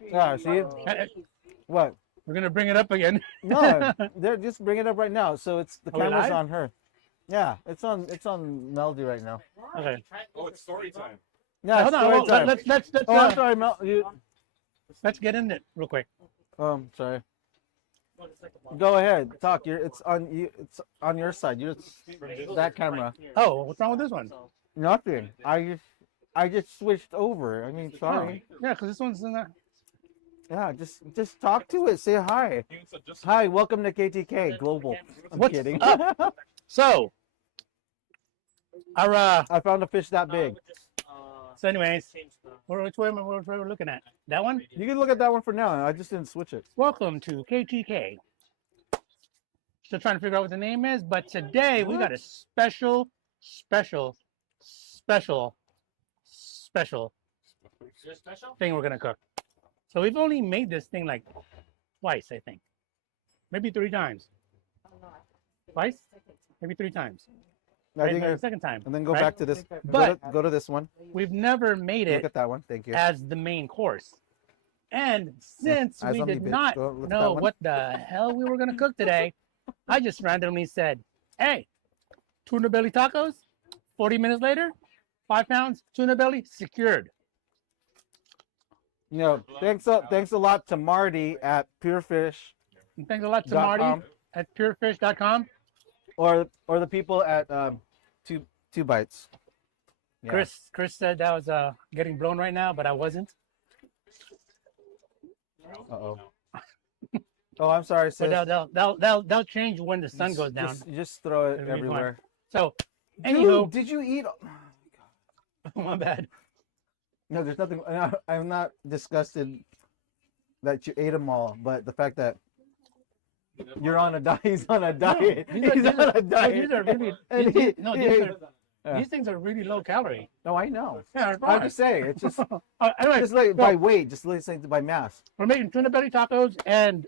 Yeah, see? What? We're gonna bring it up again. No, they're just bringing it up right now. So it's the Are we camera's live? on her. Yeah, it's on Melody right now. Okay. Oh, it's story time. Yeah, Hold on. story Well, time. let's Oh, I'm sorry, Mel. let's get in it real quick. Sorry. Go ahead, talk. It's on you. It's on your side. That camera. Oh, what's wrong with this one? Nothing. I just switched over. I mean, sorry. Oh, yeah, because this one's in that. Yeah, just talk to it. Say hi. Hi, welcome to KTK Global. I'm What's kidding. up? So, our I found a fish that big. so anyways, which way we're looking at? That one? You can look at that one for now. I just didn't switch it. Welcome to KTK. Still trying to figure out what the name is, but today we got a special thing we're gonna cook. So we've only made this thing like twice, I think. Maybe 3 times. Twice? Maybe 3 times. I Right? think The second time. and then go right? back to this. But go to this one. we've never made Look it at that one. Thank you. as the main course. And since eyes we on me, did bitch. not Go look at that know one. what the hell we were going to cook today, I just randomly said, hey, tuna belly tacos. 40 minutes later, 5 pounds, tuna belly, secured. You know, thanks a lot to Marty at Purefish And thanks a lot to .com. Marty at purefish.com. or the people at two bites. Yeah. Chris said that was getting blown right now, but I wasn't. Uh-oh. Oh, I'm sorry, sis. But they'll change when the sun goes down. Just throw it It'll be fine. everywhere. So, Dude, anywho, did you eat? my bad. No, there's nothing. I'm not disgusted that you ate them all, but the fact that you're on a diet. He's on a diet. He's on a diet. These are really, And these, he- no, he ate- Yeah. these things are really low calorie. No, I know. Yeah, it's I'm fine. just saying. It's just Anyway, just like so by weight. Just like by mass. we're making tuna belly tacos, and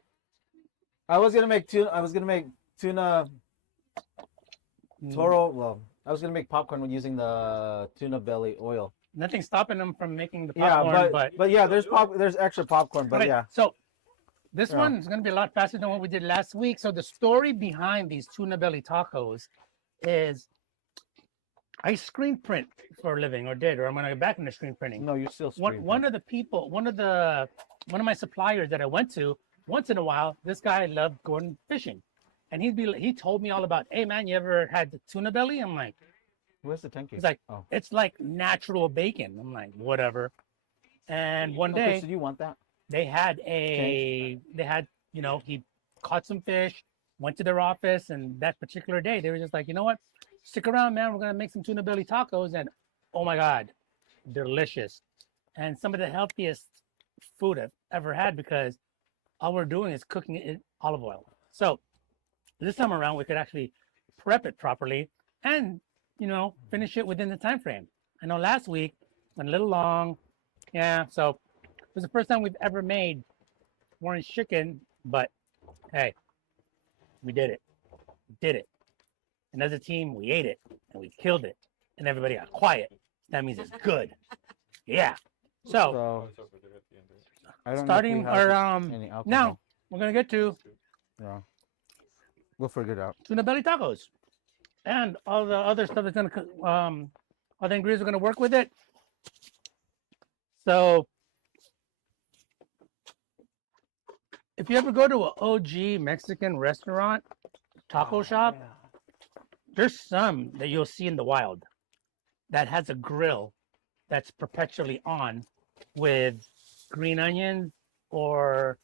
I was gonna make tuna toro. Well, I was gonna make popcorn using the tuna belly oil. nothing's stopping them from making the Yeah, popcorn. but yeah, there's extra popcorn, but okay, yeah. so this Yeah. one is going to be a lot faster than what we did last week. So the story behind these tuna belly tacos is I screen print for a living, or did, or I'm going to get back into screen printing. No, you're still One of the people, one of my suppliers that I went to, once in a while, this guy loved going fishing, and he told me all about, hey man, you ever had the tuna belly? I'm like, Where's the tanky? he's like, Oh. it's like natural bacon. I'm like, whatever. And one Okay, day so you want that? they had he caught some fish, went to their office, and that particular day they were just like, you know what, stick around, man, we're gonna make some tuna belly tacos, and oh my god, delicious, and some of the healthiest food I've ever had, because all we're doing is cooking it in olive oil. So this time around we could actually prep it properly and finish it within the time frame. I know last week went a little long. Yeah, so it was the first time we've ever made orange chicken, but hey, we did it. We did it. And as a team, we ate it and we killed it. And everybody got quiet. That means it's good. Yeah. So I don't starting know if we have our any alcohol. now we're gonna get to Yeah. We'll figure it out. tuna belly tacos. And all the other stuff that's gonna all the ingredients are gonna work with it. So if you ever go to an OG Mexican restaurant, taco shop, there's some that you'll see in the wild that has a grill that's perpetually on with green onions or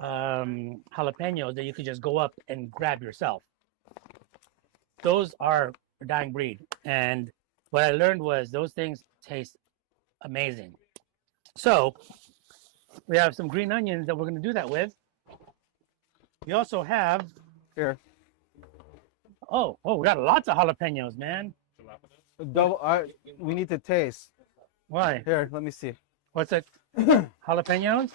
jalapenos that you could just go up and grab yourself. Those are a dying breed. And what I learned was those things taste amazing. So we have some green onions that we're going to do that with. We also have Here. we got lots of jalapenos, man. We need to taste. Why? Here, let me see. What's it? Jalapenos?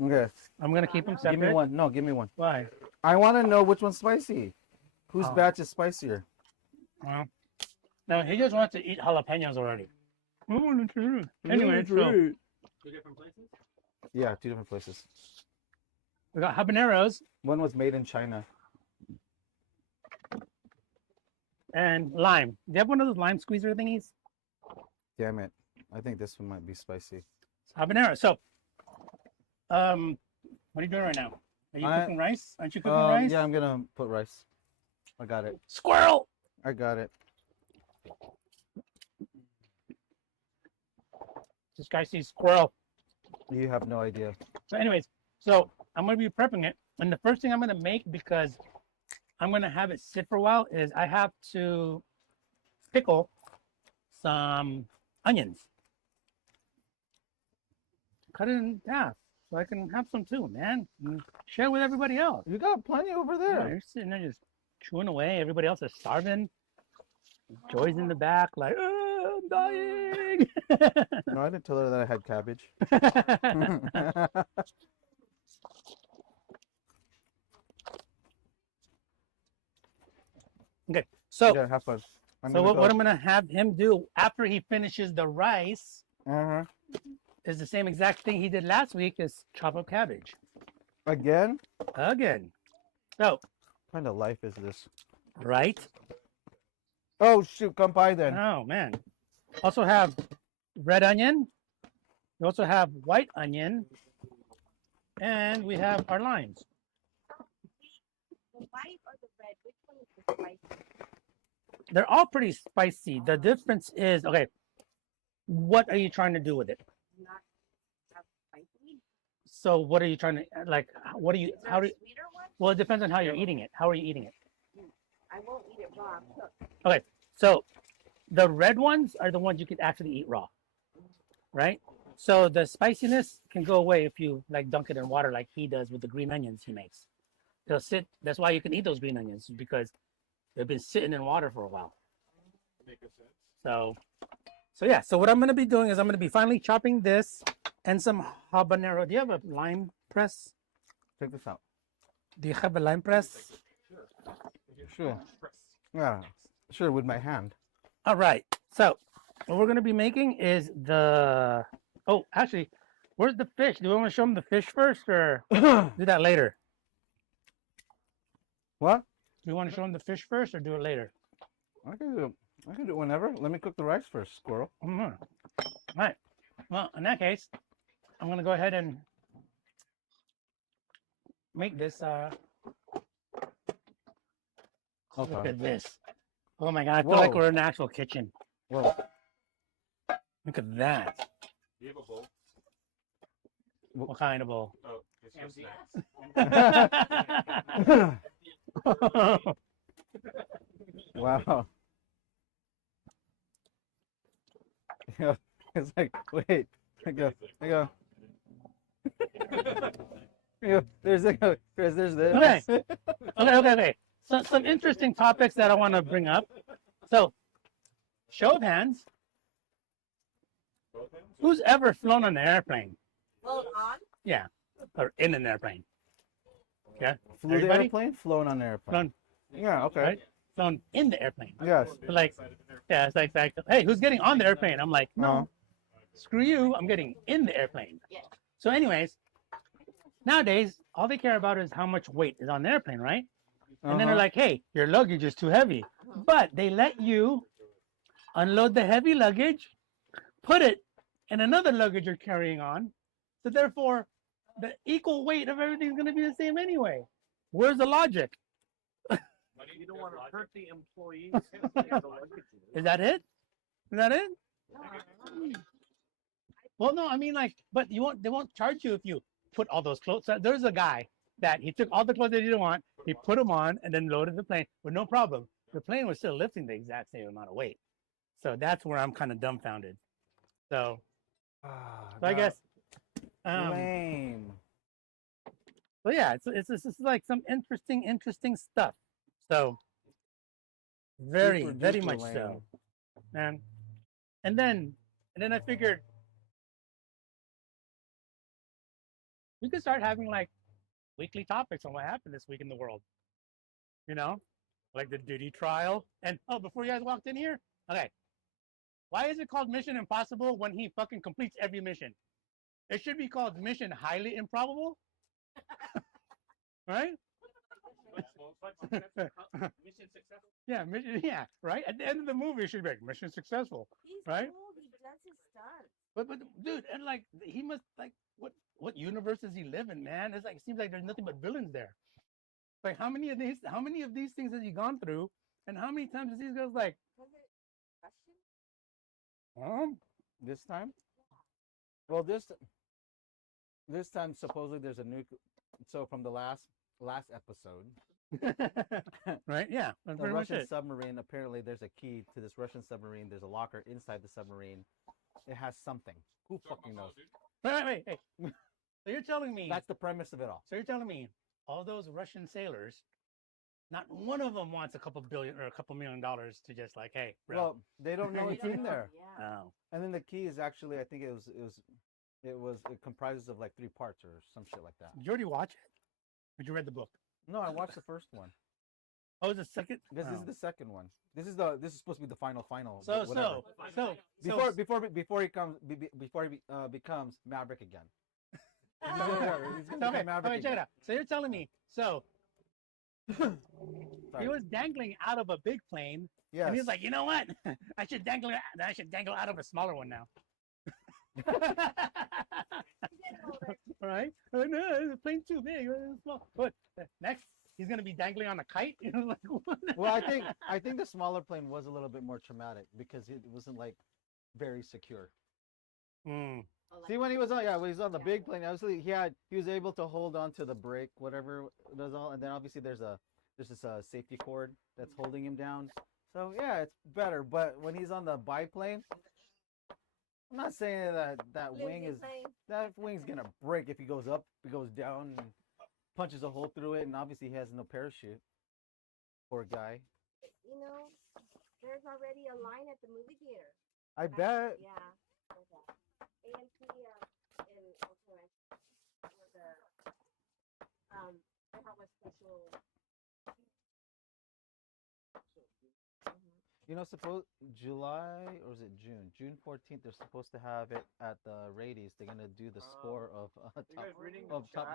Okay. I'm going to keep them separate. Give me one. No, give me one. Why? I want to know which one's spicy. Whose Oh. batch is spicier? Well, no, he just wants to eat jalapenos already. Anyway, so Two different places? Yeah, 2 different places. we got habaneros One was made in China. and lime. Do you have one of those lime squeezer thingies? Damn it. I think this one might be spicy. Habanero. So, what are you doing right now? Are you cooking rice? Aren't you cooking rice? Yeah, I'm gonna put rice. I got it. Squirrel. I got it. This guy sees squirrel. You have no idea. So, anyways, so I'm gonna be prepping it, and the first thing I'm gonna make, because I'm gonna have it sit for a while, is I have to pickle some onions. Cut it in half so I can have some too, man. And share with everybody else. You got plenty over Yeah, there. you're sitting there just chewing away. Everybody else is starving. Joy's in the back, like, "Oh, I'm dying." No, I didn't tell her that I had cabbage. Okay, so Yeah, have fun. so what I'm gonna have him do after he finishes the rice Uh-huh. is the same exact thing he did last week, is chop up cabbage Again? again. So, What kind of life is this? right? Oh, shoot. Come by then. Oh man. Also have red onion. We also have white onion, and we have our limes. The white or the red? Which one is the spicy? They're all pretty spicy. The difference is, okay, what are you trying to do with it? Not that spicy. So what are you trying to, like, what do you, Is there how a do you, sweeter one? well, it depends on how you're eating it. How are you eating it? I won't eat it raw. Cook. Okay, so the red ones are the ones you can actually eat raw, right? So the spiciness can go away if you like dunk it in water like he does with the green onions he makes. They'll sit, that's why you can eat those green onions, because they've been sitting in water for a while. Make a sense. So yeah, so what I'm gonna be doing is I'm gonna be finally chopping this and some habanero. Do you have a lime press? Check this out. Do you have a lime press? Sure. Yeah. Sure, with my hand. All right. So what we're gonna be making is the, oh, actually, where's the fish? Do we want to show them the fish first, or do that later? What? Do you want to show them the fish first, or do it later? I can do it whenever. Let me cook the rice first, squirrel. All right. Well, in that case, I'm gonna go ahead and make this. Look Okay. at this. Oh my God! I feel like Whoa. we're in an actual kitchen. Well, Look at that. Do you have a bowl? What kind of bowl? Oh, it's just snacks. wow. Yeah, it's like, wait. I go. There's this. Okay. Okay. So some interesting topics that I want to bring up. So, show of hands. Both hands? Who's ever flown on an airplane? Hold on. Yeah, or in an airplane? Yeah, Flew the Everybody? airplane, flown on the airplane. flown, Yeah, okay. right? Flown in the airplane. Yes. Like, yeah, it's like, hey, who's getting on the airplane? I'm like, no, No. screw you. I'm getting in the airplane. Yeah. So, anyways, nowadays all they care about is how much weight is on the airplane, right? And then they're Uh-huh. like, hey, your luggage is too heavy. But they let you unload the heavy luggage, put it in another luggage you're carrying on. So therefore, the equal weight of everything's going to be the same anyway. Where's the logic? You don't want to hurt the employees. Is that it? Is that it? Well, no, I mean, like, but they won't charge you if you put all those clothes. So there's a guy that he took all the clothes that he didn't want, he put them on, and then loaded the plane with no problem. The plane was still lifting the exact same amount of weight. So that's where I'm kind of dumbfounded. So, I guess, lame. so yeah, it's like some interesting stuff. So, very Super very duper much lame. so, man. And then I figured we could start having like weekly topics on what happened this week in the world. You know, like the Diddy trial. And oh, before you guys walked in here, okay. Why is it called Mission Impossible when he fucking completes every mission? It should be called Mission Highly Improbable, right? Mission successful. Yeah, mission. Yeah, right. At the end of the movie, it should be like mission successful. He's Right? cool. He does his stunts. But dude, and like he must like what universe does he live in, man? It's like it seems like there's nothing but villains there. Like how many of these things has he gone through, and how many times has he goes like, Was it Russian? This time? Well, this time supposedly there's a new. So from the last episode, right? Yeah, that's the pretty much Russian it. submarine. Apparently, there's a key to this Russian submarine. There's a locker inside the submarine. It has something. Who fucking knows? Wait, hey. So you're telling me That's the premise of it all. So you're telling me all those Russian sailors, not one of them wants a couple billion or a couple $1 million to just like, hey, bro. Well, they don't know We it's don't in know, there. Yeah. Oh. And then the key is actually, I think it comprises of like 3 parts or some shit like that. Did you already watch it? Did you read the book? No, I watched the first one. Oh, the second. This Oh. is the second one. This is supposed to be the final. So whatever. Before he becomes Maverick again. He's gonna So, become okay, Maverick check it again. out. So you're telling me, so he Sorry. was dangling out of a big plane, Yes. and he's like, you know what? I should dangle out of a smaller one now. All right. Oh, no, the plane's too big. It's small. But next, he's gonna be dangling on a kite. Like, what? Well, I think the smaller plane was a little bit more traumatic because it wasn't like very secure. Mm. Oh, like- See, when he was on the Yeah. big plane, obviously he was able to hold on to the brake, whatever it does all, and then obviously there's this safety cord that's holding him down. So yeah, it's better. But when he's on the biplane, I'm not saying that wing Lizzie is saying, that wing's gonna break if he goes up, if he goes down, and punches a hole through it, and obviously he has no parachute. Poor guy. you know, there's already a line at the movie theater. I bet. Yeah. there's a AMP in Oakland with I have a special. You know, suppose July or is it June? June 14th. They're supposed to have it at the Radies. They're gonna do the score of You guys reading the Top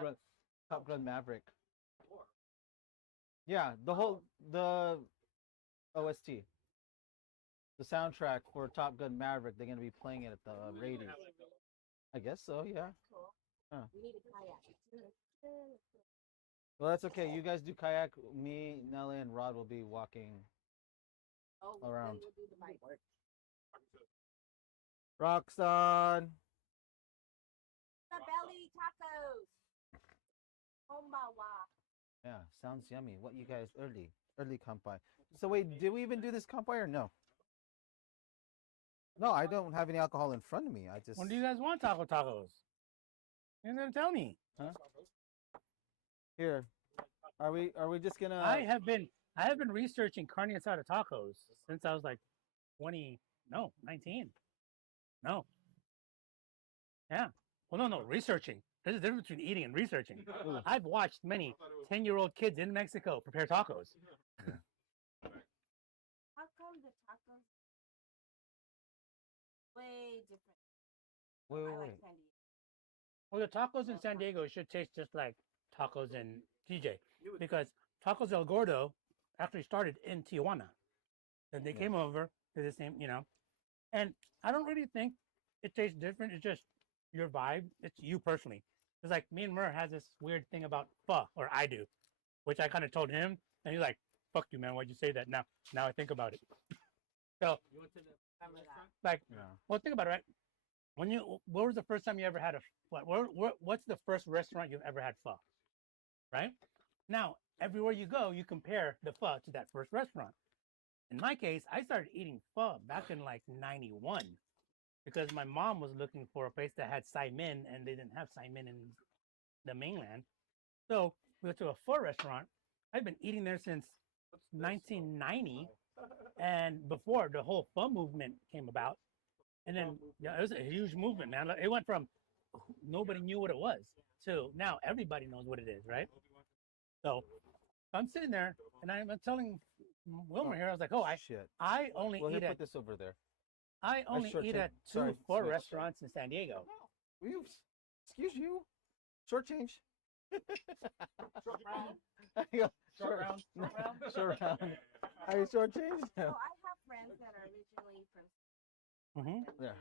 chat? Gun Maverick. Yeah, the OST, the soundtrack for Top Gun Maverick. They're gonna be playing it at the Radies. I guess so. Yeah. Cool. Huh. We need a kayak. Well, that's okay. You guys do kayak. Me, Nelly, and Rod will be walking Oh, around. We'll do the bike. Roxanne. The belly tacos. Hombawa. Yeah, sounds yummy. What you guys early kampai. So wait, did we even do this kampai or no? No, I don't have any alcohol in front of me. I just When do you guys want tacos? You're gonna tell me. here. Are we just gonna? I have been researching carne asada tacos since I was like 19. No. Yeah. Well, no, researching. There's a difference between eating and researching. I've watched many 10-year-old kids in Mexico prepare tacos. How come the tacos way different? Wait, I wait, like wait. San Diego. Well, the tacos in San Diego should taste just like tacos in TJ because Tacos El Gordo actually started in Tijuana. Then they came over to the same, and I don't really think it tastes different. It's just your vibe. It's you personally. It's like me and Murr has this weird thing about pho, or I do, which I kind of told him, and he's like, "Fuck you, man. Why'd you say that?" Now I think about it. So, like, Yeah. well, think about it, right? What was the first time you ever had what's the first restaurant you've ever had pho? Right? Now, everywhere you go, you compare the pho to that first restaurant. In my case, I started eating pho back in like 91 because my mom was looking for a place that had sai mein and they didn't have sai mein in the mainland. So we went to a pho restaurant. I've been eating there since 1990 and before the whole pho movement came about. And then yeah, it was a huge movement, man. It went from nobody knew what it was to now everybody knows what it is, right? So I'm sitting there and I'm telling Wilmer here, I was like, oh, Shit. I only Well, eat here, at put this over there. I only short eat change. at Sorry, 4 switch. restaurants in San Diego. You, excuse you. Short change. Short round. Short round. Short round. Short round. Are you short change? So I have friends that are originally from Mm-hmm. and Yeah.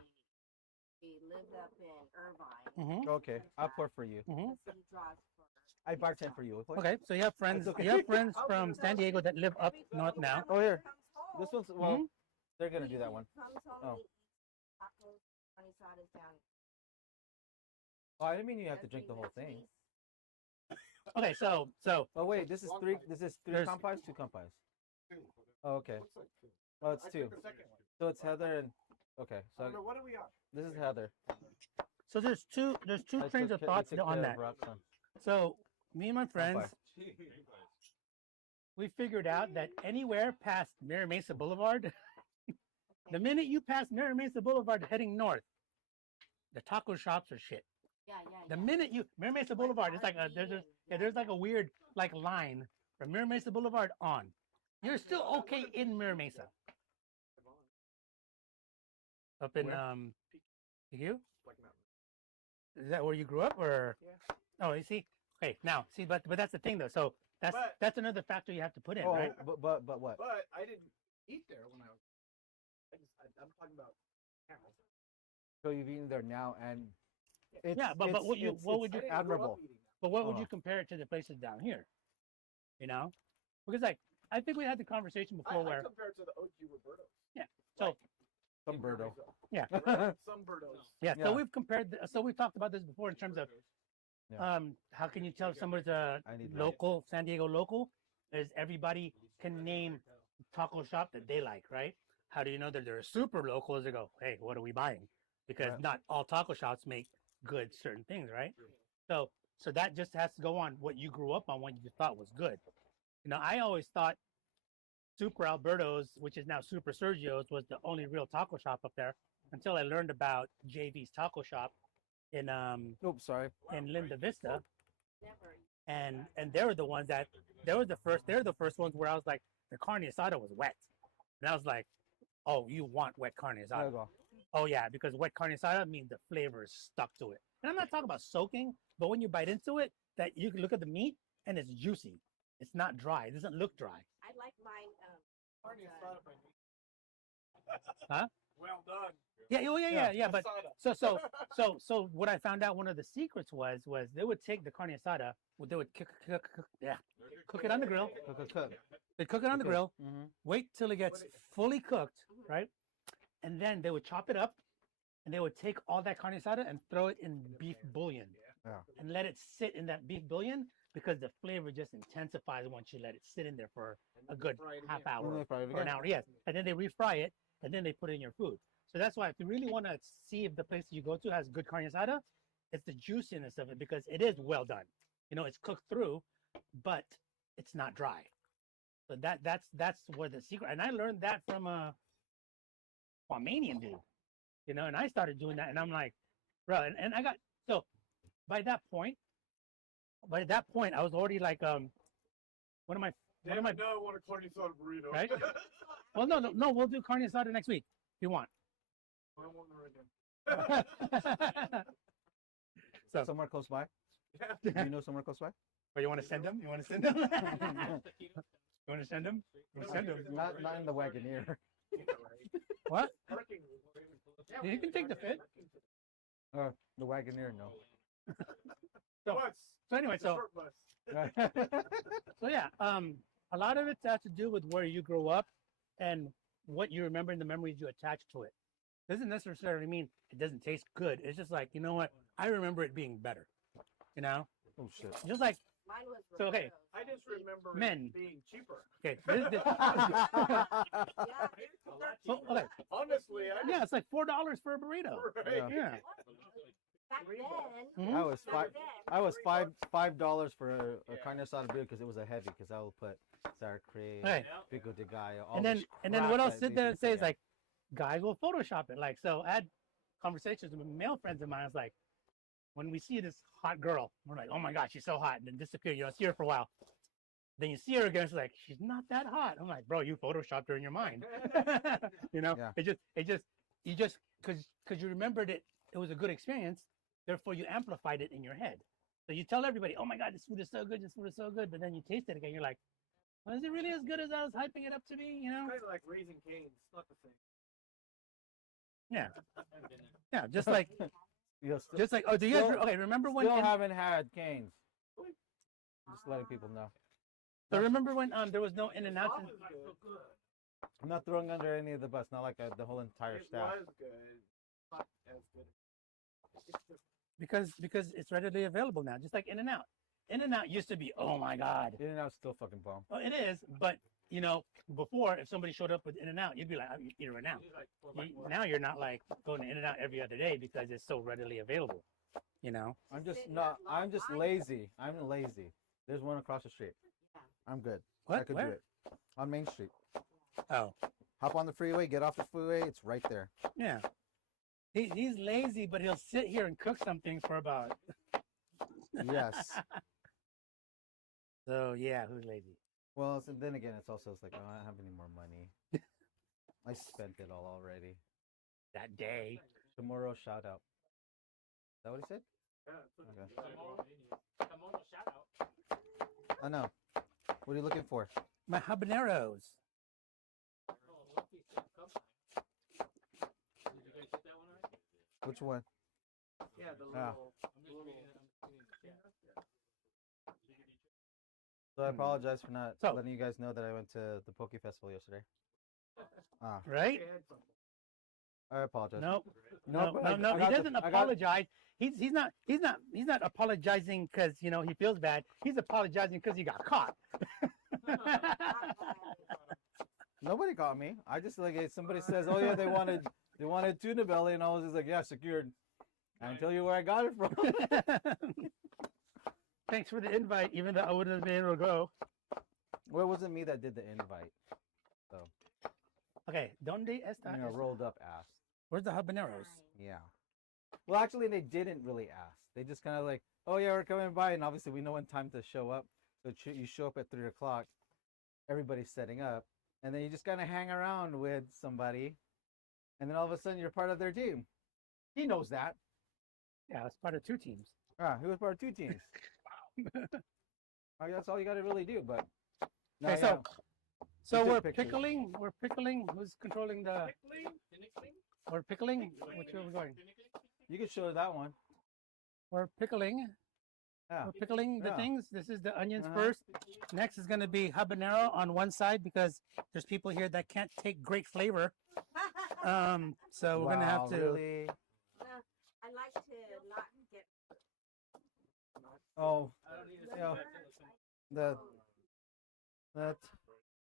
they lived up in Irvine. Mm-hmm. Okay, I'll pour for you. Mm-hmm. So he draws for I bartend for you. Okay, so you have friends. okay. You have friends from San Diego that live up north now. Oh, here. Comes home, This one's well. Mhm. They're gonna do that one. Comes home Oh. and he eats tacos, funny sodas down. Oh, I didn't mean you have to That's drink the what whole he thing. makes Okay, so Oh wait, this is three. This is three There's- compis, two compis. Oh, okay. Oh, it's I two. took the second one. So it's Heather and. Okay, I don't so know, what are we on? this is Heather. so there's two I trains took of ca- I thoughts took on care that. of Roxanne. So me and my friends, we figured out that anywhere past Mira Mesa Boulevard, the minute you pass Mira Mesa Boulevard heading north, the taco shops are shit. Yeah, yeah. The yeah. minute you Mira Mesa Boulevard, it's like a there's like a weird like line from Mira Mesa Boulevard on. You're still okay in Mira Mesa. Up in Where? you? Like mountain. Is that where you grew up or? Yeah. Oh, you see. Okay, now see, but that's the thing though. So But- that's another factor you have to put in, Oh, right? but what? But I didn't eat there when I was. I'm talking about now. So you've eaten there now, and it's, Yeah, but it's, what you- it's, what it's would you- I didn't grow up admirable. eating there. But what would Oh. you compare it to the places down here? You know, because like I think we had the conversation before I where compared to the OG Roberto's. so Some in birdo. Marysville. yeah Some Birdos. yeah. Yeah. So we've compared. So we've talked about this before in terms of Yeah. how can you tell if somebody's a I need that. local San Diego local? Is everybody can name taco shop that they like, right? How do you know that they're super local? As they go, hey, what are we buying? Because Right. not all taco shops make good certain things, right? So that just has to go on what you grew up on, what you thought was good. You know, I always thought Super Alberto's, which is now Super Sergio's, was the only real taco shop up there until I learned about JV's Taco Shop in Oops, sorry. Linda Vista, Never. and they were the ones that they're the first ones where I was like, the carne asada was wet, and I was like, oh, you want wet carne There you asada? go. Oh yeah, because wet carne asada means the flavor is stuck to it. And I'm not talking about soaking, but when you bite into it, that you can look at the meat and it's juicy. It's not dry. It doesn't look dry. I like mine. Carne asada by me. Huh? Well done. Yeah, oh yeah. But Asada. so what I found out one of the secrets was they would take the carne asada, they would cook it on the grill. Cook. They'd cook it on the grill, Mm-hmm. wait till it gets fully cooked, right? And then they would chop it up and they would take all that carne asada and throw it in beef bouillon. Yeah. And let it sit in that beef bouillon because the flavor just intensifies once you let it sit in there for a good half And hour they fry it or an again. hour. Yes. And then they refry it and then they put it in your food. So that's why if you really want to see if the place you go to has good carne asada, it's the juiciness of it because it is well done. You know, it's cooked through, but it's not dry. So that's where the secret. And I learned that from a Guamanian dude. You know, and I started doing that, and I'm like, bro, and I got so by that point, I was already like one of my Damn it, no, I want a carne asada burrito. Right? well no, we'll do carne asada next week if you want. I want one right now. So Somewhere close by. Yeah. Do you know somewhere close by? Or you want to send them? You want to send them? You want to send them? We'll send them. Not in the Wagoneer. What? Parking. You can take the fit. The Wagoneer, no. So- Bus. So anyway, It's a so short bus. so yeah, a lot of it has to do with where you grew up and what you remember and the memories you attach to it. Doesn't necessarily mean it doesn't taste good. It's just like, you know what? I remember it being better. You know? Oh shit. Just like, Mine was. So, okay. Roberto's. I just remember Men. it being cheaper. okay, Yeah, so, okay, Honestly, I yeah, it's like $4 for a burrito. Right. Yeah. Yeah. back then. Mhm. I was back five. then, I was Roberto's- $5 for a carne asada burrito because it was a heavy. Because I will put sour cream, Okay. pico de gallo, all And then this what crap I'll that sit they there and used to say is get. like, guys will Photoshop it. Like, so I had conversations with male friends of mine. It's like, when we see this hot girl, we're like, oh my gosh, she's so hot, and then disappear. You know, see her for a while. Then you see her again, it's like, she's not that hot. I'm like, bro, you Photoshopped her in your mind. You know, Yeah. it just you just because you remembered it was a good experience, therefore you amplified it in your head. So you tell everybody, "Oh my God, this food is so good! This food is so good!" But then you taste it again, you're like, "Was it really as good as I was hyping it up to be?" You know? It's kind of like Raising Cane's. It's not the same. Yeah, yeah. Just like, You still, just like. Oh, do you guys? still- Okay, remember when? still haven't had Canes. Just letting people know. So remember when there was no In and Out? Sauce is good. I'm not throwing under any of the bus. Not like the whole entire It staff. was good. Not as good. It's just Because it's readily available now, just like In and Out. In and Out used to be, oh my God. In and Out's still fucking bomb. Oh, it is, but you know, before if somebody showed up with In and Out, you'd be like, I'm eating right now. it's like 4x4. Now you're not like going to In and Out every other day because it's so readily available. You know. I'm just not. I'm just lazy. I'm lazy. There's one across the street. I'm good. I What? could Where? do it on Main Street. Oh, Hop on the freeway, get off the freeway. It's right there. yeah. He's lazy, but he'll sit here and cook something for about. Yes. So yeah, who's lazy? Well, so then again, it's also like, oh, I don't have any more money. I spent it all already. That day. Tomorrow shout out. Is that what he said? Yeah, it's Okay. Kimono shout out. I know. What are you looking for? My habaneros. Oh, Lucky said come time. Did you guys get that one right? Which one? Yeah, the Ah. little. I'm just reading it. So I apologize for not So- letting you guys know that I went to the Poke Festival yesterday. Ah, Right? I apologize. Nope. No, No, but no, I he got the- doesn't I got- apologize. He's not apologizing because you know he feels bad. He's apologizing because he got caught. Nobody caught me. I just like somebody says, "Oh yeah, they wanted tuna belly," and I was just like, "Yeah, secured." I can tell you where I got it from. Thanks for the invite, even though I wouldn't have been able to go. Well, it wasn't me that did the invite. Okay, ¿dónde está? You know, rolled up ass. Where's the habaneros? Yeah. Well, actually, they didn't really ask. They just kind of like, "Oh yeah, we're coming by," and obviously we know when time to show up. So you show up at 3 o'clock. Everybody's setting up, and then you just kind of hang around with somebody, and then all of a sudden you're part of their team. He knows that. Yeah, it's part of two teams. Ah, he was part of 2 teams. That's all you got to really do. But no, Okay, yeah. So took we're pictures. pickling. We're pickling. Who's controlling the? We're pickling. Which way are we going? You can show that one. We're pickling. Yeah. We're pickling the Yeah. things. This is the onions Uh-huh. first. Next is going to be habanero on one side because there's people here that can't take great flavor. So we're going to have Wow, to. Really? I like to not get. Oh, I don't need to Yeah. that that's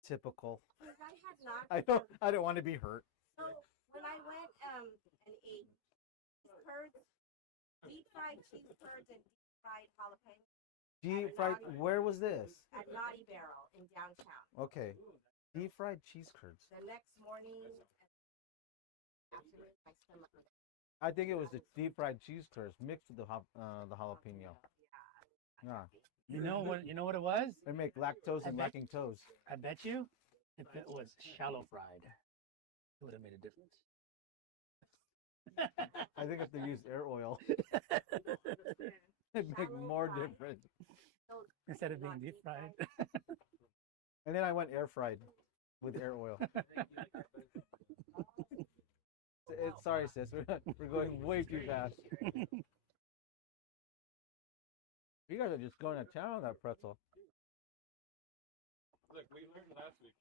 typical. Because I had not. I don't want to be hurt. So when I went and ate curds, deep fried cheese curds and deep fried jalapeno Deep fried. Where was this? at Naughty Barrel in downtown. Okay. Deep fried cheese curds. The next morning, afternoon, my stomach was. I think it was the deep fried cheese curds mixed with the jalapeno. Yeah. You know what it was? They make lactose I and bet- lacking toes. I bet you, if it was shallow fried, it would have made a difference. I think if they use air oil, it make more difference. Instead of being deep fried. And then I went air fried with air oil. Sorry, sis. We're going way too fast. You guys are just going to town on that pretzel. Look, we learned last week.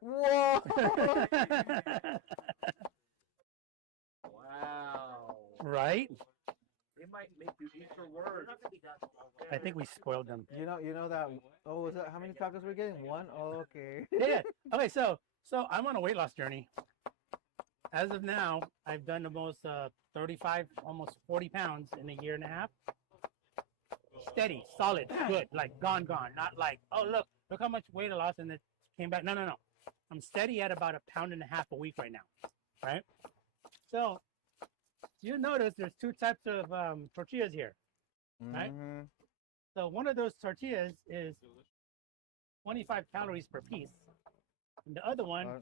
Whoa! Wow. Right? They might make you eat your words. I think we spoiled them. You know that. Oh, was that how many tacos we're getting? One. Oh, okay. Yeah. Okay, so I'm on a weight loss journey. As of now, I've done almost 35, almost 40 pounds in a year and a half. Steady, solid, good, like gone. Not like, oh look how much weight I lost and it came back. No. I'm steady at about 1.5 pounds a week right now, right? So you notice there's 2 types of tortillas here. Right? Mhm. So one of those tortillas is 25 calories per piece, and the other one Uh,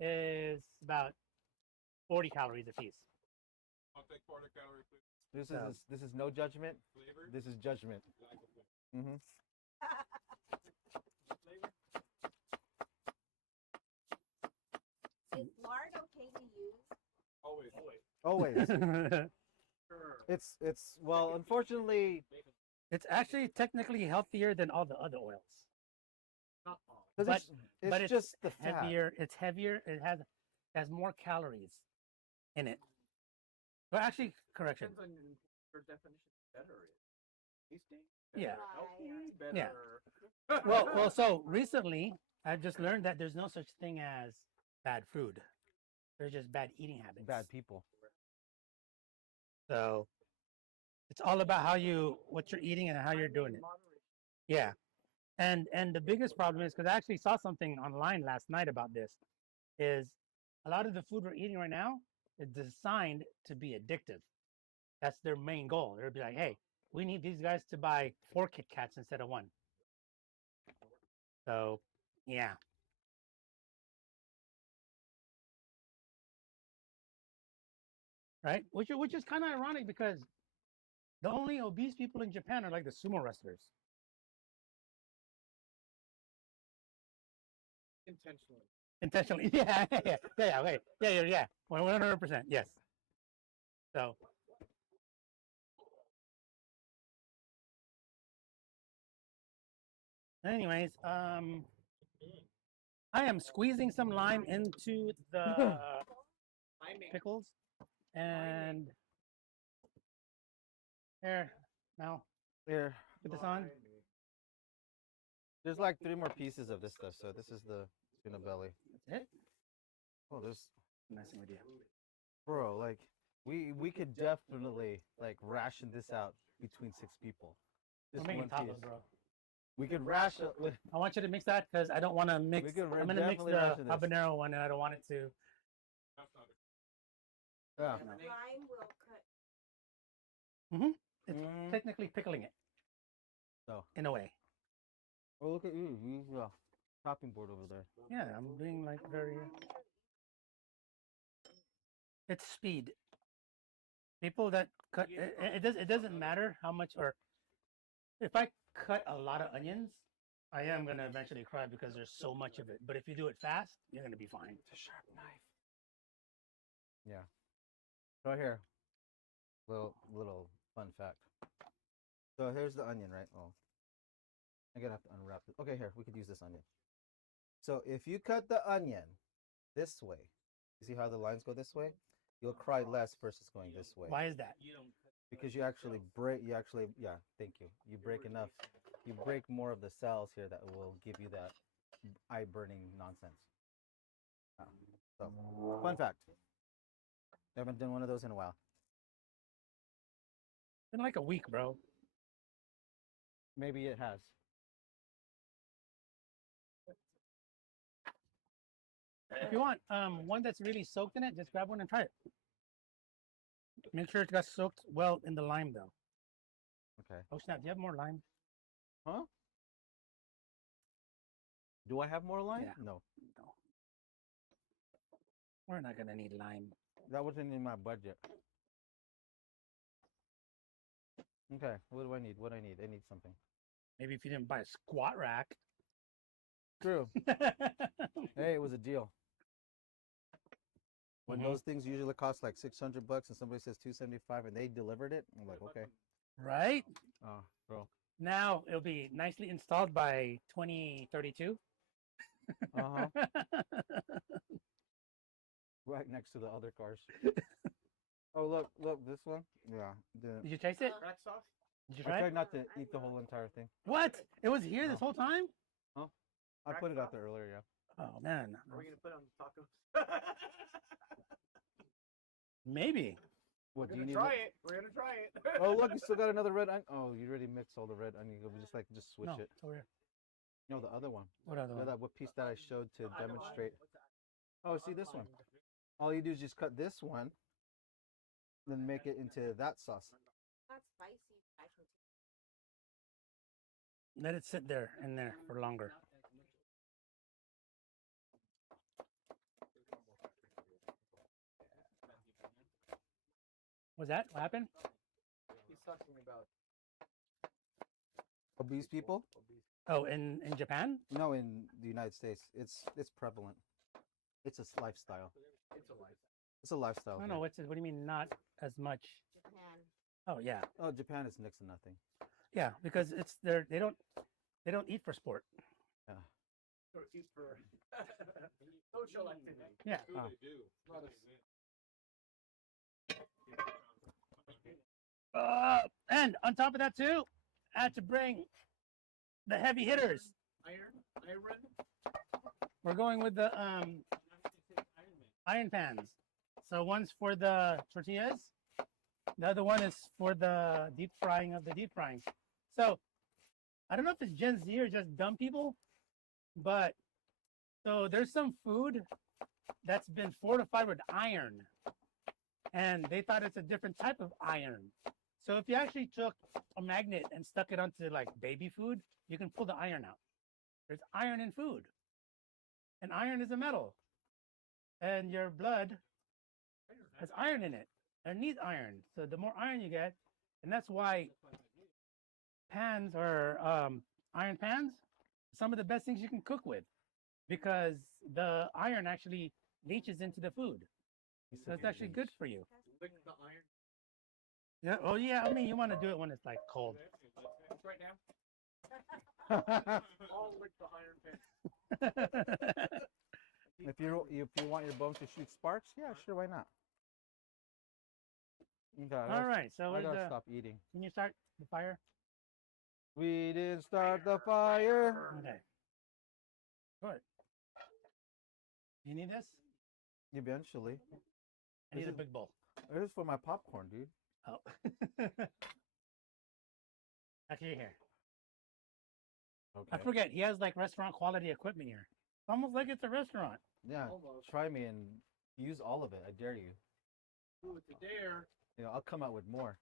is about 40 calories a piece. I'll take quarter calorie, please. This is no judgment. Flavor. This is judgment. Lack of flavor. Mm-hmm. Flavor. Is lard okay to use? Always. Always. Sure. It's well, unfortunately, Bacon. It's actually technically healthier than all the other oils. Not all. 'cause But- it's but it's just the fat. heavier. It's heavier. It has more calories in it. Well, actually, correction. Depends on your definition. Better is tasting. Yeah. Healthy. Better. Yeah. Well. So recently, I've just learned that there's no such thing as bad food. There's just bad eating habits. Bad people. So it's all about what you're eating and how you're doing it. Yeah. And the biggest problem is because I actually saw something online last night about this, is a lot of the food we're eating right now is designed to be addictive. That's their main goal. They'll be like, hey, we need these guys to buy 4 Kit Kats instead of 1. So, yeah. Right? Which is kind of ironic because the only obese people in Japan are like the sumo wrestlers. Intentionally. Intentionally. Yeah. 100%. Yes. So. Anyways, I am squeezing some lime into the pickles, and there. Now, Here, put this on. there's like 3 more pieces of this stuff. So this is the tuna belly. That's it. Oh, there's Nice idea. bro. Like we could definitely like ration this out between 6 people. We're Just making one tacos, piece. bro. We could ration. I want you to mix that because I don't want to mix. We could I'm gonna mix definitely the ration this. habanero one, and I don't want it to. That's not it. Yeah. The lime will cut. It's Mhm. technically pickling it. So. In a way. Oh, look at you. You use a chopping board over there. Yeah, I'm being like very. It's speed. People that cut it doesn't matter how much, or if I cut a lot of onions, I am gonna eventually cry because there's so much of it. But if you do it fast, you're gonna be fine. It's a sharp knife. Yeah. So here, little fun fact. So here's the onion, right? Oh, I'm gonna have to unwrap it. Okay, here we could use this onion. So if you cut the onion this way, you see how the lines go this way? You'll cry less versus going this way. Why is that? Because you actually break. Yeah. Thank you. You break enough. You break more of the cells here that will give you that eye burning nonsense. So, fun fact. Haven't done one of those in a while. Been like a week, bro. Maybe it has. If you want one that's really soaked in it, just grab one and try it. Make sure it got soaked well in the lime, though. Okay. Oh snap! Do you have more lime? Huh? Do I have more lime? Yeah. No. No. We're not gonna need lime. That wasn't in my budget. Okay. What do I need? What do I need? I need something. Maybe if you didn't buy a squat rack. True. Hey, it was a deal. When Mhm. those things usually cost like $600 and somebody says $275 and they delivered it, I'm like, okay. Right? Oh, bro. Now it'll be nicely installed by 2032. Uh-huh. Right next to the other cars. Oh, look, this one. Yeah. Did you taste it? Crack sauce? Did you I try tried it? not to eat the whole entire thing. What? It was here this No. whole time? I Crack put it out sauce? there earlier, yeah. Oh man. Are we gonna put it on the tacos? Maybe. What do We're you gonna need? try it. We're gonna try it. Oh, look, you still got another red onion. Oh, you already mixed all the red onion. We just switch No, it. it's over here. No, the other one. What other You know one? that what piece that I showed to demonstrate? Oh, see this one. All you do is just cut this one, then make it into that sauce. Not spicy. I can Let it sit there in there for longer. Was that what happened? He's talking about Obese people? Oh, in Japan? No, in the United States, it's prevalent. It's a lifestyle. it's a life. It's a lifestyle. I don't here. know what do you mean not as much? Japan. Oh yeah, Oh, Japan is next to nothing. yeah, because it's they don't eat for sport. Yeah. Or eat for social activity. Yeah. Who Ah. they do. And on top of that too, I had to bring the heavy hitters. Iron. We're going with the iron pans. So one's for the tortillas, the other one is for the deep frying of the deep frying. So I don't know if it's Gen Z or just dumb people, but so there's some food that's been fortified with iron, and they thought it's a different type of iron. So if you actually took a magnet and stuck it onto like baby food, you can pull the iron out. There's iron in food, and iron is a metal, and your blood has iron in it. It needs iron. So the more iron you get, and that's why pans or iron pans, some of the best things you can cook with, because the iron actually leaches into the food. So it's actually good for you. Lick the iron. Yeah. Oh yeah. I mean, you want to do it when it's like cold. Right now. All lick the iron pan. If you want your bones to shoot sparks, yeah, sure, why not? Okay, All right. So I gotta stop eating. can you start the fire? We didn't start the fire. Okay. Good. You need this? Eventually, I need This a is- big bowl. this is for my popcorn, dude. Oh. Actually, here. I Okay. forget. He has like restaurant quality equipment here. It's almost like it's a restaurant. Yeah. Almost. Try me and use all of it. I dare you. Ooh, it's a dare. You know, I'll come out with more.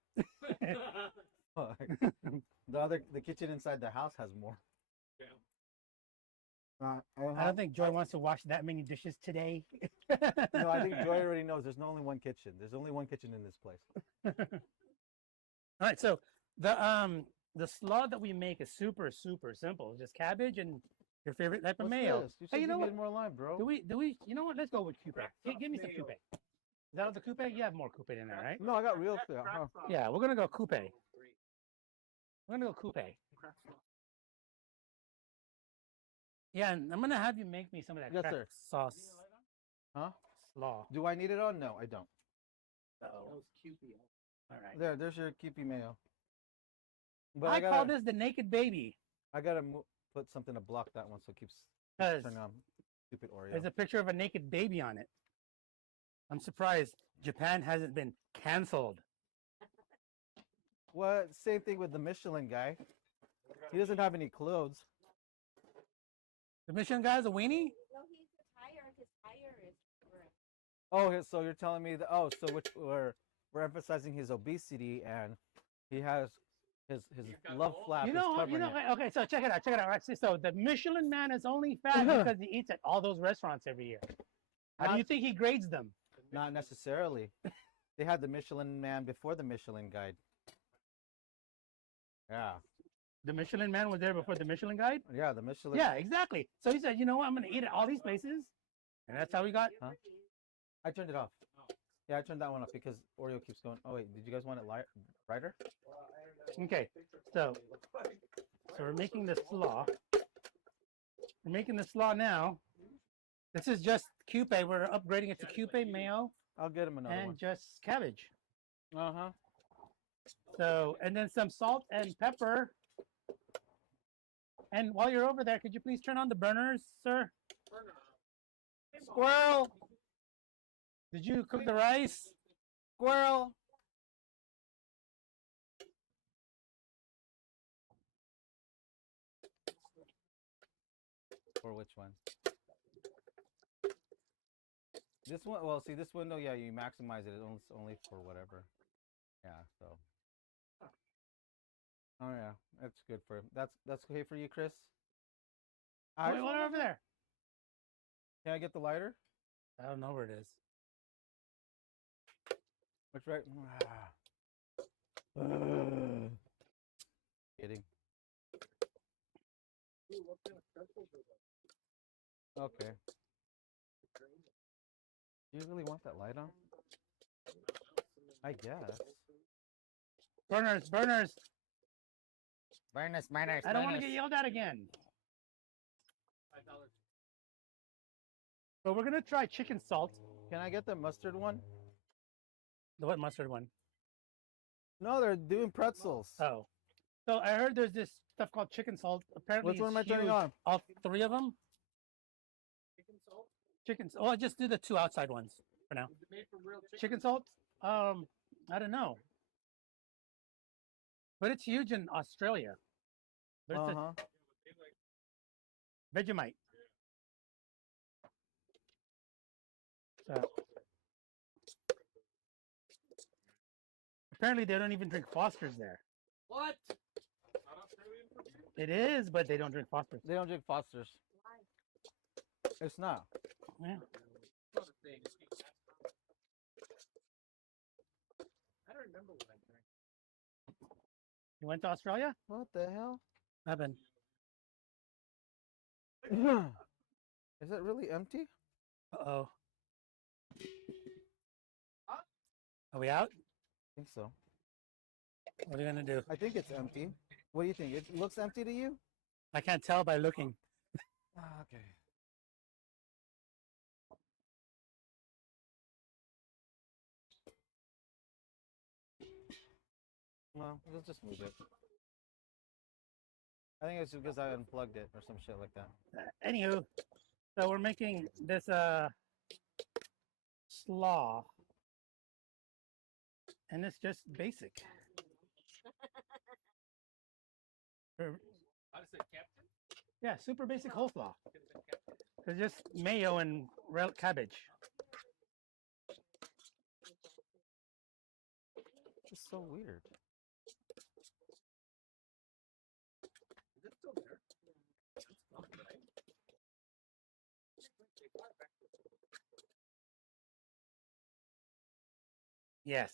The kitchen inside the house has more. I don't think Joy wants to wash that many dishes today. No, I think Joy already knows. There's only one kitchen. There's only one kitchen in this place. All right, so the slaw that we make is super simple. Just cabbage and your favorite type of What's mayo. this? You Hey, said you know you what? needed more lime, bro. Do we? You know what? Let's go with coupe. Give me some coupe. Is that the coupe? You have more coupe in there, right? No, I got real stuff. Huh? Yeah, we're gonna go coupe. We're gonna go coupe. Yeah, and I'm gonna have you make me some of that Yes, crack sir. sauce Huh? slaw. Do I need it on? No, I don't. Oh, Those cupid. all right. There's your Kewpie mayo. But I gotta, call this the naked baby. I gotta put something to block that one so it keeps 'Cause turning on. Stupid Oreo. there's a picture of a naked baby on it. I'm surprised Japan hasn't been canceled. What? Same thing with the Michelin guy. He doesn't have any clothes. The Michelin guy's a weenie? No, he's retired. His tire is burnt. Oh, so you're telling me that? Oh, so we're emphasizing his obesity and he has his got love gold? flap. You is know, covering it. okay, so check it out. Right, so the Michelin man is only fat because he eats at all those restaurants every year. How do Not- you think he grades them? Not necessarily. They had the Michelin man before the Michelin guide. Yeah, The Michelin man was there before the Michelin guide? yeah, the Michelin. Yeah, exactly. So he said, you know what, I'm going to eat at all these places. And that's how we got. Huh? I turned it off. Yeah, I turned that one off because Oreo keeps going. Oh wait, did you guys want it brighter? Okay, so we're making the slaw. We're making the slaw now. This is just coupe. We're upgrading it to coupe mayo I'll get him another and just cabbage. one. Uh huh. So, and then some salt and pepper. And while you're over there, could you please turn on the burners, sir? Squirrel! Did you cook the rice? Squirrel! Or which one? This one. Well, see, this window. Yeah, you maximize it. It's only for whatever. Yeah. So. Oh yeah, that's good for that's okay for you, Chris. Oh, wait, what over there? Can I get the lighter? I don't know where it is. Which right? Kidding. Okay. Do you really want that light on? I guess. Burners, burners. Burners, burners, I don't want to get yelled at again. $5. But we're gonna try chicken salt. Can I get the mustard one? The what mustard one? No, they're doing pretzels. Oh. So I heard there's this stuff called chicken salt. Apparently, Which one am I it's turning huge. on? All three of them. Chicken salt? Chicken. Oh, just do the two outside ones for now. Is it made from real chicken? Chicken salt. I don't know. But it's huge in Australia. There's Uh-huh. a Vegemite. So, apparently, they don't even drink Foster's there. What? Not Australian for beer? It is, but they don't drink Foster's. They don't drink Foster's. It's not. Yeah. It's not a thing. I don't remember what I drank. You went to Australia? What the hell? I've been. Is it really empty? Uh-oh. Are we out? I think so. What are you gonna do? I think it's empty. What do you think? It looks empty to you? I can't tell by looking. Okay. Well, let's just move it. I think it's because I unplugged it or some shit like that. Anywho, so we're making this slaw, and it's just basic. How does it captain? Yeah, super basic coleslaw. Could have been captain. It's just mayo and cabbage. It's so weird. Is it still there? It's not, right? They brought it back to us. Yes.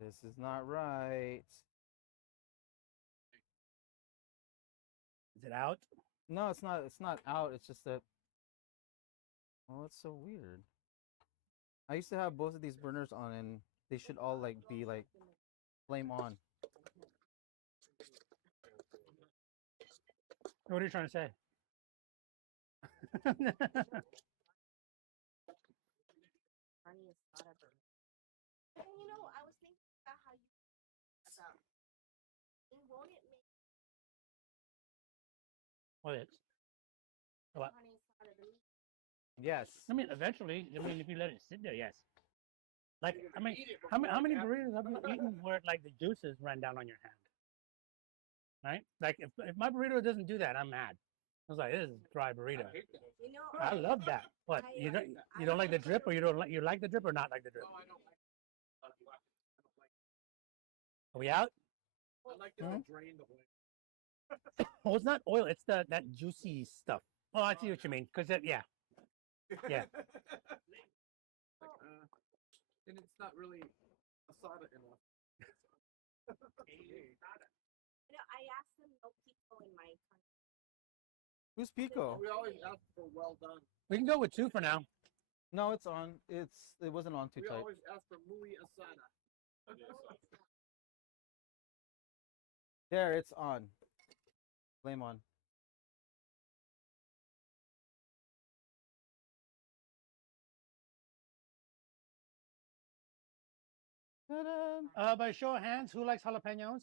This is not right. Is it out? No, it's not. It's not out. It's just that. Oh, it's so weird. I used to have both of these burners on, and they should all like be like flame on. What are you trying to say? And you know, I was thinking about how you about won't it make What is? What? honey inside of the meat? Yes. I mean, eventually. I mean, if you let it sit there, yes. Like, I mean, how many burritos have you eaten where like the juices ran down on your hand? Right? Like, if my burrito doesn't do that, I'm mad. I was like, this is dry burrito. I hate that. You know, I love that. What you don't like the drip, or you like the drip or not like the drip? No, I don't like I don't like Are we out? I like it to drain the whole. Oh, it's not oil. It's that juicy stuff. Oh, I see what you mean. Cause yeah. Yeah. And it's not really asada enough. you know, I asked them no people in my country. Who's Pico? We always ask for well done. We can go with 2 for now. No, it's on. It wasn't on too We tight. always ask for muy asada. There, it's on. Flame on. Ta-da! By show of hands, who likes jalapenos?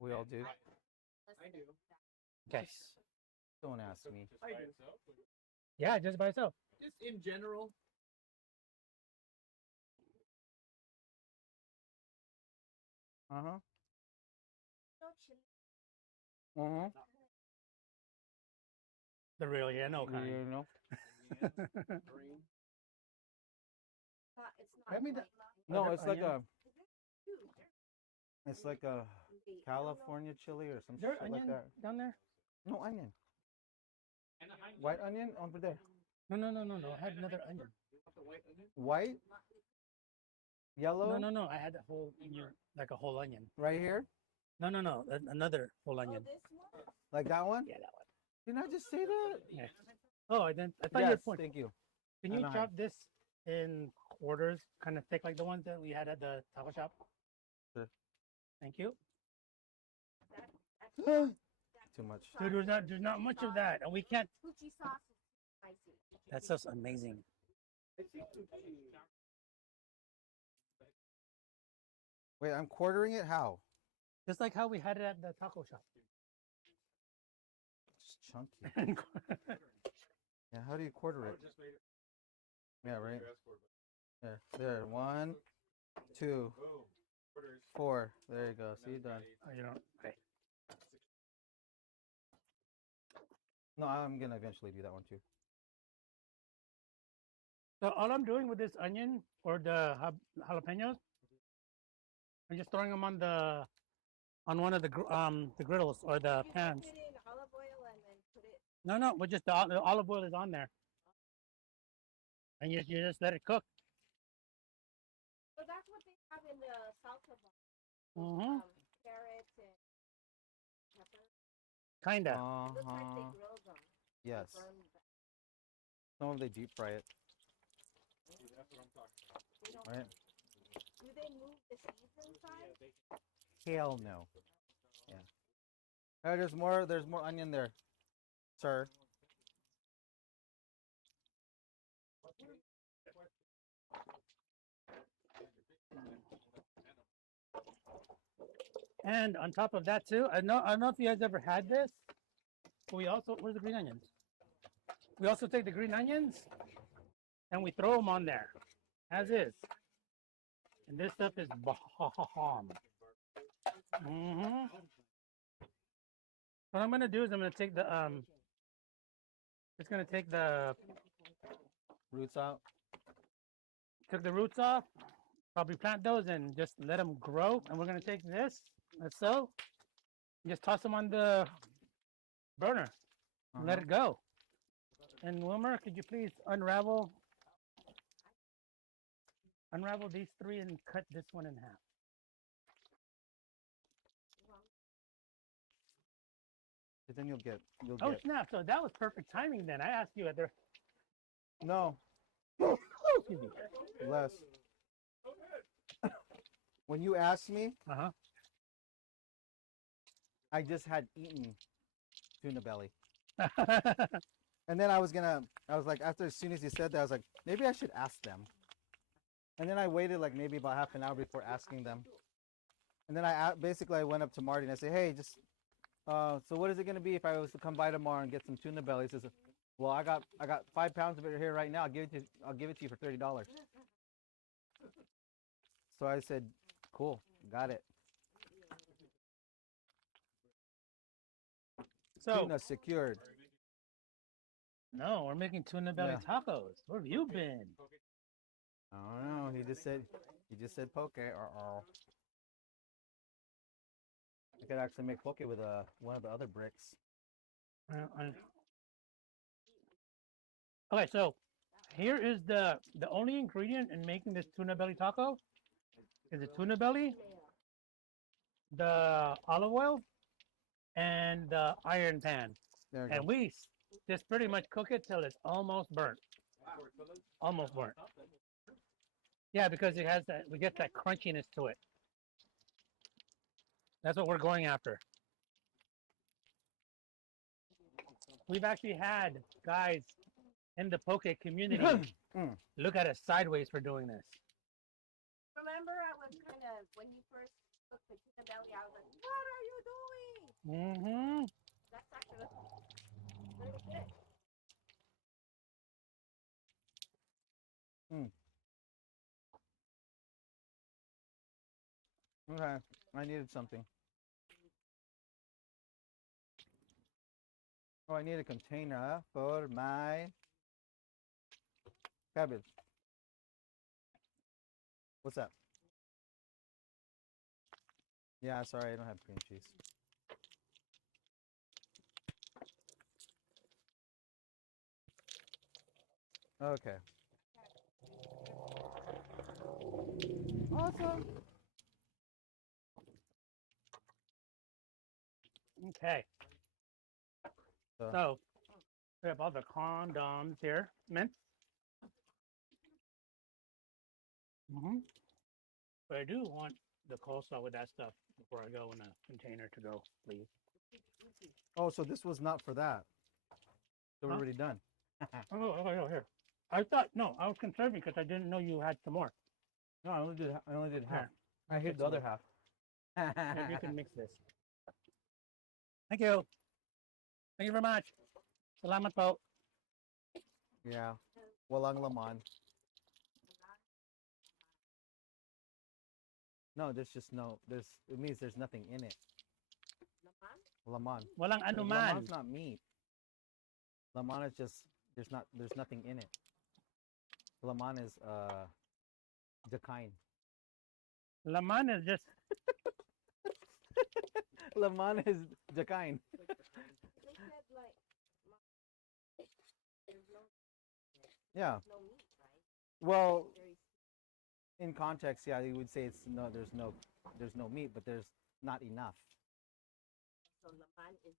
We all do. I do. Okay. Don't ask me. I do. Yeah, just by itself. Just in general. Uh-huh. No chili. Uh-huh. The real, yeah, no kind. You know? Green. It's not I mean, white No, Are it's there like a onions? it's like a chili. I don't know. California chili or some Is there shit like onion that. down there? No onion. And the hindsight. White onion over there. No. I had another onion. White, yellow, No. I had a whole onion, like a whole onion. right here, No. Another whole Oh, onion. this one? like that one. Yeah, that one. Didn't I just say that? Yeah. Oh, I didn't. I thought you Yes, had point. thank you. Can I you know how- chop this in quarters, kind of thick, like the ones that we had at the taco shop? Sure. Thank you. Too much. Dude, there's not much of that, and we can't. Fuji sauce is spicy. That stuff's amazing. Wait, I'm quartering it. How? Just like how we had it at the taco shop. Just chunky. Yeah, how do you quarter it? Yeah, right. There. 1, 2, 4. There you go. See, done. Oh, you don't. Okay. No, I'm gonna eventually do that one too. So all I'm doing with this onion or the jalapenos, I'm just throwing them on one of the griddles or the You pans. dip it in olive oil and then put it. No, but just the olive oil is on there, and you just let it cook. So that's what they have in the salsa bar. Mm-hmm. Carrots and pepper. Kinda. Looks like they Uh-huh. grilled them. Yes. Burned them. Some of they deep fry it, They don't. right? Do they move the seeds inside? Hell no. Yeah. There's more onion there, sir. And on top of that too, I don't know if you guys ever had this. But where's the green onions? We also take the green onions and we throw them on there, as is. And this stuff is bomb. Mm-hmm. What I'm gonna do is I'm gonna take just gonna take Roots out. took the roots off, probably plant those and just let them grow. And we're gonna take this, like so, and just toss them on the burner and let Uh-huh. it go. And Wilmer, could you please unravel these three and cut this one in half? But then you'll Oh get. snap! So that was perfect timing. Then I asked you at there. No, Excuse me. less. When you asked me, Uh I just had eaten tuna belly. huh. And then I was like, as soon as you said that, I was like, maybe I should ask them. And then I waited like maybe about half an hour before asking them. And then basically I went up to Marty and I said, hey, so what is it gonna be if I was to come by tomorrow and get some tuna belly? He says, well, I got 5 pounds of it here right now. I'll give it to you for $30. So I said, cool, got it. So Tuna secured. no, we're making tuna belly Yeah. tacos. Where have you been? I don't know. He just said poke. I could actually make poke with one of the other bricks. Okay, so here is the only ingredient in making this tuna belly taco is the tuna belly, the olive oil, and the iron pan. There you And go. we just pretty much cook it till it's almost burnt. Almost burnt. Yeah, because it has that, we get that crunchiness to it. That's what we're going after. We've actually had guys in the poke community Mm. look at us sideways for doing this. Remember, I was kind of, when you first cooked the tuna belly, I was like, what are you doing? Mm-hmm. That's actually really good. Okay, I needed something. Oh, I need a container for my cabbage. What's that? Yeah, sorry, I don't have cream cheese. Okay. Awesome. Okay. So, So we have all the condoms here. Mint. Mm-hmm. But I do want the coleslaw with that stuff before I go in a container to go, please. oh, so this was not for that. So we're Huh? already done. Oh, here. I thought, no, I was conserving because I didn't know you had some more. No, I only did half. Here, I let me hid get the some other more. half. Maybe you can mix this. Thank you. Thank you very much. Salamat po. Yeah. Walang laman. No, there's just no. There's. It means there's nothing in it. Laman. Walang anuman. Laman's not meat. Laman is just. There's not. There's nothing in it. Laman is decline. Laman is just, Laman is decline. They said like there's Yeah. no meat, right? Well, Very in context, yeah, you would say it's no. There's no meat, but there's not enough. so laman is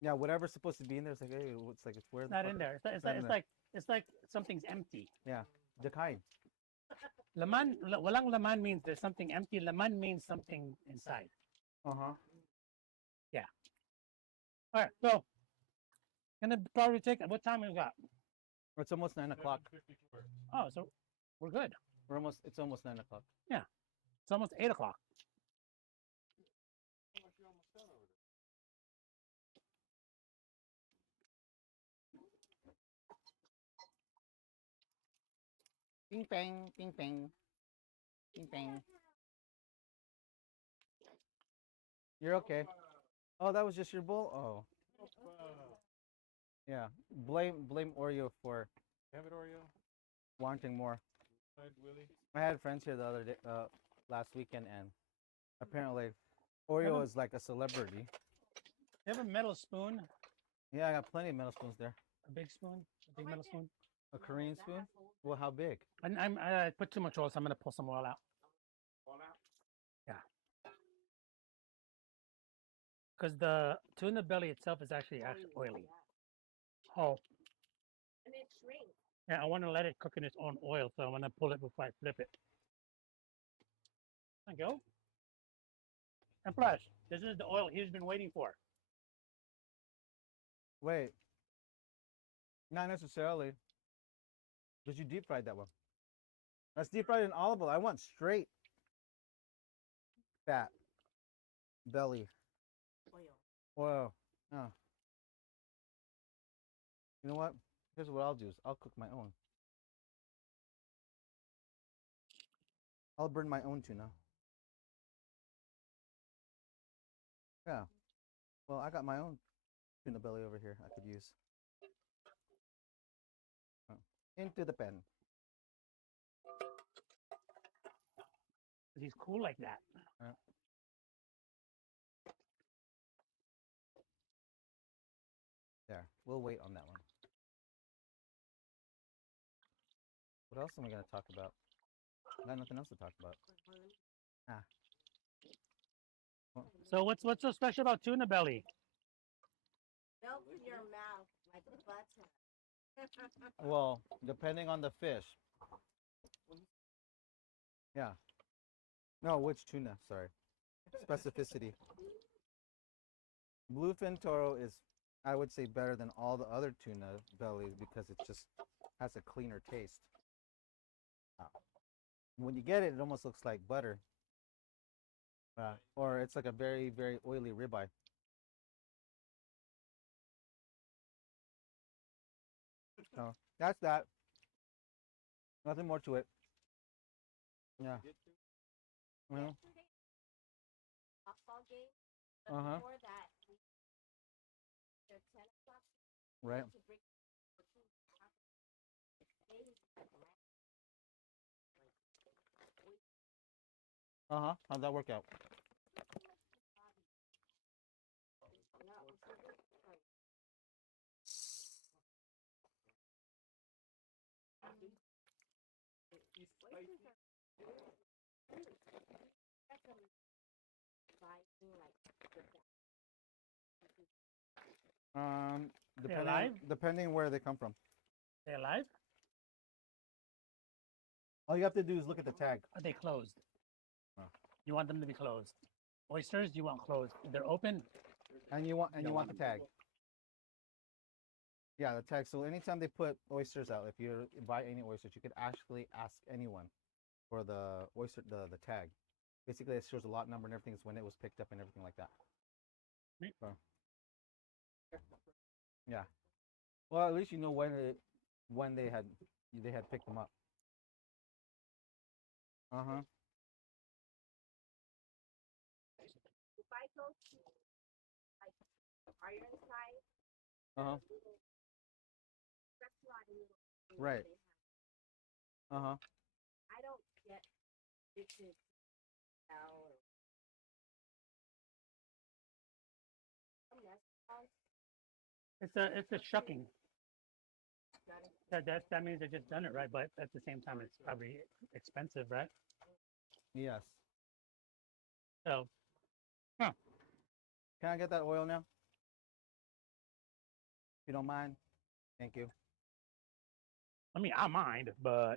Yeah, whatever's supposed to be in there, it's like, hey, it's like it's where the not fuck in there. It's, not in there. it's like something's empty. Yeah, decline. Laman, walang laman means there's something empty. Laman means something inside. Uh-huh. All right, so gonna probably take. What time we got? It's almost 9 o'clock. 7:54. Oh, so we're good. It's almost 9 o'clock. It's almost 8 o'clock. You're almost done over there. Ping pang, ping pang, ping pang. You're okay. Oh, that was just your bowl? Oh. Yeah. Blame Oreo for Have it, Oreo. wanting more. Side Willie. I had friends here the other day, last weekend, and apparently Oreo is like a celebrity. You have a metal spoon, Yeah, I got plenty of metal spoons there. a big spoon, a big metal spoon. A Korean spoon? Well, how big? I put too much oil, so I'm gonna pull some oil out. All out. Because the tuna belly itself is actually oily. Oh, and it shrinks. yeah, I want to let it cook in its own oil, so I want to pull it before I flip it. There you go. And plus, this is the oil he's been waiting for. Wait. Not necessarily. Because you deep fried that one. That's deep fried in olive oil. I want straight fat belly Oil. oil. Oh. You know what? Here's what I'll do is I'll cook my own. I'll burn my own tuna. Yeah. Well, I got my own tuna belly over here I could use. Oh. Into the pan. He's cool like that. There. We'll wait on that one. What else am I going to talk about? I got nothing else to talk about. So what's so special about tuna belly? Melt in your mouth like butter. Well, depending on the fish. Yeah. No, which tuna? Sorry. Specificity. Bluefin toro is, I would say, better than all the other tuna bellies because it just has a cleaner taste. When you get it, it almost looks like butter. Or it's like a very, very oily ribeye. So that's that. Nothing more to it. Yeah. Mhm. Yesterday, softball game. But Uh-huh. before that, they're 10 o'clock. Right. To bring the food. They like Uh-huh. How'd that work out? Depending alive? depending where they come from. They alive? All you have to do is look at the tag. Are they closed? Oh. You want them to be closed. Oysters, you want closed. If they're open, And you want the tag. Yeah, the tag. So anytime they put oysters out, if you buy any oysters, you could actually ask anyone for the oyster the tag. Basically, it shows the lot number and everything. Is when it was picked up and everything like that. Neat. So, yeah. Well, at least you know when they had picked them up. Uh-huh. If I go to like Ironside, Uh-huh. little restaurant in little thing Right. they have, Uh-huh. I don't get dishes now or some restaurants. it's a shucking. Done. That means they just done it right, but at the same time, it's probably expensive, right? Yes. So, Can I get that oil now? If you don't mind. Thank you. I mean, I mind, but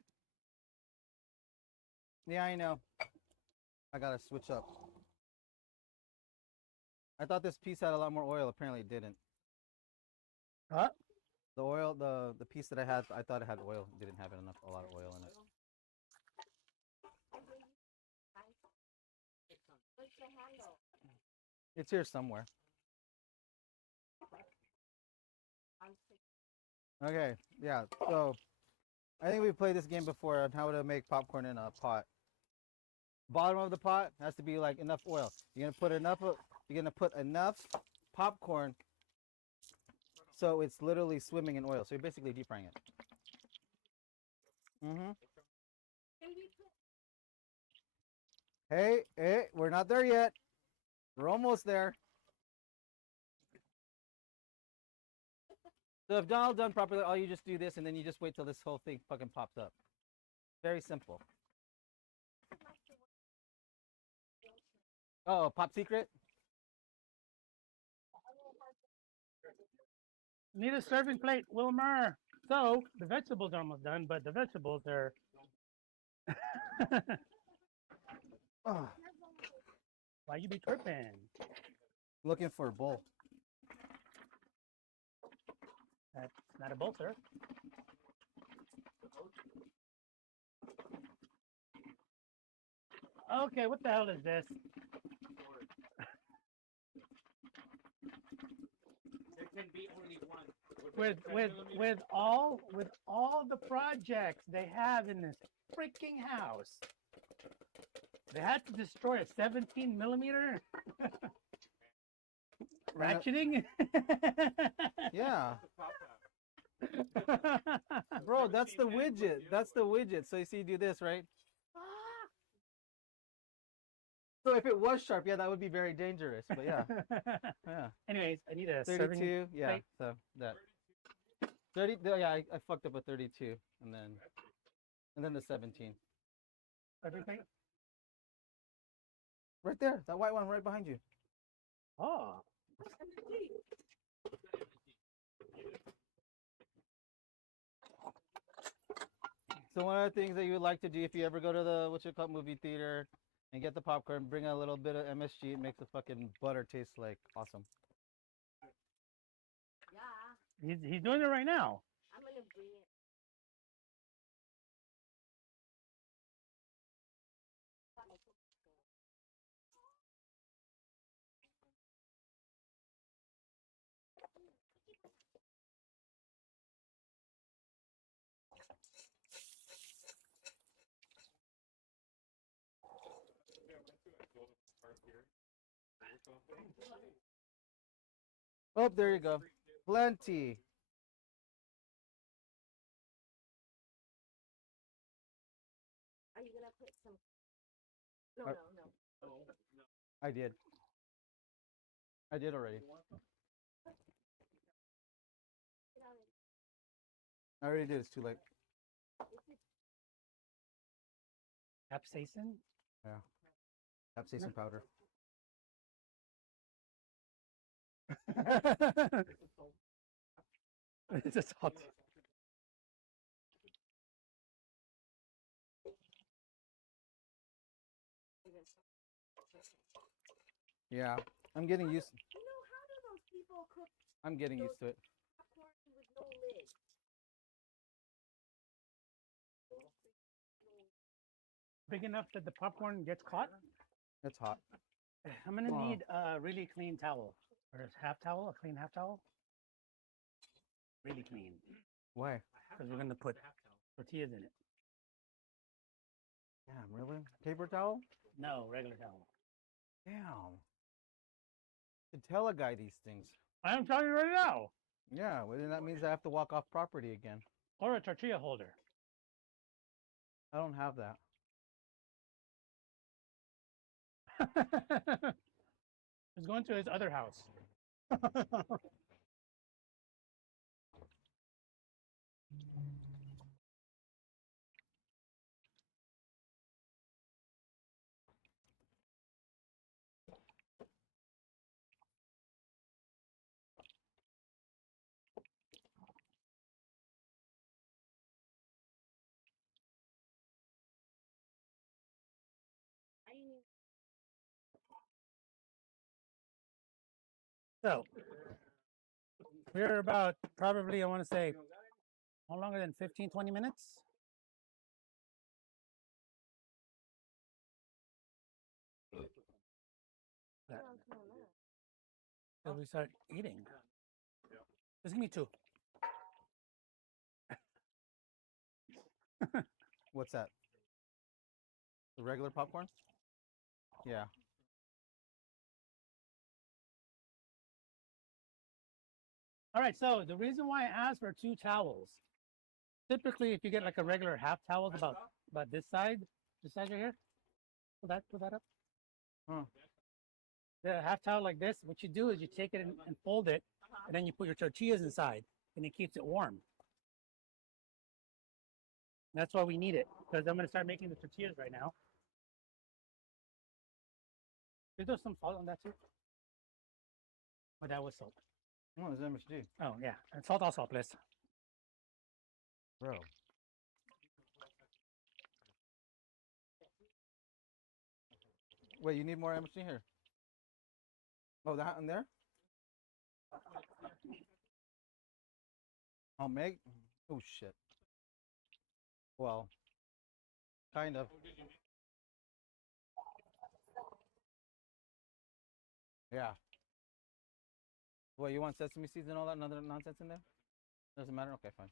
Yeah, I know. I gotta switch up. I thought this piece had a lot more oil. Apparently, it didn't. Huh? The oil, the piece that I had, I thought it had oil. It didn't have a lot of oil in it. Where's the handle? It's here somewhere. I'm sick. Okay, yeah. So I think we played this game before on how to make popcorn in a pot. Bottom of the pot has to be like enough oil. You're gonna put enough popcorn so it's literally swimming in oil. So you're basically deep frying it. Mm-hmm. Can we put Hey, we're not there yet. We're almost there. So if all done properly, all you just do this and then you just wait till this whole thing fucking pops up. Very simple. Oh, pop secret? need a serving plate, Wilmer. So the vegetables are almost done, but the vegetables are. Oh, Why you be tripping? looking for a bowl. That's not a bowl, sir. Okay, what the hell is this? There can be only one. With all the projects they have in this freaking house, they had to destroy a 17 millimeter Right. ratcheting. Yeah. Bro, that's the widget. That's the widget. So you see, you do this, right? So if it was sharp, yeah, that would be very dangerous. But yeah, yeah. Anyways, I need a serving 32, yeah. plate. So that 30. Yeah, I fucked up a 32, and then the 17. serving plate. Right there, that white one right behind you. Oh, So one of the things that you would like to do if you ever go to the movie theater and get the popcorn, bring a little bit of MSG. It makes the fucking butter taste like awesome. yeah, he's doing it right now. I'm gonna bring it. Oh, there you go. Plenty. Are you gonna put some? No, Uh, no, no. I did. I did already. Get out of it. I already did. It's too late. Capsaicin. Yeah. Capsaicin powder. It's a salty. Yeah, I'm getting used. You know, how do those people cook I'm getting used to it. popcorn with no lid? Big enough that the popcorn gets caught. It's hot. I'm gonna Wow. need a really clean towel or a half towel, a clean half towel. Really clean, Why? because we're gonna put tortillas in it. Damn, really? Paper towel? No, regular towel. Damn. To tell a guy these things. I am telling you right now. Yeah, well, then that means I have to walk off property again. Or a tortilla holder. I don't have that. He's going to his other house. So we're about probably, I want to say, no longer than 15, 20 minutes. Till we start eating. Just give me two. What's that? The regular popcorn? Yeah. All right, so the reason why I asked for two towels, typically if you get like a regular half towel about this side right here, put that up. Huh. The half towel like this, what you do is you take it and fold it, and then you put your tortillas inside, and it keeps it warm. That's why we need it, because I'm gonna start making the tortillas right now. Is there some salt on that too? Oh, that was salt. Oh, it's MSG. Oh yeah, and salt also, please. Bro. Wait, you need more MSG here? Oh, that in there? Oh, Meg? Oh, shit. Well, kind of. Yeah. What, you want sesame seeds and all that other nonsense in there? Doesn't matter? Okay, fine.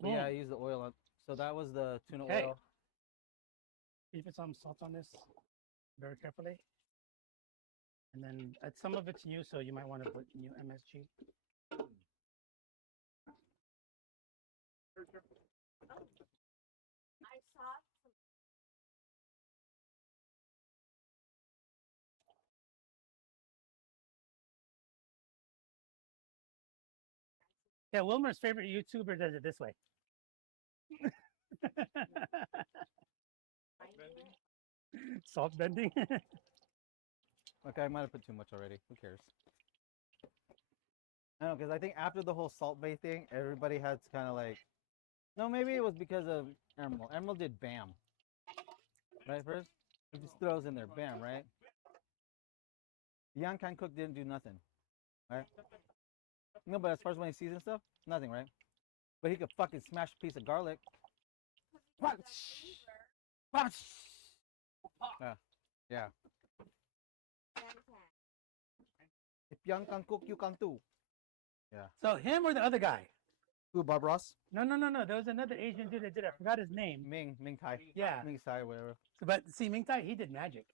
But yeah, I use the oil on. So that was the tuna Okay. oil. You put some salt on this very carefully. And then some of it's new, so you might want to put new MSG. I saw some. Yeah, Wilmer's favorite YouTuber does it this way. Salt bending. Okay, I might have put too much already. Who cares? I know, because I think after the whole Salt Bay thing, everybody had kind of like, no, maybe it was because of Emerald. Emerald did BAM. Right, first? He just throws in there, BAM, right? Young Can Cook didn't do nothing, right? No, but as far as when he seasons stuff, nothing, right? But he could fucking smash a piece of garlic. Yeah, yeah. If Young can cook, you can too. Yeah. So him or the other guy? Who, Bob Ross? No. There was another Asian dude that did it. I forgot his name. Ming Tai. Yeah. Ming Tai, whatever. But see, Ming Tai, he did magic.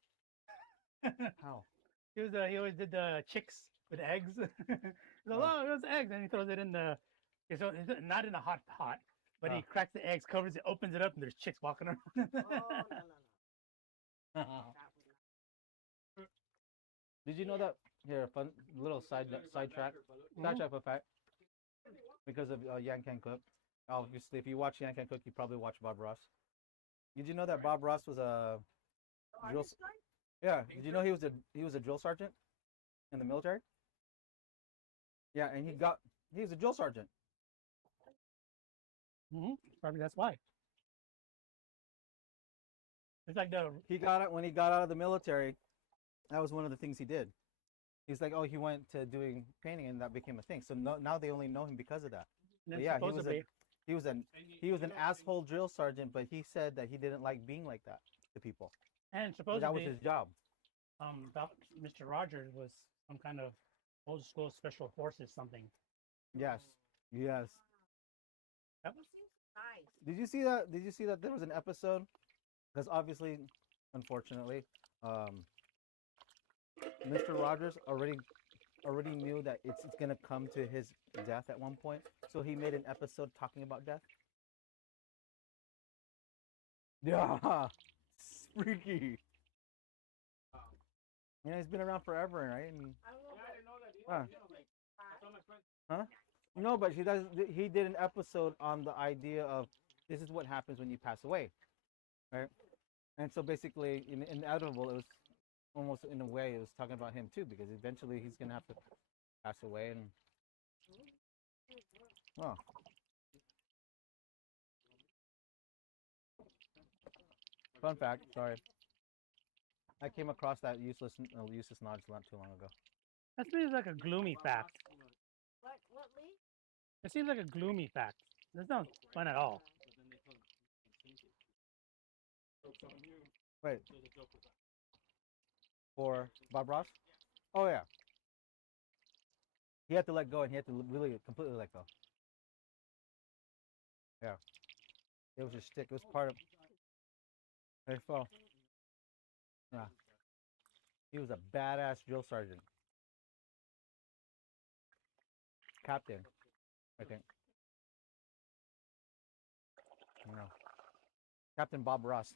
How? He always did the chicks with eggs. He's like, oh, there's eggs, and he throws it in the. So it's not in a hot pot, but he cracks the eggs, covers it, opens it up, and there's chicks walking around. No. Did you know that? Here, a fun little sidetrack. Sidetrack for fact. Because of Yan Can Cook. Obviously, if you watch Yan Can Cook, you probably watch Bob Ross. Did you know that Bob Ross was a drill? Yeah. Did you know he was a drill sergeant in the military? Yeah, and he was a drill sergeant. Probably that's why. It's like the When he got out of the military, that was one of the things he did. He's like, oh, he went to doing painting, and that became a thing. So now they only know him because of that. and But yeah, supposedly he was an asshole drill sergeant, but he said that he didn't like being like that to people. and But that was supposedly his job. Mr. Rogers was some kind of old school special forces something. Yes. Yes. Yep. He seems nice. Did you see that? Did you see that there was an episode? Because obviously, unfortunately, Mr. Rogers already knew that it's gonna come to his death at one point. So he made an episode talking about death. Yeah, it's freaky. Yeah, he's been around forever, right? And, I don't know. Yeah, I didn't know that either. Huh. You know, like, I saw my friend. huh? No, but he did an episode on the idea of this is what happens when you pass away, right? And so basically, in inevitable, it was almost in a way it was talking about him too, because eventually he's gonna have to pass away. And oh, fun fact. Sorry, I came across that useless knowledge not too long ago. That seems like a gloomy fact. What Lee? It seems like a gloomy fact. That's not fun at all. Wait, for Bob Ross? Oh yeah, he had to let go, and he had to really completely let go. Yeah, it was his stick. It was part of. Hey, Phil. Yeah, he was a badass drill sergeant, captain, I think. No, Captain Bob Ross.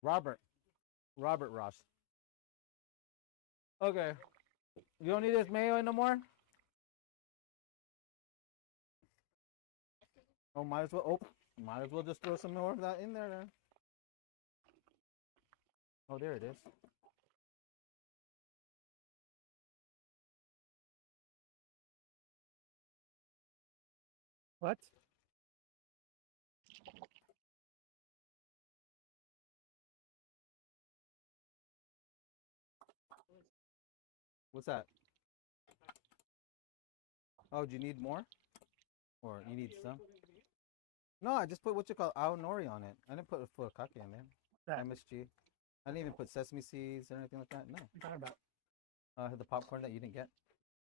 Robert Ross. Okay, you don't need this mayo anymore. Oh, might as well. Oh, might as well just throw some more of that in there then. Oh, there it is. What? What's that? Oh, do you need more? Or you need some? No, I just put what you call aonori on it. I didn't put furikake in there. That? MSG. I didn't even put sesame seeds or anything like that. No. What are you talking about? The popcorn that you didn't get.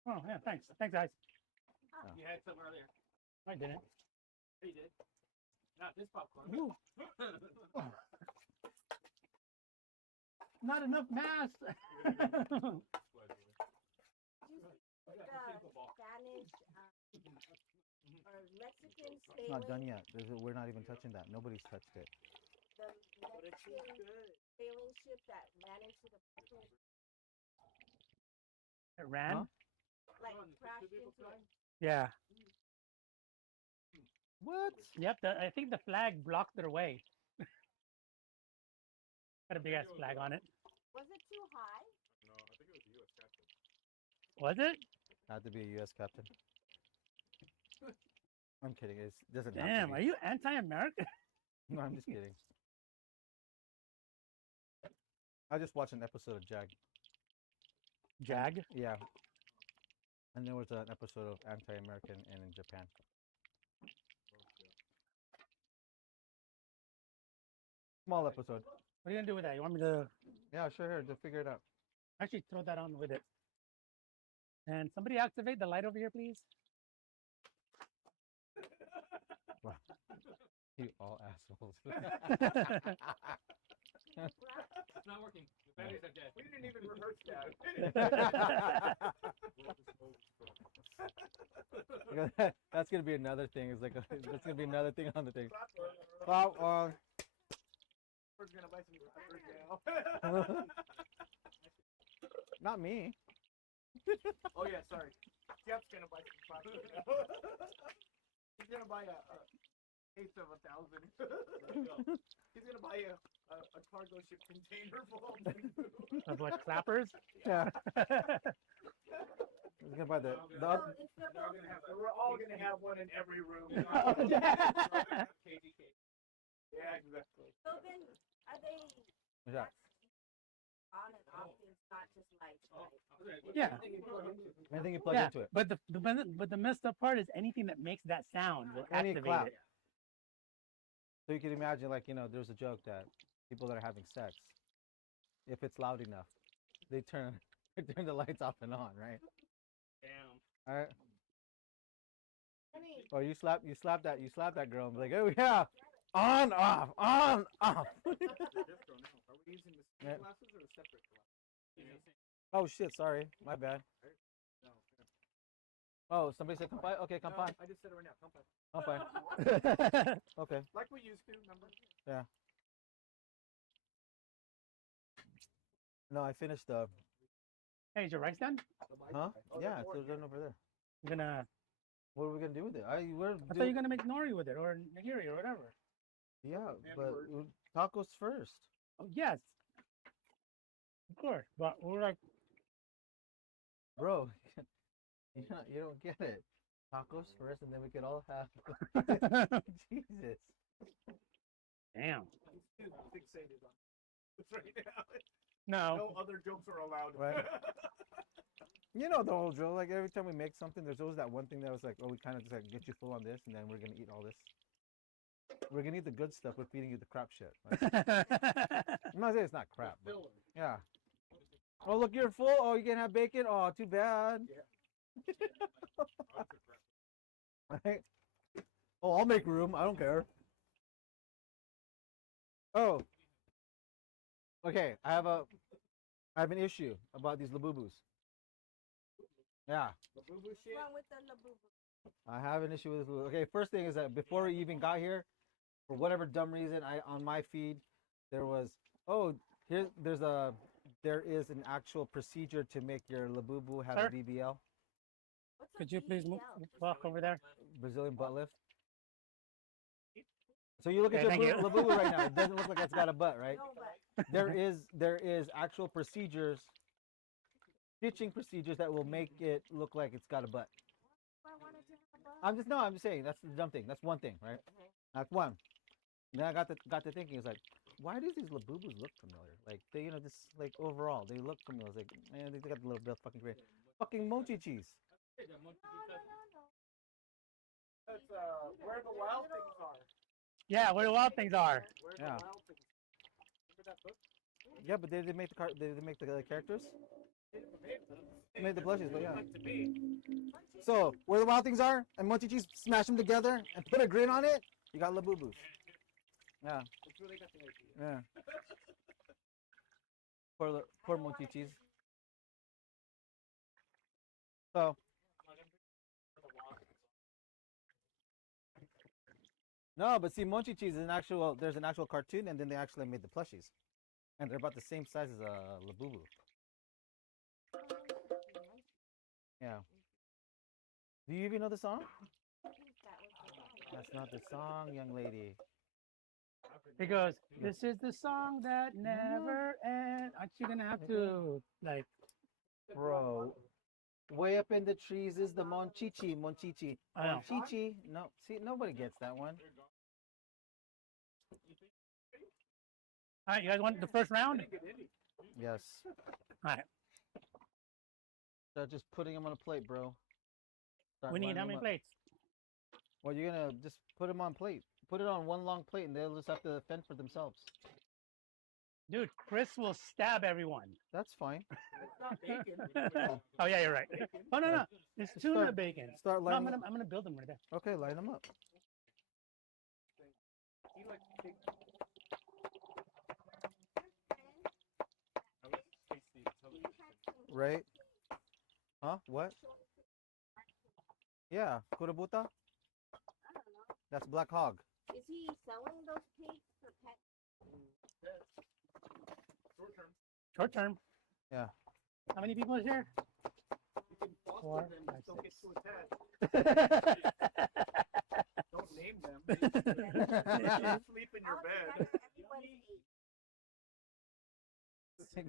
Oh yeah, thanks. Thanks guys. You had some earlier. I didn't. Yeah, you did. Not this popcorn. Ooh. Not enough mass. Spanish or Mexican It's not done sailing. yet. We're not even touching that. Nobody's touched it. The Mexican sailing ship that ran into the It ran. Huh? like crashed into it. Yeah. What? Yep. I think the flag blocked their way. Had a big ass flag on it. Was it too high? Was it? Had to be a U.S. captain. I'm kidding. It doesn't have Damn. to Are be. you anti-American? No, I'm just kidding. I just watched an episode of Jag. Jag. Yeah. And there was an episode of Anti-American in Japan. Small episode. What are you gonna do with that? You want me to Yeah, sure. Here, just figure it out. actually throw that on with it? And somebody activate the light over here, please. You all assholes. It's not working. The batteries are dead. We didn't even rehearse that. That's gonna be another thing. It's like that's gonna be another thing on the thing. Popcorn. We're gonna buy some crackers now. Not me. Oh yeah, sorry. Jeff's gonna buy some crackers now. He's gonna buy a case of 1,000. He's gonna buy a cargo ship container full of food. Of what, clappers? Yeah. He's gonna buy the. So oth- it's the We're all gonna have one in every room. KGK. Yeah, exactly. so then are they Yeah. on and off things, not just lights, right? Yeah. Anything you plug Yeah, into it. but the messed up part is anything that makes that sound will Any activate clap. it. So you can imagine, like, there's a joke that people that are having sex, if it's loud enough, they turn they turn the lights off and on, right? Damn. All right. Honey, Or you slap that girl and be like, oh yeah, on off. The disco now. Are we using the same Yeah. glasses or separate glasses? Oh shit, sorry, my bad. No. Oh, somebody said kampai. Okay, No, kampai. I just said it right now. Kampai. Kampai. Okay. Like we used to, remember? No, I finished the. Hey, is your rice done? Huh? Oh, Yeah, they're it's bored, still done over there. You're gonna. What are we gonna do with it? I thought you were gonna make nori with it or nigiri or whatever. Yeah, And but we're- tacos first. Oh yes, of course. But we're like, Bro, you don't get it. Tacos first, and then we could all have. Jesus. damn. He's too fixated on it right now. No. No other jokes are allowed. Right. You know the whole drill. Like every time we make something, there's always that one thing that was like, oh, we kind of just like get you full on this, and then we're gonna eat all this. We're gonna eat the good stuff. We're feeding you the crap shit. Right? I'm not saying it's not crap. But yeah. Oh look, you're full. Oh, you can have bacon. Oh, too bad. Right? Oh, I'll make room. I don't care. Oh. Okay, I have an issue about these labubus. Yeah, The boo-boo shit. What's wrong with the labubu? I have an issue with this. Okay, first thing is that before we even got here, for whatever dumb reason, on my feed there was there is an actual procedure to make your labubu have Sir? a BBL, What's a Could you please BBL? walk over there? Brazilian butt lift. So you look at Okay, your thank you. labubu right now. It doesn't look like it's got a butt, right? No, but There is actual procedures, stitching procedures that will make it look like it's got a butt. I wanted to have I'm just saying that's the dumb thing. That's one thing, right? That's one. Then I got to thinking. It's like, why do these labubus look familiar? Like they, just like overall they look familiar. It's like, man, they got the little bit fucking great, fucking mochi cheese. That's where the wild things are. Yeah, where the wild things are. Where Yeah. the wild things. Remember that book? Yeah, but they make they make the characters. They Made the blushes, but yeah. Like to me. So where the wild things are and mochi cheese, smash them together and put a grin on it. You got labubus. Yeah, It's really got the idea. yeah. Poor mochi cheese. So no, but see, mochi cheese is there's an actual cartoon, and then they actually made the plushies, and they're about the same size as a labubu. Yeah. Do you even know the song? That's not the song, young lady. He goes, "This is the song that never ends." Aren't you gonna have to like? Bro, way up in the trees is the monchichi. I know. Monchichi. No, see, nobody gets that one. All right, you guys want the first round? Yes. All right. Start just putting them on a plate, bro. Start We need lining how 'em many up. plates? Well, you're gonna just put them on plate. Put it on one long plate, and they'll just have to fend for themselves. Dude, Chris will stab everyone. That's fine. It's not bacon. Oh yeah, you're right. Oh no, it's tuna bacon. Start No, lining. I'm gonna build them right there. Okay, line them up. He likes big. Right? Huh? What? Yeah, kurabuta. I don't know. That's black hog. Is he selling those pigs for pet? Short term. Short term. Yeah. How many people is here? You can foster 4, them, 5, just don't get 6. too attached. Don't name them. Just sleep in your bed. Everyone's eight.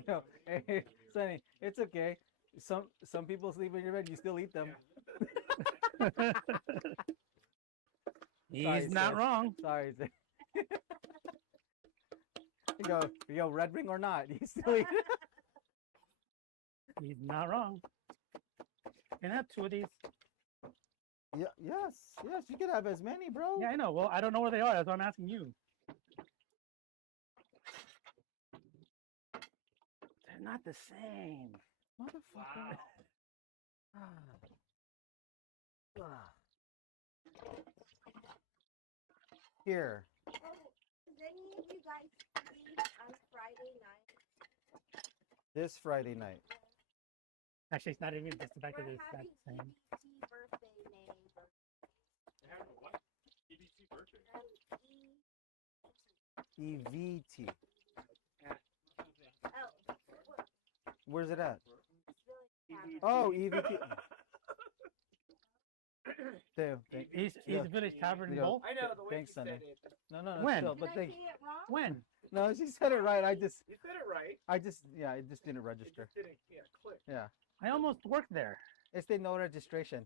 No, hey, Sonny, it's okay. Some people sleep in your bed. You still eat them. He's Sorry, not sis. wrong. Sorry. Sis. Yo, red ring or not, you still eat. He's not wrong. Can I have two of these? Yeah. Yes. You can have as many, bro. Yeah, I know. Well, I don't know where they are. That's why I'm asking you. They're not the same. Motherfucker. Here. Oh, does any of you guys eat on Friday night? This Friday night. Actually, it's not even just the fact that We're it's not having the same. EBT birthday name. They have a what? EBC birthday. EVT. Oh, Where's it at? Village Tavern. Oh, EVT. Damn, East yeah. Village Tavern in Yeah. both? I know the way Thanks, you Sonny. said it. No, When? Still, Did but I thank. say it wrong? When? No, she said it right. You said it right. It just didn't It register. just didn't click. Yeah, I almost worked there. it's the no registration.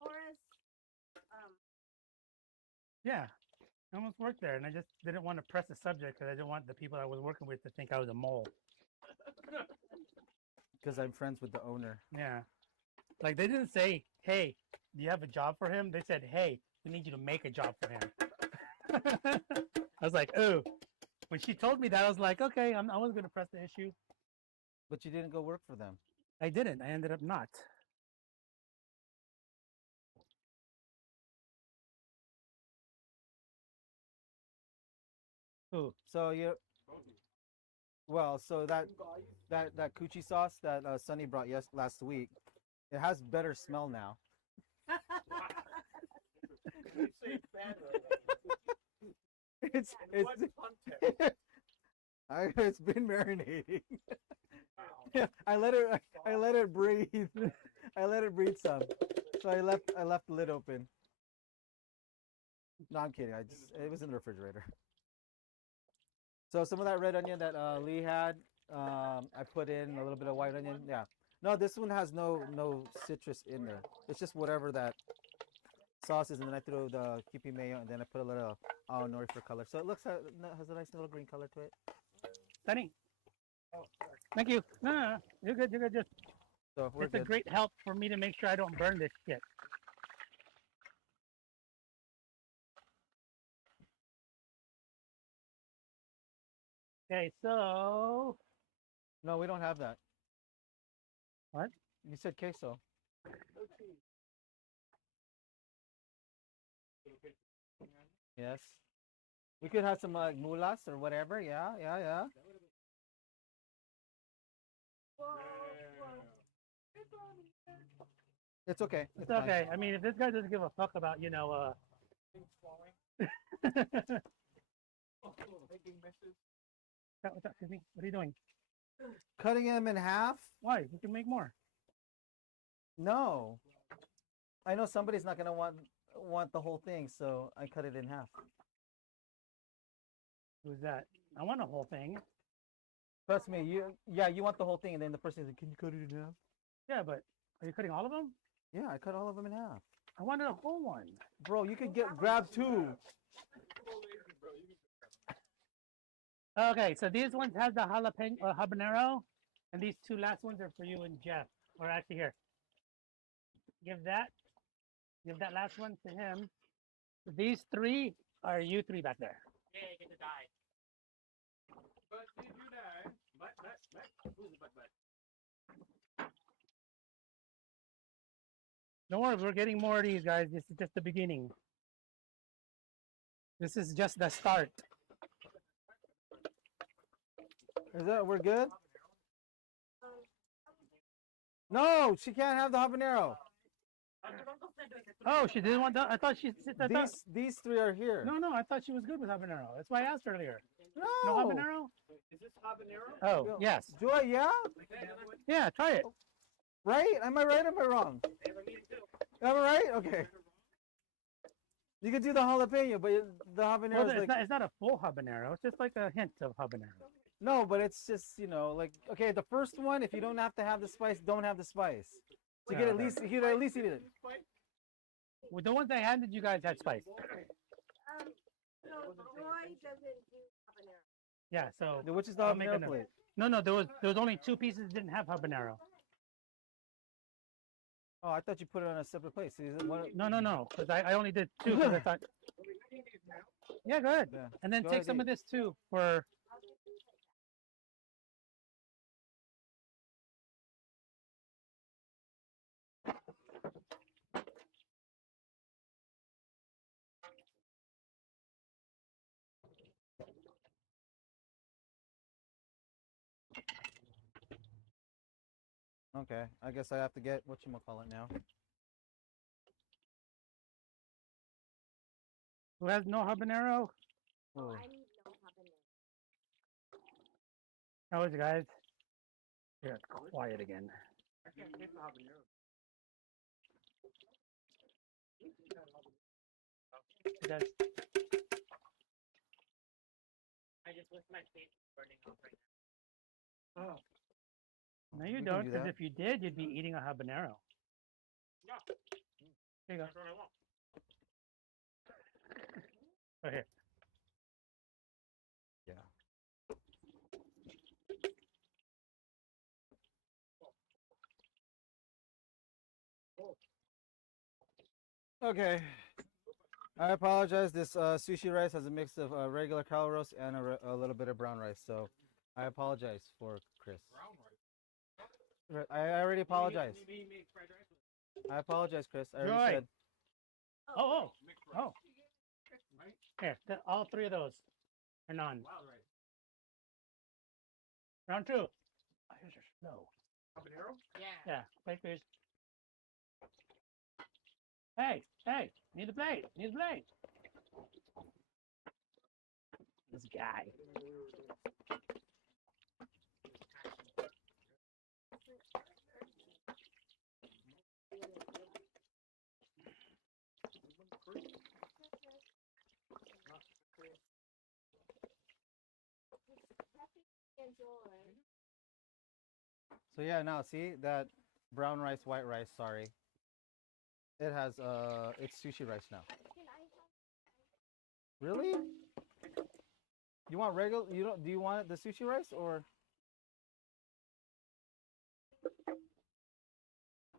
Horace, Yeah. I almost worked there, and I just didn't want to press the subject because I didn't want the people I was working with to think I was a mole. Because I'm friends with the owner. Yeah. Like, they didn't say, hey, do you have a job for him? They said, hey, we need you to make a job for him. I was like, oh. When she told me that, I was like, okay, I wasn't going to press the issue. But you didn't go work for them. I didn't. I ended up not. Ooh. So so that coochie sauce that Sonny brought last week, it has better smell now. You say it's bad. It's What context? it's been marinating. Wow. Yeah, I let it breathe. I let it breathe some. So I left the lid open. No, I'm kidding. It was in the refrigerator. So some of that red onion that Lee had, I put in a little bit of white onion. Yeah. No, this one has no citrus in there. It's just whatever that sauce is, and then I threw the kipi mayo, and then I put a little aonori for color. So it has a nice little green color to it. Sunny, Oh, sorry. thank you. No, you're good. You're good. Just, So we're it's a good. great help for me to make sure I don't burn this shit. Okay, so No, we don't have that. What? You said queso. Yes. We could have some mulas or whatever. Yeah. It's okay. it's fine. okay. I mean, if this guy doesn't give a fuck about, Things falling. Making misses. what's up, excuse me? What are you doing? Cutting them in half? Why? We can make more. No. I know somebody's not gonna want the whole thing, so I cut it in half. Who's that? I want a whole thing. Trust me, you want the whole thing, and then the person is like, "Can you cut it in half?" Yeah, but are you cutting all of them? Yeah, I cut all of them in half. I wanted a whole one. Bro, you could grab two. Okay, so these ones have the jalapeno habanero, and these two last ones are for you and Jeff. Or actually, here, give that last one to him. These three are you three back there. Yeah, get to die. But did you die? But. Who's the but? Don't worry, we're getting more of these, guys. This is just the beginning. This is just the start. We're good? No, she can't have the habanero. Oh, she didn't want that. I thought she. I thought, These three are here. no, I thought she was good with habanero. That's why I asked earlier. No No. habanero? Is this habanero? Oh, yes. Joy, yeah? Yeah, try it. Right? Am I right or am I wrong? Am I right? Okay. You could do the jalapeno, but the habanero Well, is it's like... not a full habanero. It's just like a hint of habanero. No, but it's just, like, okay, the first one, if you don't have to have the spice, don't have the spice. To get Yeah, at least, you at least eat it. Well, the ones I handed you guys had spice. So Roy doesn't do habanero. Yeah, so Which is the I'll make habanero another. plate. No, there was only 2 pieces that didn't have habanero. Oh, I thought you put it on a separate plate. See, is it one, No, because I only did 2 because I thought. Yeah, go ahead. Yeah. And then Go take ahead, some eat. of this too for. Okay, I guess I have to get whatchamacallit now. Who has no habanero? Oh. I need no habanero. How is it, guys? Yeah, it's quiet again. I can't taste the habanero. That's, I just wish my face was burning off right now. Oh, no, you We can don't. do Because that. if you did, you'd be eating a habanero. Yeah, There you go. that's what I want. Right here. Yeah. Okay. I apologize. This sushi rice has a mix of regular cow roast and a little bit of brown rice. So I apologize for Chris. Brown rice. I already apologized. Maybe he made fried rice with I apologize, Chris. I already Joy. said. Oh, mixed rice. oh. Right? Here, all 3 of those are none. Wild rice. Round 2. Oh, yours are slow. habanero? Yeah. Yeah, plate please. Hey, need a plate. Need a plate. This guy. Enjoy. So yeah, now see that brown rice, white rice. Sorry, it has it's sushi rice now. Can I have Really? You want regular? You don't? Do you want the sushi rice or?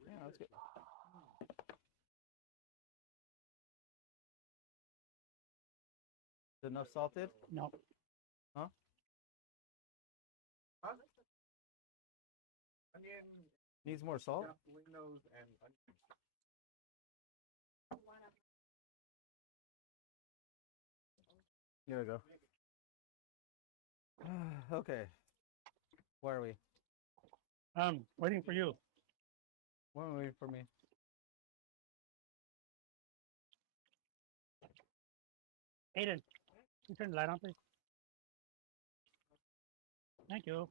Yeah, that's good. Is it enough salted? No. Huh? Onion, Needs more salt? windows, and onion. one of Here we go. Okay. Where are we? Waiting for you. Where are we waiting for me? Aiden, you turn the light on, please. Thank you.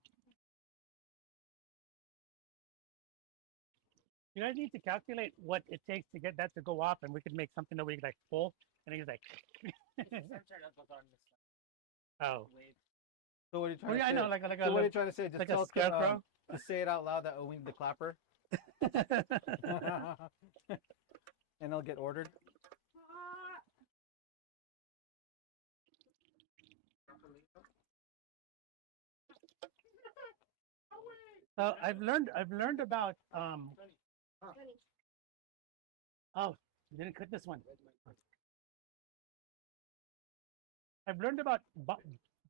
You guys need to calculate what it takes to get that to go off, and we could make something that we could like pull, and he's like, Sensor that goes on this oh, wave. So what are you trying oh to yeah, say? I know, like So a what are you little, trying to say? Just like tell a scarecrow. just say it out loud that Owen the clapper, and they'll get ordered. So I've learned about Honey. oh, you didn't cut this one. I've learned about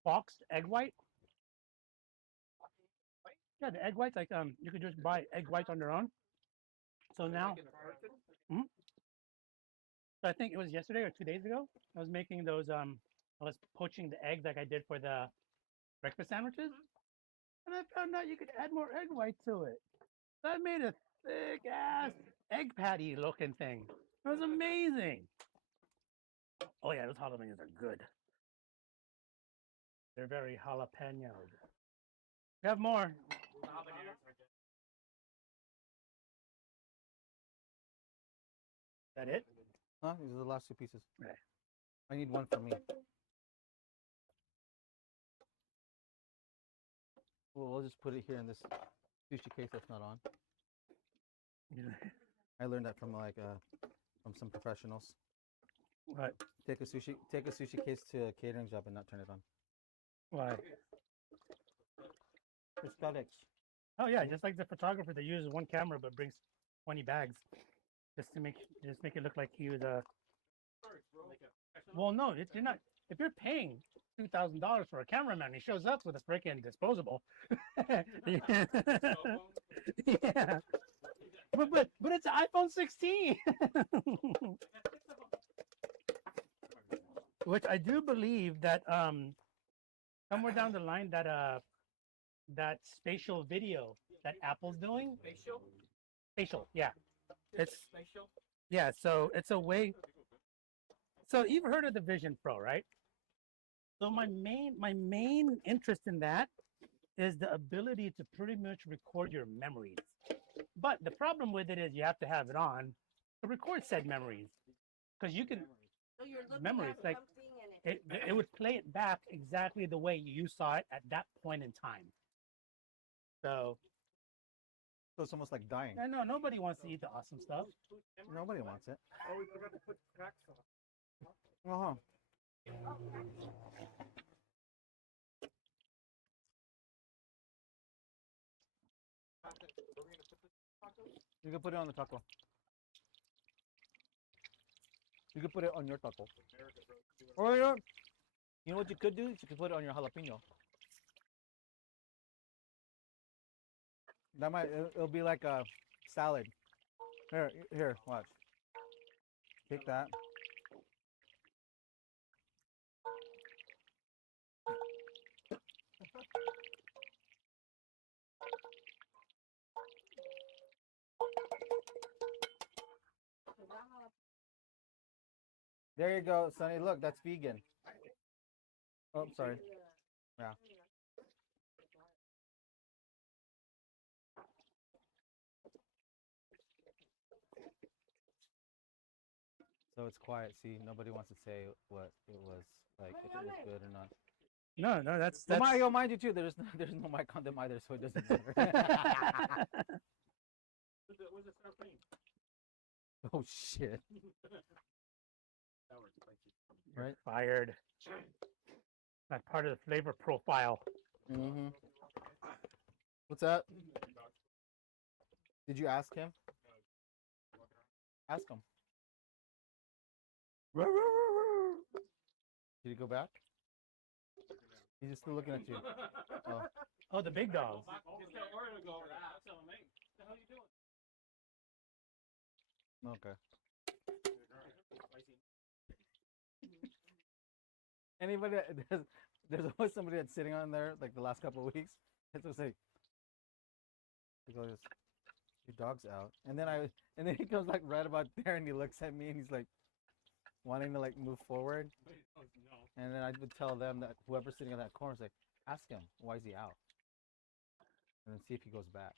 boxed egg white. Yeah, the egg whites, like you could just buy egg whites on their own. So now, so I think it was yesterday or 2 days ago. I was making those. I was poaching the eggs like I did for the breakfast sandwiches, and I found out you could add more egg white to it. So I made a thick ass egg patty looking thing. It was amazing. Oh yeah, those jalapenos are good. They're very jalapeno. We have more. The habaneros are good. That it? Huh? These are the last 2 pieces. Okay. I need one for me. we'll just put it here in this sushi case that's not on. Yeah. I learned that from from some professionals. What? Take a sushi case to a catering job and not turn it on. Why? Aesthetics. Oh yeah, just like the photographer that uses one camera but brings 20 bags, just to make it look like he was a. Well, no, you're not. If you're paying $2,000 for a cameraman, he shows up with a freaking disposable. Yeah. Yeah. But it's an iPhone 16. Which I do believe that somewhere down the line that spatial video that Apple's doing. Spatial, yeah. It's yeah, so it's a way. So you've heard of the Vision Pro, right? So my main interest in that is the ability to pretty much record your memories. But the problem with it is you have to have it on to record said memories, because you can So you're looking memories at like something and it would play it back exactly the way you saw it at that point in time. So So it's almost like dying. I know nobody wants to eat the awesome stuff. Nobody wants it. Oh, we forgot to put cracks on. Uh-huh. You can put it on the taco. You could put it on your taco. Or you know what you could do? You could put it on your jalapeno. That might it'll be like a salad. Here, watch. Take that. There you go, Sonny. Look, that's vegan. Oh, sorry. Yeah. So it's quiet. See, nobody wants to say what it was like, if it was good or not. No, that's Well, mind you too. There's no mic on them either, so it doesn't matter. Where's the sour cream? Oh shit! Right? fired. Not part of the flavor profile. Mm-hmm. What's that? Did you ask him? Ask him. Did he go back? He's just still looking at you. Oh. Oh, the big dogs. Okay. Anybody? There's always somebody that's sitting on there like the last couple of weeks. It's just like, he goes, your dog's out, and then he comes like right about there, and he looks at me, and he's like, wanting to like move forward, and then I would tell them that whoever's sitting in that corner is like, ask him why is he out, and then see if he goes back.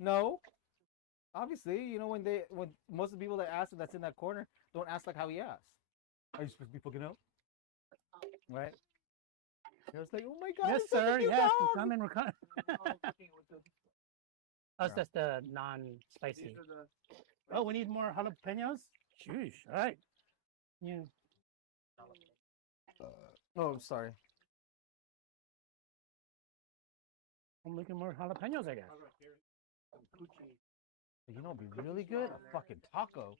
No, obviously, you know when most of the people that ask him that's in that corner don't ask like how he asked. Are you supposed to be fucking out? Right? I was like, oh my god, Yes, it's such a sir. cute Yes, dog! we're coming. We're coming. Us, that's the non-spicy. These are the Oh, we need more jalapenos. Sheesh. All right. Yeah. Oh, sorry. I'm looking more jalapenos, I guess. You know, it'd be really good a fucking taco.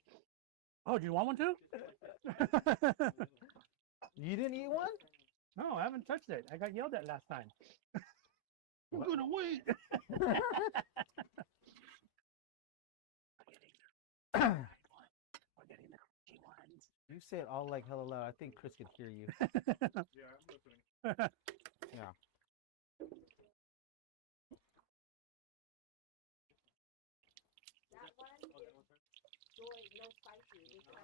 Oh, do you want one too? You didn't eat one? No, I haven't touched it. I got yelled at last time. I'm gonna wait. We're getting the crunchy ones. You say it all like hella loud. I think Chris could hear you. yeah, I'm listening. Yeah. that one, joy, no spicy. It's like,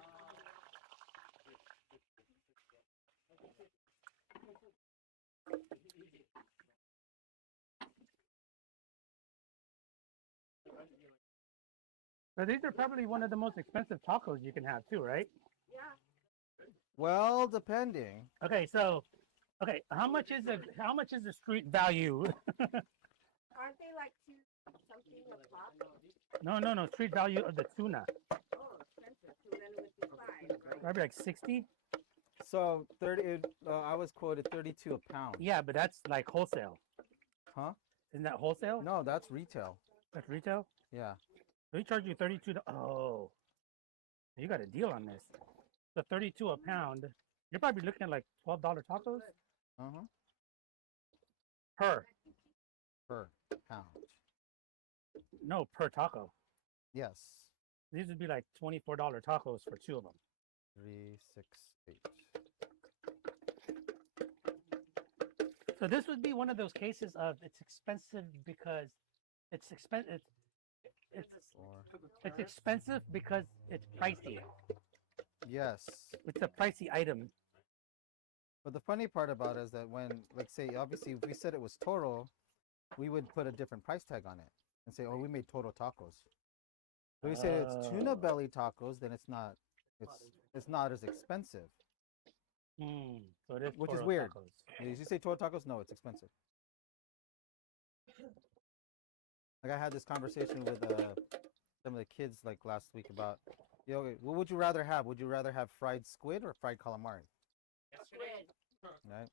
So these are probably one of the most expensive tacos you can have too, right? yeah. Well, depending. Okay, so Okay, how much is the street value? Aren't they like two something a pop? No, street value of the tuna. Oh, expensive. So then it would be five, right? Probably like 60. So 30. I was quoted 32 a pound. Yeah, but that's like wholesale. Huh? Isn't that wholesale? No, that's retail. That's retail. Yeah. They charge you 32. Oh, you got a deal on this. So 32 a pound. You're probably looking at like $12 tacos Uh-huh. per. Per pound. No, per taco. Yes. These would be like $24 tacos for two of them. 3, 6, 8. So this would be one of those cases of it's expensive because it's expensive. It's 4. it's expensive because it's pricey. Yes. It's a pricey item. But the funny part about it is that when, like, say, obviously, if we said it was toro, we would put a different price tag on it and say, oh, we made toro tacos. If we say it's tuna Oh. belly tacos, then it's not as expensive. So it is Which is Toro weird. tacos. If you say toro tacos, no, it's expensive. Like I had this conversation with some of the kids like last week about, what would you rather have? Would you rather have fried squid or fried calamari? Yesterday? Right?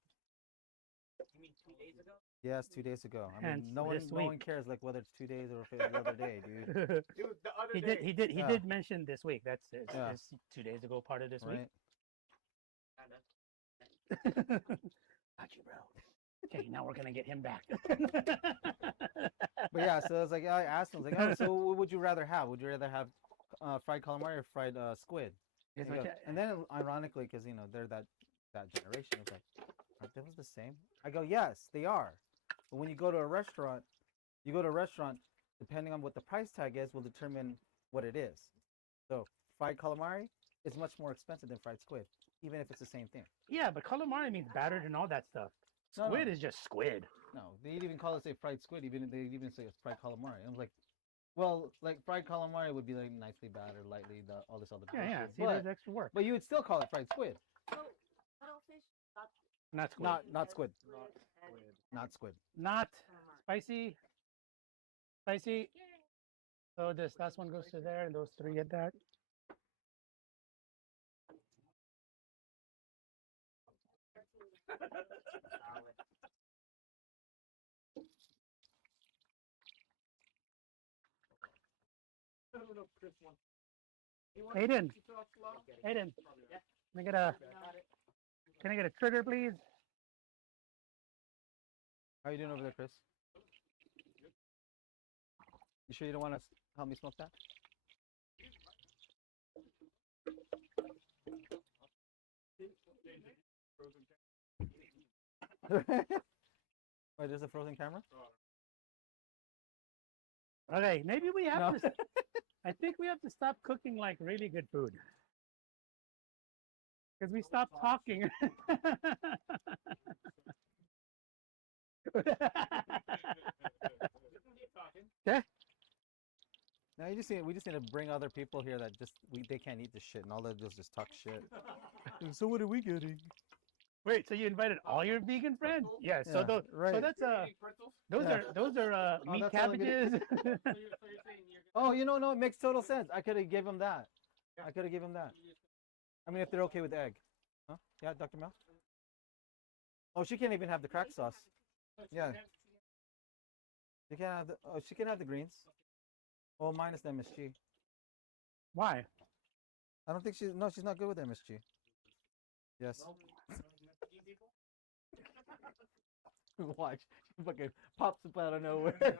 You mean 2 days ago? Yes, 2 days ago. I mean, Hence no one this cares like whether it's 2 days or if it's the other day, dude. It was the other he day. did Yeah. did mention this week. That's Yeah. it's 2 days ago. Part of this Right? Kinda. week. Got you, bro. Okay, now we're gonna get him back. But yeah, so it's like I asked him, I was like, oh, so what would you rather have? Would you rather have fried calamari or fried squid? Yes, And, he okay. goes- and then ironically, because they're that generation, it's like, aren't those the same? I go, yes, they are. But when you go to a restaurant, depending on what the price tag is, will determine what it is. So fried calamari is much more expensive than fried squid, even if it's the same thing. Yeah, but calamari means battered and all that stuff. No, Squid no. is just squid. No, they'd even call it say fried squid. They even say it's fried calamari. I was like, well, like fried calamari would be like nicely battered, lightly, all this other Yeah, yeah. bullshit. See, But, there's extra work. but you would still call it fried squid, So cuttlefish, Not squid. not squid, and not squid. Not calamari. spicy. Spicy. So this last one goes to there, and those three get that. I don't know if Chris wants. Aiden, You talk slow? Aiden, can I get a trigger, please? How you doing over there, Chris? You sure you don't want to help me smoke that? Wait, there's a frozen camera? Okay, maybe we have No. to. I think we have to stop cooking like really good food. Because we stopped talking. Okay. No, we just need to bring other people here that they can't eat this shit, and all they do is just talk shit. So what are we getting? Wait, so you invited all your vegan friends? Yeah. So Yeah, those, right. so that's Pretzels? those Yeah. are Oh, meat that's all I'm gonna- cabbages. So you're saying you're Oh, no, it makes total sense. I could have given him that. I could have given him that. I mean, if they're okay with egg. Huh? Yeah, Dr. Mel? Oh, she can't even have the crack sauce. Yeah. She can't have she can have the greens. Oh, minus the MSG. Why? I don't think she's not good with MSG. Yes. Watch. She fucking pops up out of nowhere. I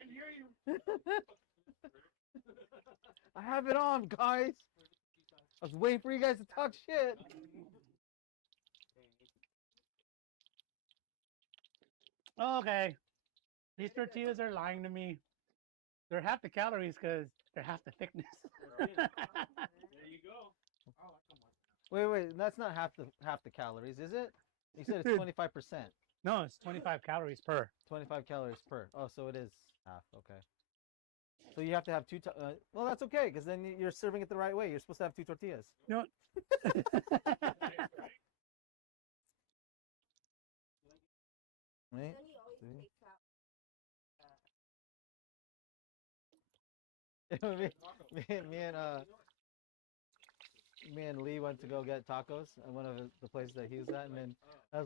can hear you. I have it on, guys. I was waiting for you guys to talk shit. Okay. These tortillas are lying to me. They're half the calories because they're half the thickness. There you go. Oh, come on. Wait, that's not half the calories, is it? You said it's 25%. No, it's 25 calories per. 25 calories per. Oh, so it is half. Okay. So you have to have well, that's okay because then you're serving it the right way. You're supposed to have 2 tortillas. You know, Right? Then he always See? takes out. Me and Lee went to go get tacos at one of the places that he was at, and then I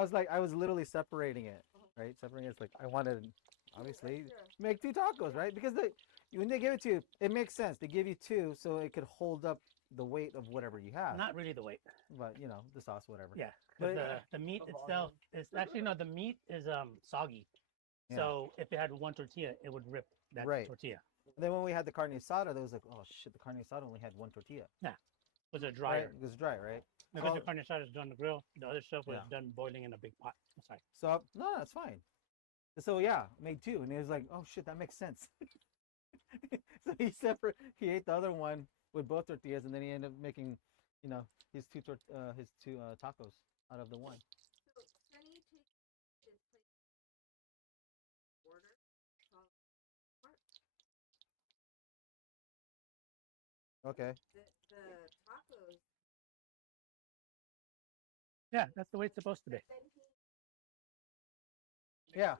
was like, I was literally separating it, right? Separating it's like I wanted, obviously, make two tacos, right? Because when they give it to you, it makes sense. They give you two so it could hold up the weight of whatever you have, Not really the weight. but the sauce, whatever. Yeah, But because the meat itself is actually no. The meat is soggy. Yeah. So if it had one tortilla, it would rip that Right. tortilla. And then when we had the carne asada, there was like, oh shit, the carne asada only had one tortilla. It was a Right? dryer. It was dry, right? Because So- the carne asada is done on the grill. The other stuff was Yeah. done boiling in a big pot. Sorry. So no, that's fine. So yeah, made two, and he was like, "Oh shit, that makes sense." So he ate the other one with both tortillas, and then he ended up making, his two tacos out of the one. So Sunny takes his place order. Okay. The tacos. Yeah, that's the way it's supposed to be. Then he Yeah.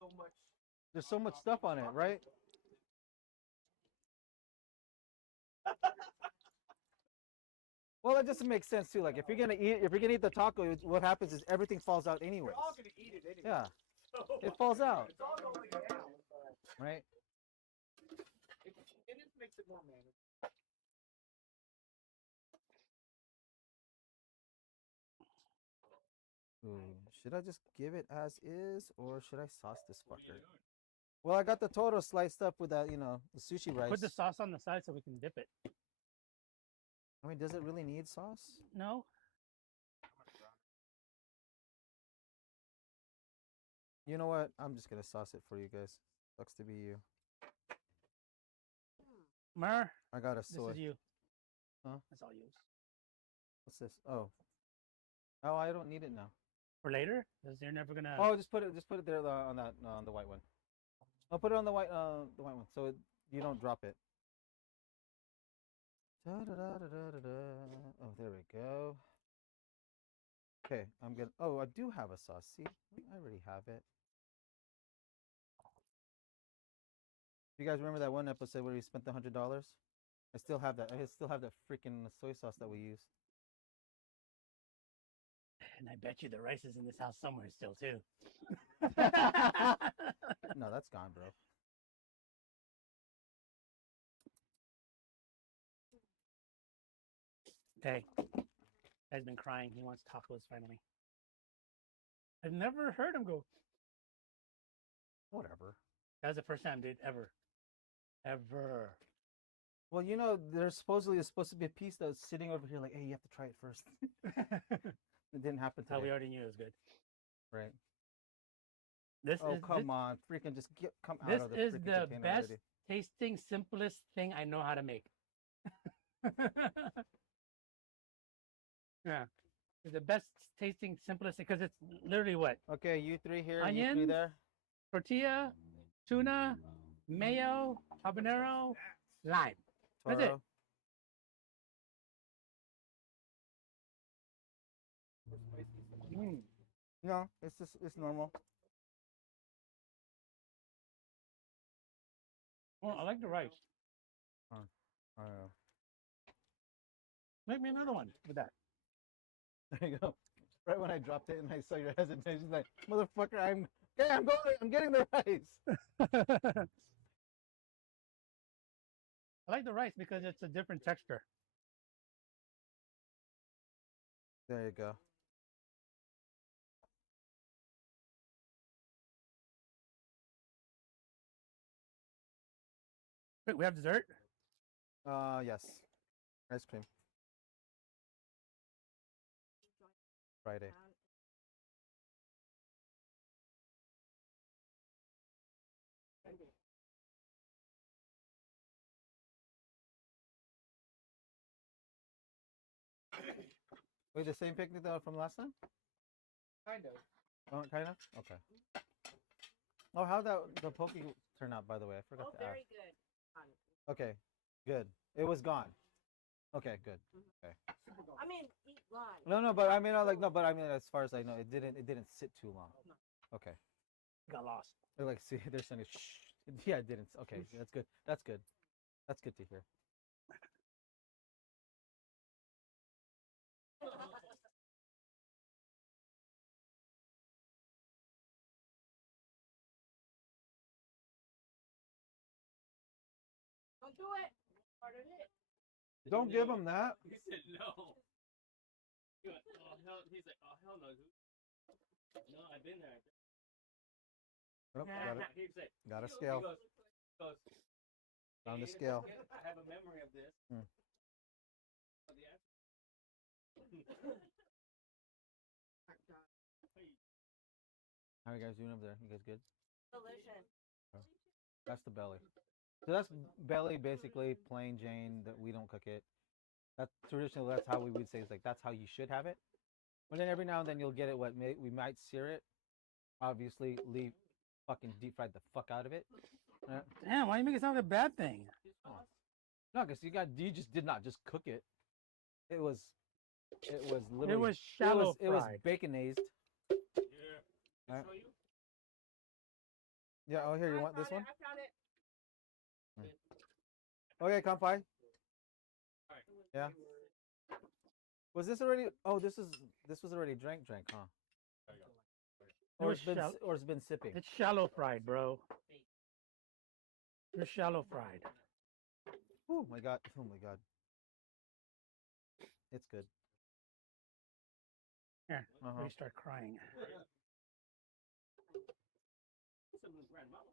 So much. There's so much stuff on it, right? Well, it just makes sense too. Like if you're gonna eat the taco, what happens is everything falls out anyways. We're all gonna eat it anyway. Yeah, So, it falls out, It's all going down. right? It just makes it more manageable. Ooh, should I just give it as is, or should I sauce this fucker? Well, I got the toro sliced up with that, the sushi rice. Put the sauce on the side so we can dip it. I mean, does it really need sauce? No? You know what? I'm just gonna sauce it for you guys. Sucks to be you. Mer, I got a this soy. is you. Huh? That's all yours. What's this? Oh, I don't need it now. For later? Because you're never gonna. Oh, just put it there on that on the white one. I'll put it on the white one so you don't drop it. Oh, there we go. Okay, I'm good. Oh, I do have a sauce. See, I already have it. You guys remember that one episode where we spent the $100? I still have that. I still have that freaking soy sauce that we used. And I bet you the rice is in this house somewhere still too. No, that's gone, bro. Okay. Guy's been crying. He wants tacos finally. I've never heard him go. Whatever. That was the first time, dude, ever. Ever. Well, there's supposed to be a piece that's sitting over here, like, hey, you have to try it first. It didn't happen How we today, already knew it was good. right? This Oh, is come on, freaking just come out this of the is freaking the container best already. tasting, simplest thing I know how to make. Yeah. It's the best tasting, simplest because it's literally what? Okay, you three here, you three Onions, there. Tortilla, tuna, mayo, habanero, lime. That's it. Toro. Mm. No, it's normal. Well, I like the rice. I don't know. Make me another one with that. There you go. Right when I dropped it and I saw your hesitation, like, motherfucker, I'm getting the rice. I like the rice because it's a different texture. There you go. Wait, we have dessert? Yes. Ice cream. Friday. Wait, the same picnic that from last time? Kind of. Oh, kind of? Okay. Oh, how'd the poke turn out, by the way? I forgot Oh, to ask. very good. Okay, good. It was gone. Okay, good. I mean, eat live. No, but I mean, as far as I know, it didn't sit too long. Okay. Got lost. They're like, see, they're saying, shh. Yeah, it didn't. Okay, that's good. That's good. That's good to hear. Don't do it. Part of it. Don't give him that. He said no. He went, oh hell. He's like, oh hell no, dude. No, I've been there. Oh, got it. He's like, Got a he scale. goes, On the "Hey, scale. I have a memory of this. Hmm. Oh, yeah. How are you guys doing over there? You guys good? Delicious. That's the belly. So that's belly, basically plain Jane. That we don't cook it. That's traditionally that's how we would say it's like that's how you should have it. But then every now and then you'll get it. We might sear it. Obviously, leave fucking deep fried the fuck out of it. Damn, why you make it sound like a bad thing? No, because you just did not just cook it. It was literally It was shallow it was fried. baconized. Yeah. Alright. Show you? Yeah. Oh, here you I want this found one? it, I found it. Okay, Kampai. Alright. Yeah. Was this already? Oh, this was already drank, huh? There you go. It Or was it's been shall- or it's been sipping. It's shallow fried, bro. It's shallow fried. Oh my god! Oh my god! It's good. Here, Uh-huh. we start crying. Someone's grandmama.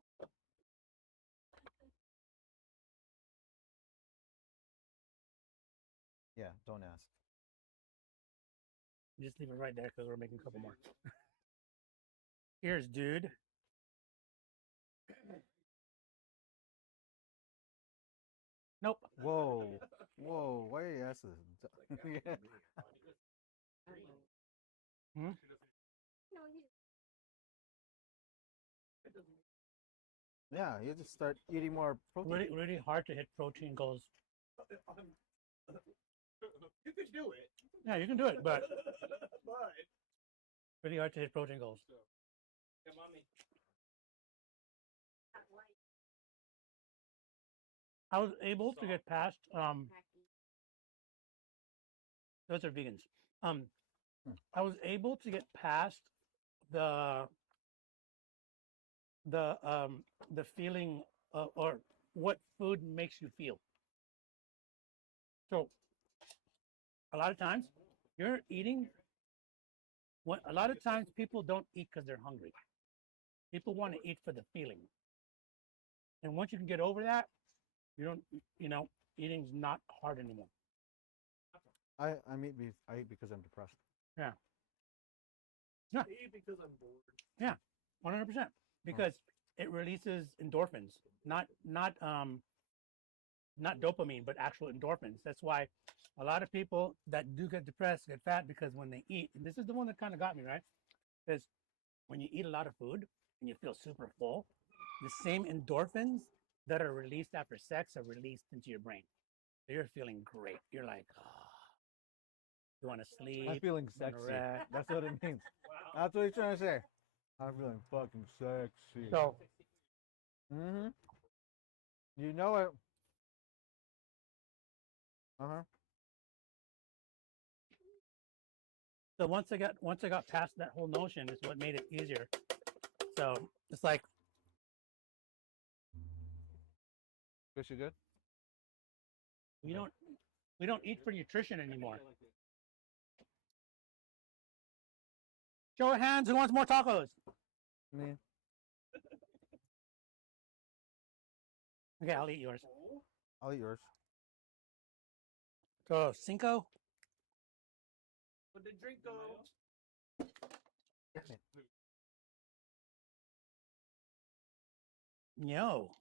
Yeah. Don't ask. Just leave it right there because we're making a couple more. Here's dude. Nope. Whoa! Whoa! Why are you asking? Yeah. Hmm? No, you. Yeah, you just start eating more protein. Really, really hard to hit protein goals. You could do it. Yeah, you can do it, but But really hard to hit protein goals. Yeah, mommy. I was able to get past those are vegans. I was able to get past the the feeling or what food makes you feel. So a lot of times you're eating a lot of times people don't eat because they're hungry. People want to eat for the feeling. And once you can get over that, you don't eating's not hard anymore. I eat because I'm depressed. Yeah. I eat because I'm bored. 100%, because it releases endorphins, not dopamine, but actual endorphins. That's why a lot of people that do get depressed get fat, because when they eat, and this is the one that kind of got me, right? Is when you eat a lot of food and you feel super full, the same endorphins that are released after sex are released into your brain. So you're feeling great. You're like, you want to sleep. I'm feeling you wanna sexy. rest. That's what it means. That's what he's trying to say. I'm feeling fucking sexy. So Mm-hmm. You know it. Uh-huh. So once I got past that whole notion, is what made it easier. So it's like, Fish you good? we don't eat for nutrition anymore. Show of hands, who wants more tacos? Me. Okay, I'll eat yours. I'll eat yours. So cinco. But the drink go. No.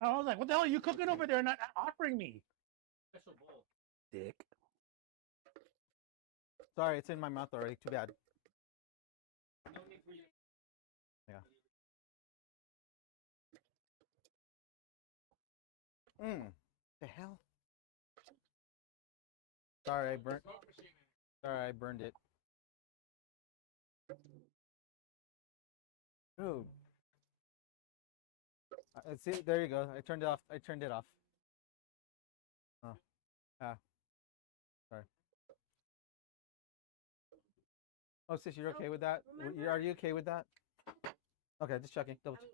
I was like, what the hell are you cooking over there and not offering me? Special bowl. Dick. Sorry, it's in my mouth already. Too bad. No need for you. Yeah. The hell? Sorry, I burnt. Smoke machine. Sorry, I burned it. Dude. See, there you go. I turned it off. I turned it off. Oh. Ah. Sorry. Oh, sis, you're okay with that? remember- Are you okay with that? Okay, just checking. Double check.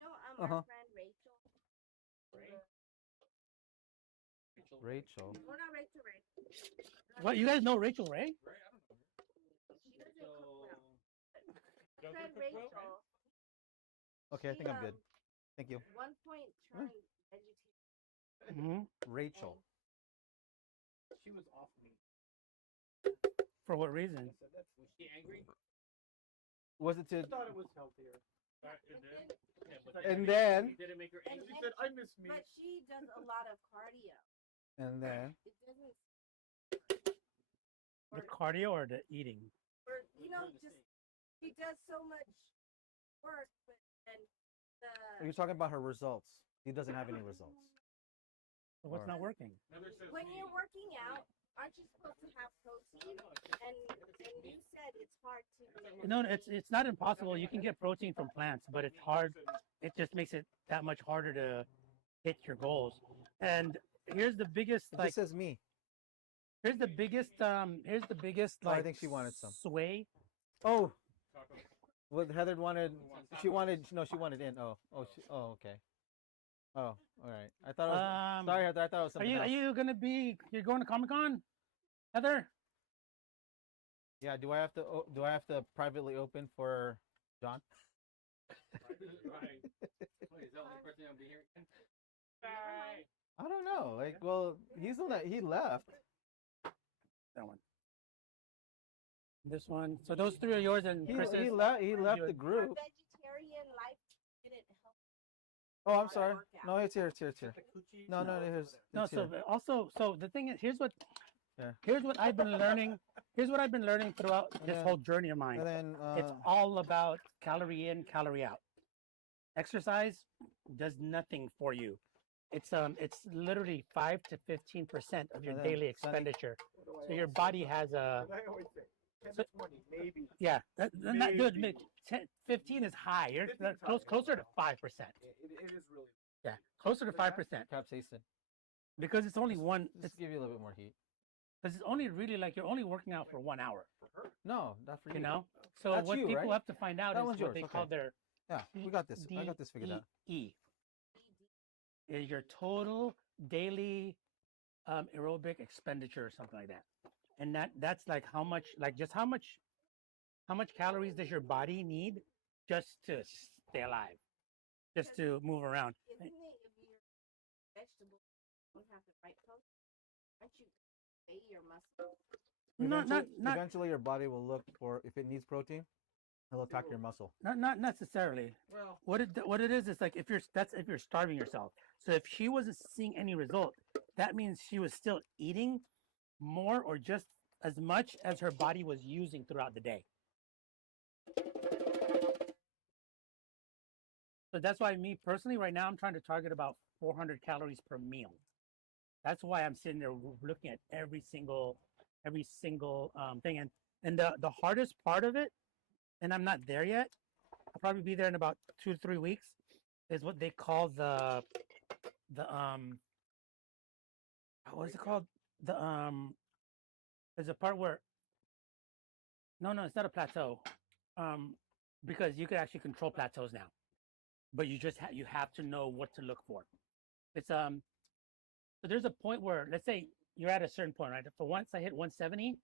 No, Uh-huh. our friend Rachel. Rachel. We're not Rachel Ray. What, you guys know Rachel Ray? Right? I don't know. She doesn't cook well. Doesn't Friend cook well, Rachel. Okay, I think I'm good. um, Thank you. One point turned vegetarian. Mm-hmm. Rachel. She was off me. For what reason? So that's Was she angry? Was it I to? thought it was healthier. And then, yeah, but And did then. it make her And angry? She said, "I miss me." But she does a lot of cardio. And then. It doesn't. The cardio or the eating? Or, you know, We're the just same. she does so much work, but then You're talking about her results. He doesn't have any results. So what's Or- not working? Another says when me. you're working out, aren't you supposed to have protein? And you said it's hard to. No, it's not impossible. You can get protein from plants, but it's hard. It just makes it that much harder to hit your goals. And here's the biggest It like just says me. here's the biggest Oh, I like think she wanted some. sway. Oh, Taco. well, Heather wanted. She wanted. No, she wanted in. Oh, okay. Oh, all right. I thought it was. Sorry, Heather. I thought it was Are something you else. you're going to Comic-Con? Heather? Yeah. Do I have to? Do I have to privately open for John? Right. Wait, is that the only person that'll be here? Bye. I don't know. Like, well, he's the one that he left. That one. This one. So those three are yours and He Chris's. left. He left You- the Her group. vegetarian life didn't help. Oh, I'm sorry. No, it's here. It's here. It's here. The coochie? No, no, it's here's. over there. No, it's so here. also, so the thing is, here's what Yeah. I've been learning. Here's what I've been learning throughout And this then- whole journey of mine. And then. It's all about calorie in, calorie out. Exercise does nothing for you. It's literally 5 to 15% of your And then, daily Sonny- expenditure. What do I So your always body say? has a What do I always say? 10 So- to 20, maybe. yeah. Not good. Maybe. 15 is high. You're 15 is high. closer to 5%. It is really. Yeah, closer to 5% capsaicin. because it's only one. Just It's give you a little bit more heat. because it's only really like you're only working out for 1 hour. No, not for you. You know. So That's what you, people right? have to find out That is one's what yours, they okay. call their Yeah, we got this. I got this figured out. DEE. Is your total daily aerobic expenditure or something like that, and that's like how much calories does your body need just to stay alive, just to move around. Isn't it if you're vegetable, you have the right protein? Aren't you weigh your muscle? Eventually, your body will look for if it needs protein. It'll attack your muscle. Not necessarily. Well, What it is like if you're starving yourself. So if she wasn't seeing any result, that means she was still eating more or just as much as her body was using throughout the day. So that's why me personally right now I'm trying to target about 400 calories per meal. That's why I'm sitting there looking at every single thing, and the hardest part of it, and I'm not there yet. I'll probably be there in about 2 to 3 weeks. Is what they call the what is it called? There's a part where no, it's not a plateau, because you can actually control plateaus now, but you just you have to know what to look for. It's so there's a point where let's say you're at a certain point, right? For once I hit 170,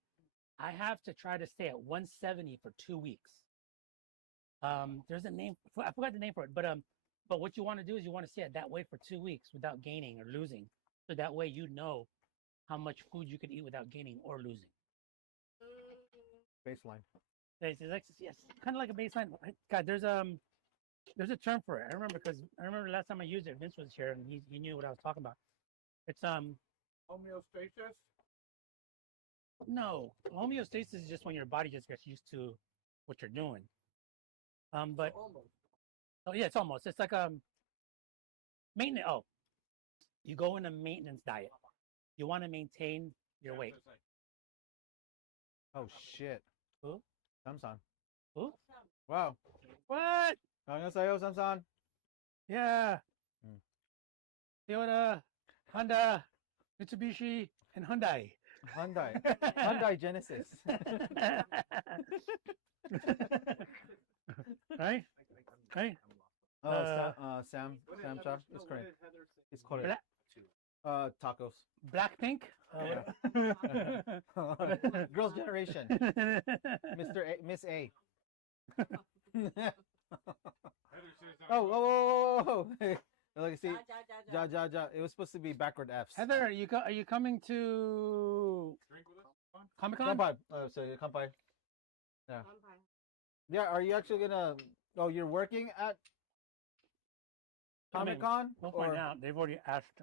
I have to try to stay at 170 for 2 weeks. There's a name. I forgot the name for it, but what you want to do is you want to stay at that weight for 2 weeks without gaining or losing. So that way you know how much food you can eat without gaining or losing. Baseline. It's like, yes, kind of like a baseline. God, there's a term for it. I remember because I remember last time I used it, Vince was here and he knew what I was talking about. It's Homeostasis. no, homeostasis is just when your body just gets used to what you're doing. But Almost. oh yeah, it's almost. It's like maintenance. Oh, you go in a maintenance diet. You want to maintain your weight. Oh shit. Who? Samson. Who? Wow. What? 안녕하세요, Samson. Yeah. Hmm. Toyota, Honda, Mitsubishi, and Hyundai. Hyundai. Hyundai Genesis. Right? Right? Oh, Sam Char is correct. It's correct. Tacos. Blackpink. Girls' Generation. Miss A. Oh. Like, see, Ja. ja. It was supposed to be backward Fs. Heather, are you coming to Drink with us? Comic Con? Kanpai. Oh, so kanpai. Yeah. Yeah. Are you actually gonna? Oh, you're working at I mean, Comic Con? We'll find out. They've already asked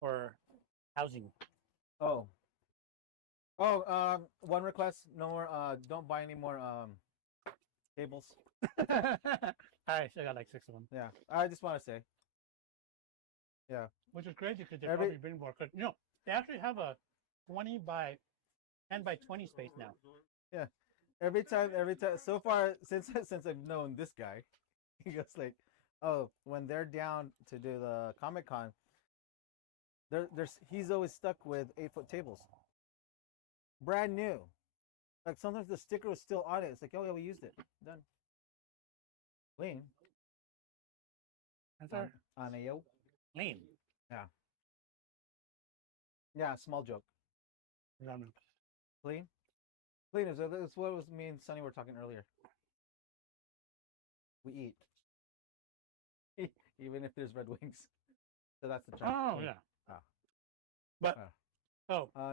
for housing. Oh. One request. No more. Don't buy any more cables. I still got like 6 of them, Yeah. I just want to say. which is crazy because they Every- probably bring more. Cause, they actually have a 20 by 10 by 20 space now. Every time. So far, since I've known this guy, he goes like, "Oh, when they're down to do the Comic Con, he's always stuck with 8-foot tables, brand new. Like sometimes the sticker was still on it. It's like, oh yeah, we used it. Done. Clean. That's our On a yo. lane. Yeah, small joke. Clean. Clean is that's what was me and Sonny were talking earlier. We eat. Even if there's Red Wings. So that's the term. Oh clean. yeah. Ah. But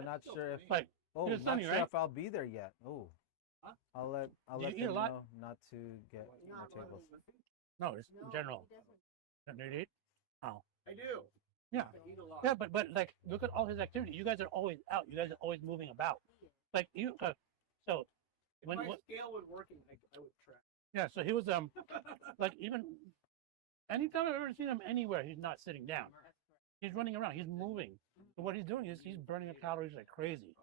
Not sure if like oh, Here's not Sonny, sure right? if I'll be there yet. Oh. Huh? I'll let Do you eat a them lot? know not to get more tables. no, it's in general. Don't you eat? I do. Yeah. I eat a lot. Yeah, but like look at all his activity. You guys are always out. You guys are always moving about. Like you. So If when my scale was working, I would track. yeah. So he was like even anytime I've ever seen him anywhere, he's not sitting down. He's running around. He's moving. So what he's doing is he's burning up calories like crazy.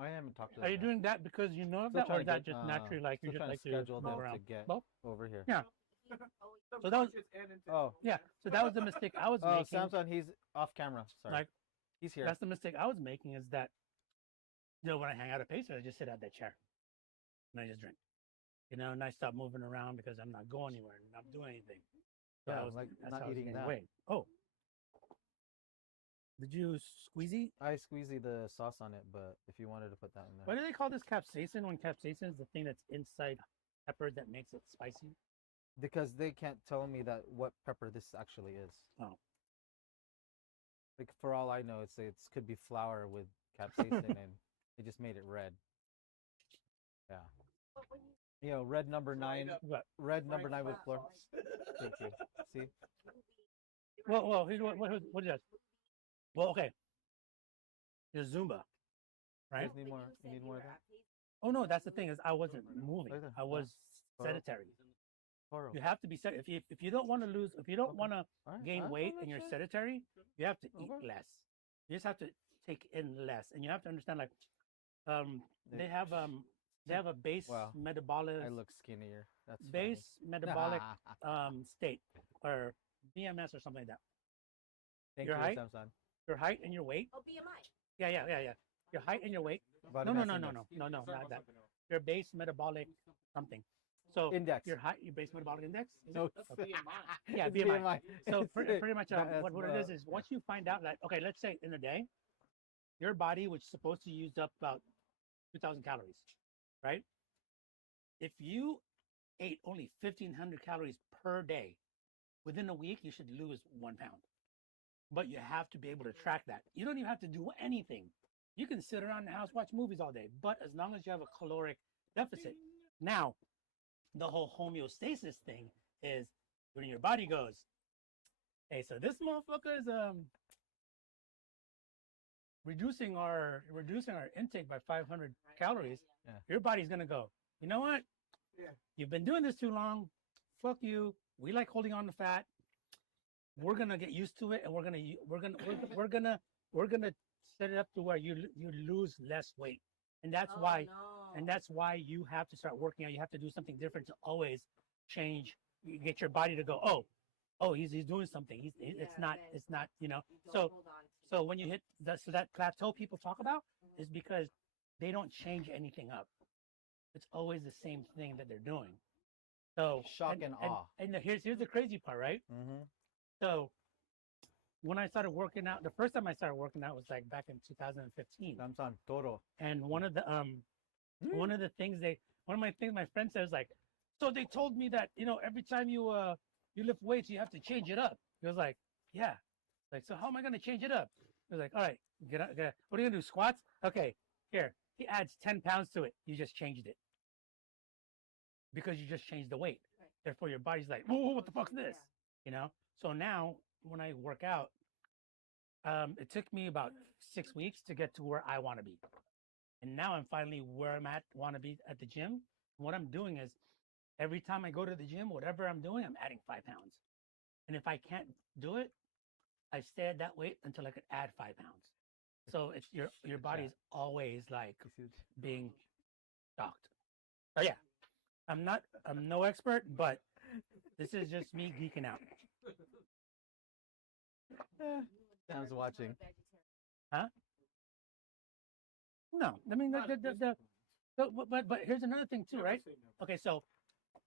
I haven't talked to them Are you yet. doing that because you know of Still that, or trying is to that get, just naturally like you still just trying like to to schedule move them around? to get Both? over here. Yeah. So that was Oh, yeah. So that was the mistake I was making. Samson, he's off camera. Sorry. Like He's here. that's the mistake I was making is that when I hang out at Pacer, I just sit at that chair and I just drink. And I stop moving around because I'm not going anywhere and not doing anything. So Yeah, I was like that's not how I was eating gaining that. weight. Oh. Did you squeezy? I squeezy the sauce on it, but if you wanted to put that in there. Why do they call this capsaicin when capsaicin is the thing that's inside pepper that makes it spicy? Because they can't tell me that what pepper this actually is. Oh. Like for all I know, it could be flour with capsaicin and they just made it red. Yeah. Red number 9. What? Red number 9 with flour. Thank you. See? Well, here's what is that? Well, okay. There's Zumba, right? You need more of that? Oh no, that's the thing is I wasn't moving. Like that, I was yeah. sedentary. Toro. You have to be set. If you don't want to lose, if you don't Okay. want to All right, gain I weight wanna and you're check. sedentary, you have to eat Okay. less. You just have to take in less, and you have to understand like, they They- have a base Wow. metabolic I look skinnier. That's base metabolic funny. state or BMS or something like that. Thank your you, height? Samson. Your height and your weight. Oh, BMI. Yeah. Your height and your weight. Body No, mass no, index. not that. Your base metabolic something. So Index. your height, your base metabolic index. Is No, it? That's BMI. Yeah, it's BMI. So It's pretty much that's, what it is once you find out that okay, let's say in a day, your body was supposed to use up about 2,000 calories, right? If you ate only 1,500 calories per day, within a week you should lose 1 pound. But you have to be able to track that. You don't even have to do anything. You can sit around the house, watch movies all day, but as long as you have a caloric deficit. Now, the whole homeostasis thing is when your body goes, hey, so this motherfucker is reducing our intake by 500 calories. Yeah. Your body's gonna go, you know what? Yeah. You've been doing this too long. Fuck you. We like holding on to fat. we're gonna get used to it, and we're gonna set it up to where you lose less weight, and that's Oh, why no. that's why you have to start working out. You have to do something different to always change. You get your body to go, oh, he's doing something. It's Yeah, it's then not you So don't hold on to so when you hit that plateau people talk about Mhm. is because they don't change anything up. It's always the same thing that they're doing. So Shock and awe. and here's the crazy part, right? Mm-hmm. So when I started working out, the first time I started working out was like back in 2015. Samson Toro. And Mm. one of the things one of my things my friend says like, so they told me that every time you lift weights you have to change it up. He was like, yeah. Like, so how am I gonna change it up? He was like, all right, get up. What are you gonna do? Squats? Okay, here. He adds 10 pounds to it. You just changed it because you just changed the weight. Right. Therefore, your body's like, whoa, what the fuck's this? Yeah. So now when I work out, it took me about 6 weeks to get to where I want to be. And now I'm finally where I'm at, want to be at the gym. What I'm doing is every time I go to the gym, whatever I'm doing, I'm adding 5 pounds. And if I can't do it, I stay at that weight until I could add 5 pounds. So it's your body is always like being shocked. So yeah, I'm no expert, but this is just me geeking out. Sam's watching. Huh? No, I mean but here's another thing too, right? Okay, so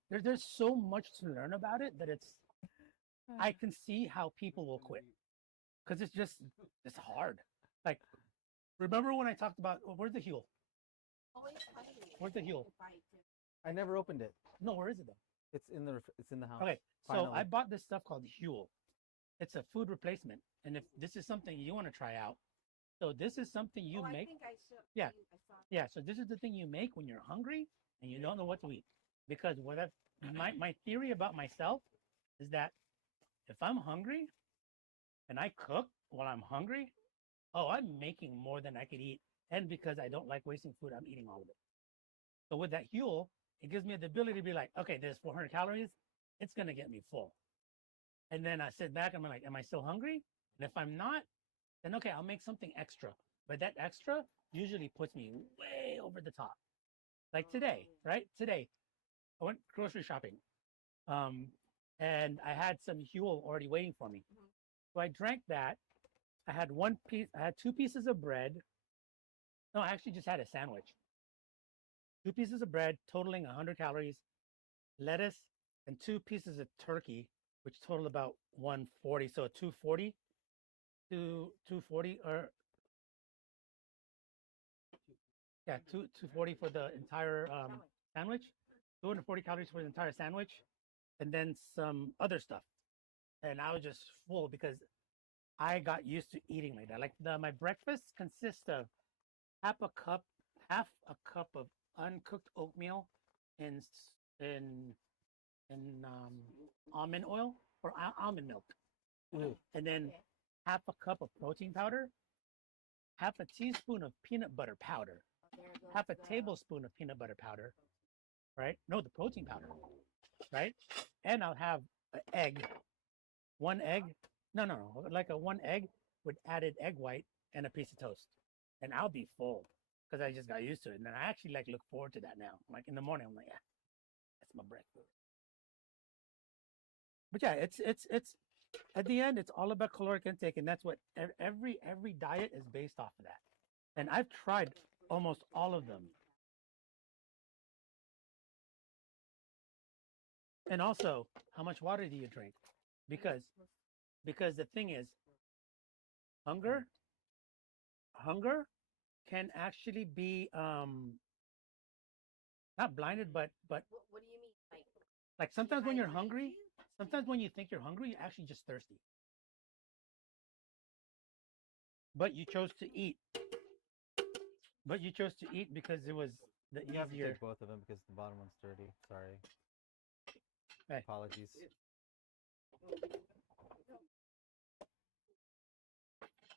there's so much to learn about it that I can see how people will quit because it's hard. Like, remember when I talked about where's the heel? Always hungry. Where's the heel? If I do. I never opened it. No, where is it though? It's in the house. Okay, so Finally. I bought this stuff called Huel. It's a food replacement, and if this is something you want to try out, so this is something you I make. think I should. Yeah. I saw it. Yeah, so this is the thing you make when you're hungry and you don't know what to eat. Because my theory about myself is that if I'm hungry and I cook while I'm hungry, oh, I'm making more than I could eat. And because I don't like wasting food, I'm eating all of it. So with that Huel, it gives me the ability to be like, okay, there's 400 calories. It's going to get me full. And then I sit back and I'm like, am I still hungry? And if I'm not, then okay, I'll make something extra. But that extra usually puts me way over the top. Like today, right? Today, I went grocery shopping. And I had some Huel already waiting for me. Mhm. So I drank that. I had I had 2 pieces of bread. No, I actually just had a sandwich. 2 pieces of bread, totaling 100 calories, lettuce, and 2 pieces of turkey, which total about 140. So 240 to 240 or yeah, 240 for the entire sandwich, 240 calories for the entire sandwich, and then some other stuff. And I was just full because I got used to eating like that. Like my breakfast consists of half a cup of uncooked oatmeal in in almond oil or almond milk, and then Okay. half a cup of protein powder, half a teaspoon of peanut butter powder, Oh, there goes half a the- tablespoon of peanut butter powder, right? No, the protein powder, right? And I'll have an egg, one egg. No, like a one egg with added egg white and a piece of toast, and I'll be full because I just got used to it. And then I actually like look forward to that now. Like in the morning, I'm like, yeah, that's my breakfast. But yeah, it's at the end, it's all about caloric intake, and that's what every diet is based off of that. And I've tried almost all of them. And also, how much water do you drink? Because the thing is, hunger hunger can actually be not blinded, but What do you mean? like sometimes when you're dehydrate hungry, you? sometimes when you think you're hungry, you're actually just thirsty. But you chose to eat. But you chose to eat because it was the You have to easier. take both of them because the bottom one's dirty. Sorry. Hey. Apologies.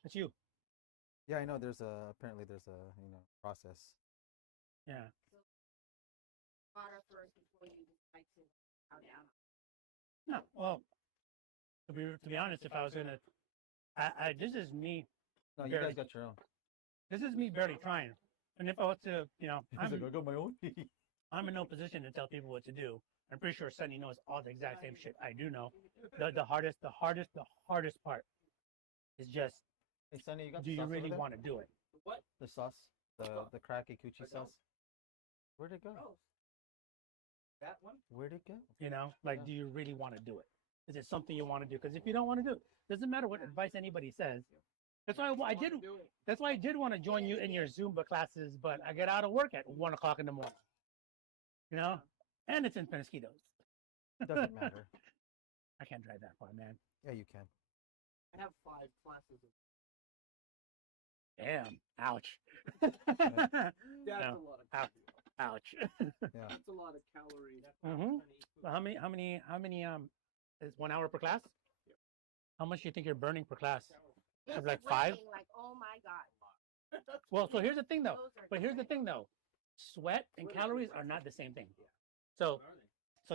It's you. Yeah, I know. Apparently there's a process. Yeah. Water first before you decide to bow down. No. Well, To be honest, if I was gonna, this is me. No, you Barely. guys got your own. This is me barely trying. And if I was to, He's like, I got my own. I'm in no position to tell people what to do. I'm pretty sure Sunny knows all the exact same shit I do know. The hardest part is just, Hey, Sonny, you got do the you sauce over really there? want to do it? What? The sauce, the cracky coochie sauce. Where'd it go? That one? Where'd it go? Like, Yeah. do you really want to do it? Is it something you want to do? Because if you don't want to do it, doesn't matter what advice anybody says. That's why I did. Do it. That's why I did want to join you in your Zumba classes, but I get out of work at 1 o'clock in the morning. And it's in Penasquitos. Doesn't matter. I can't drive that far, man. Yeah, you can. I have 5 classes. Damn. Ouch. That's No. a lot of Ouch. calories. Ouch. Yeah. That's a lot of calories. Mhm. So how many is 1 hour per class? How much do you think you're burning per class? It's Like 5? raining, like, oh my God. Well, so here's the thing though. Those are But here's the great. thing though. Sweat and calories are not the same thing. So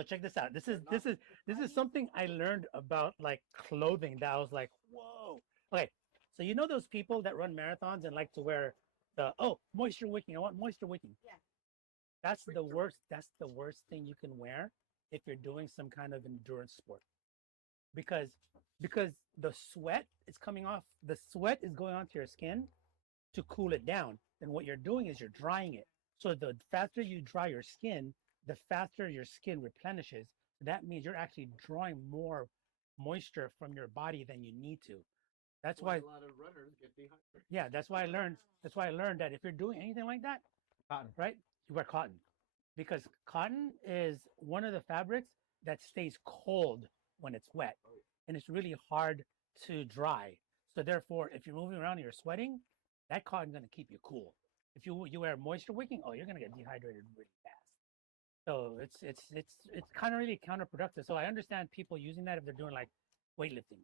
check this out. This is something I learned about like clothing that I was like, whoa. Okay. So you know those people that run marathons and like to wear the moisture wicking. I want moisture wicking. Yeah. That's the worst. That's the worst thing you can wear if you're doing some kind of endurance sport. Because the sweat is coming off. The sweat is going onto your skin to cool it down. And what you're doing is you're drying it. So the faster you dry your skin, the faster your skin replenishes. That means you're actually drawing more moisture from your body than you need to. That's why, a lot of runners get dehydrated. yeah, that's why I learned. That's why I learned that if you're doing anything like that, Cotton. right, you wear cotton, because cotton is one of the fabrics that stays cold when it's wet, and it's really hard to dry. So therefore, if you're moving around and you're sweating, that cotton's gonna keep you cool. If you wear moisture wicking, you're gonna get dehydrated really fast. So it's kind of really counterproductive. So I understand people using that if they're doing like weightlifting,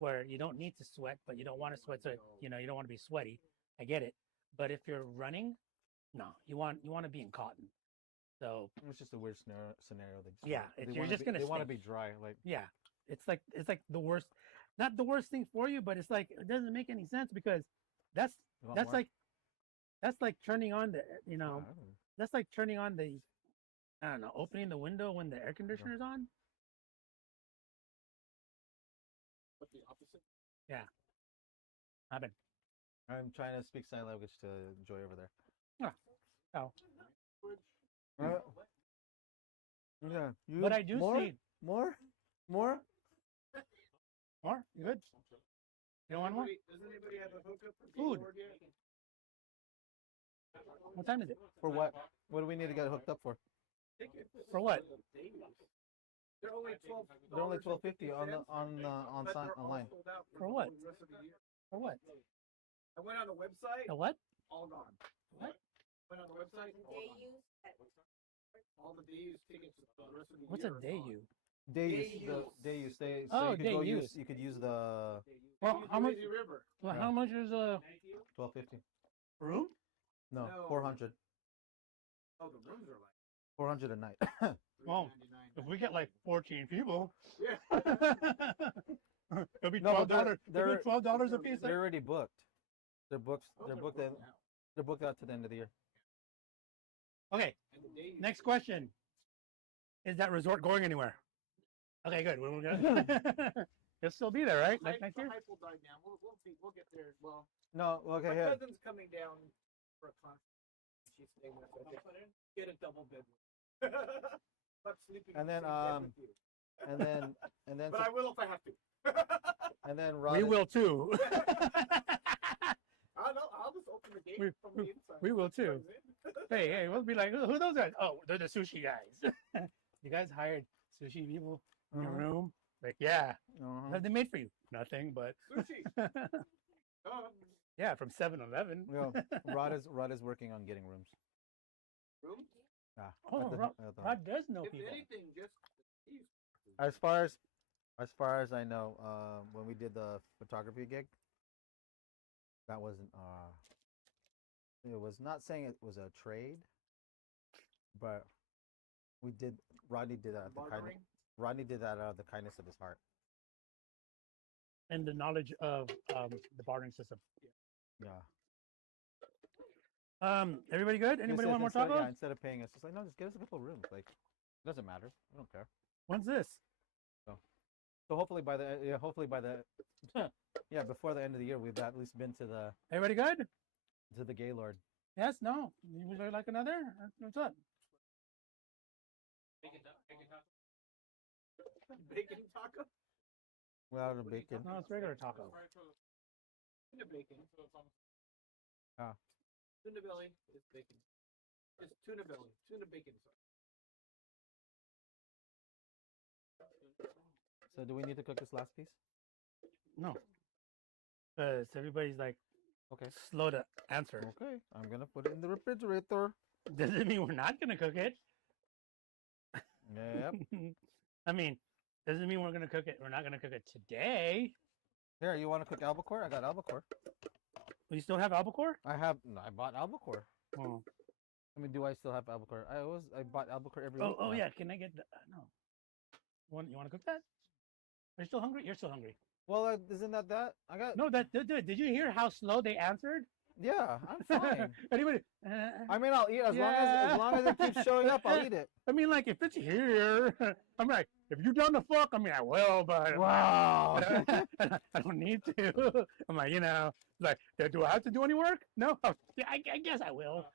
where you don't need to sweat, but you don't want to sweat, so you don't want to be sweaty. I get it. But if you're running, no, you want to be in cotton. So It's just a weird scenario. Yeah, you're just gonna They want to stink. be dry. Like yeah, it's like the worst, not the worst thing for you, but it's like it doesn't make any sense because that's you want that's more? like that's like turning on the I don't know. that's like turning on the, I don't know, opening the window when the air conditioner's on. But the opposite. Happen. I'm trying to speak sign language to Joy over there. Oh, Yeah. but I do more? see More. more. You good? You don't want more? Does anybody have a hookup for Food. keyboard yet? What time is it? For what? What do we need to get hooked up for? Tickets. For what? They're only 12. They're only $12.50 online. For what? For what? I went on the website. The what? All gone. What? Went on the website. All They gone. use that. All the day use tickets for the rest of the What's year. a are day gone. you? Day use. So Oh, you could day go use. use. You could use the Well, Use how the much? Lazy River. Well, Yeah. how much is a $12.50. room? No, No. 400. Oh, the rooms are like 400 a night. Well, $399. if we get like 14 people, Yeah. it'll be No, but $12. they're- It'll be $12 a piece. They're already booked. They're booked. Oh, They're booked. now. They're booked out to the end of the year. Okay. And the day use Next question. Is that resort going anywhere? Okay, good. We're gonna it'll still be there, right? The Next hype, year? the hype will die down. We'll see. We'll get there. Well, No, okay, my here. cousin's coming down for a concert. She's staying with us. Get a double bed. Stop sleeping. And in the then, same bed with you. and then But I will if I have to. and then Rod We will too. I'll just open the gate We- from the inside. we will too. Comes in. Hey, we'll be like, who are those guys? Oh, they're the sushi guys. You guys hired sushi people in your Mhm. room? Like, yeah. Uh-huh. What have they made for you? Nothing, but Sushi. yeah, from 7-Eleven. Yeah, Rod is working on getting rooms. Room? Yeah. Oh, at the- Rod, at the- Rod does know If people. anything, just these. As far as I know, when we did the photography gig, that wasn't. It was not saying it was a trade, but we did. Rodney did that. Bartering? Rodney did that out of the kindness of his heart. and the knowledge of the bartering system. Yeah. Everybody good? Anybody want more instead, tacos? yeah, instead of paying us, just like, no, just get us a couple rooms. Like, it doesn't matter. I don't care. When's this? So hopefully by the yeah, before the end of the year, we've at least been to Everybody good? the Gaylord. Yes, no. You would like another? What's up? Bacon taco? Without a bacon. No, it's regular taco. Tuna bacon. Ah. Tuna belly is bacon. It's tuna belly. Tuna bacon. So do we need to cook this last piece? No. Because everybody's like Okay. slow to answer. Okay. I'm gonna put it in the refrigerator. Doesn't mean we're not going to cook it. Yep. I mean, doesn't mean we're going to cook it. We're not going to cook it today. Here, you want to cook albacore? I got albacore. We still have albacore? I bought albacore. Oh, I mean, do I still have albacore? I bought albacore every week. oh now. yeah. Can I get the, no. You want to cook that? Are you still hungry? You're still hungry. Well, isn't that? I got. No, dude, did you hear how slow they answered? Yeah, I'm fine. Anybody? I mean, I'll eat as Yeah. long as it keeps showing up. I'll eat it. I mean, like, if it's here, I'm like, if you're down to fuck, I mean, I will, but Wow. I don't need to. I'm like, like, do I have to do any work? No? Oh, yeah, I guess I will.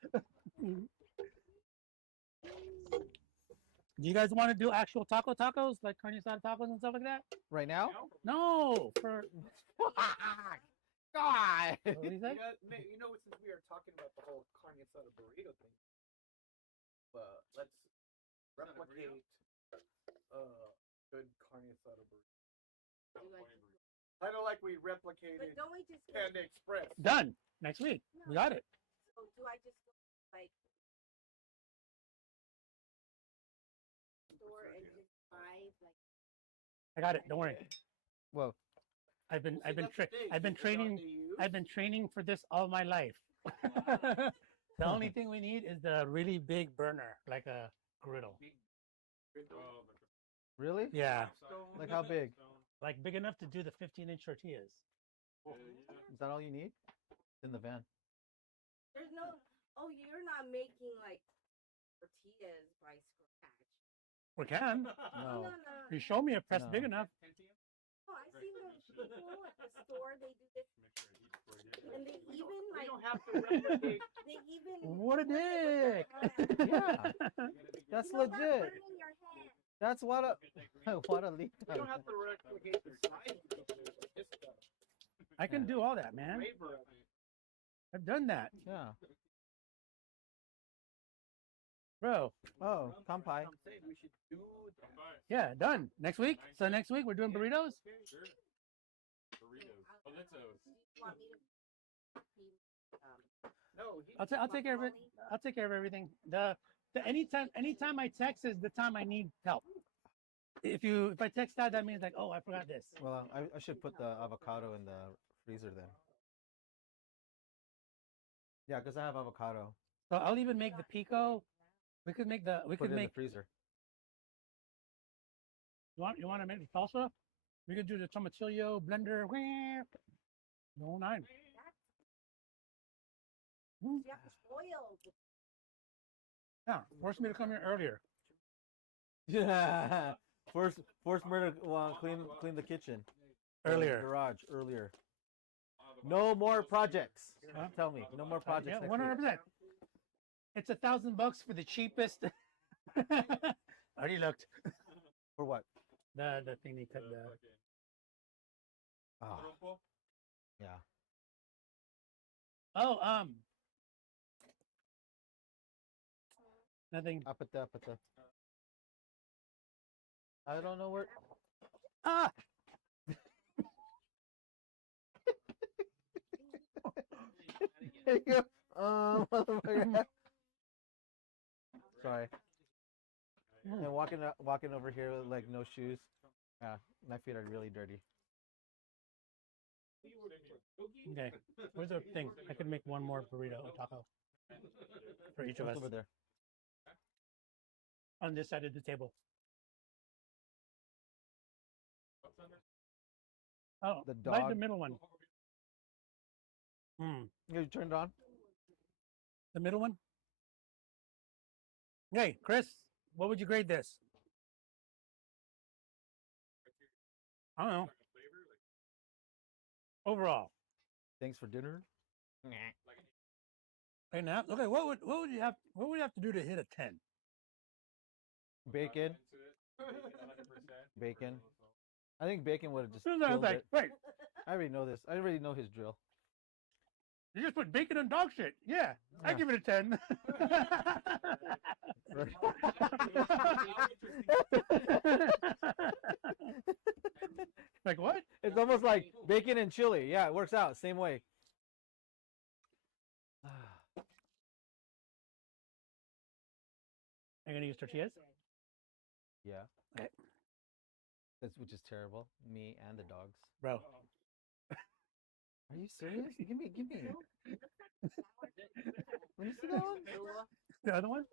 Do you guys want to do actual tacos, like carne asada tacos and stuff like that? Right now? No, for God. what do you say? Since we are talking about the whole carne asada burrito thing, let's replicate good carne asada burrito. Kind of like we replicated But don't we just go, Panda Express. Done. Next week. We got it. so do I just go like store and just buy like I got it. Don't worry. Well, I've been See, that's the thing. I've been It's what training they use. I've been training for this all my life. The only thing we need is the really big burner, like a griddle. really? Yeah, Like how big? like big enough to do the 15-inch tortillas. Is that all you need? In the van. there's no you're not making like tortillas by scratch. We can. No. No. You show me a press No. big enough. Oh, I see those people at the store. They do this, and they even We like don't have to replicate. they even What a work it with dick. their hands. Yeah. That's You know, not legit. burning your hand. That's what a what a lead We time. don't have to replicate the size. Just I can do all that, man. flavor of it. I've done that, Yeah. bro. Oh, kampai. I'm saying we should do that. Yeah, done. Next week. So next week we're doing burritos. Sure. Burritos. Oh, that's Do you want me to No, I'll take care of it. I'll take care of everything. The anytime I text is the time I need help. If I text that means like, oh, I forgot this. Well, I should put the avocado in the freezer then. Yeah, because I have avocado. So I'll even make the pico. We could make the. We Put could it in make. the freezer. You want to make the salsa? We could do the tomatillo blender. No nine. You have to boil. Yeah, force me to come here earlier. Yeah. Force me to clean the kitchen. Or the Earlier. garage earlier. No more projects. Huh? Tell me, no more projects. Yeah, next week. 100%. It's $1,000 for the cheapest. Already looked. For what? The thing they cut the. Oh, yeah. Oh, nothing. Up at the. I don't know where. Ah, There you go. Motherfucker. Sorry. And walking over here with like no shoes. Yeah, my feet are really dirty. okay. Where's the thing? I could make one more burrito or taco for each of What's us over there? on this side of the table. Oh, The like the dog. middle one. Hmm. You turned it on? The middle one. Hey, Chris, what would you grade this? I don't know. Overall. Thanks for dinner. Right now, okay. What would you have? What would you have to do to hit a 10? Bacon. Bacon. I think bacon would have just I was killed like, it. wait, I already know this. I already know his drill. you just put bacon and dog shit. Yeah, I Yeah. give it a 10. Like what? It's almost like bacon and chili. Yeah, it works out. Same way. Are you gonna use tortillas? Yeah. Okay. That's, which is terrible. Me and the dogs. Bro. Are you serious? Give me. Let me see that one. The other one?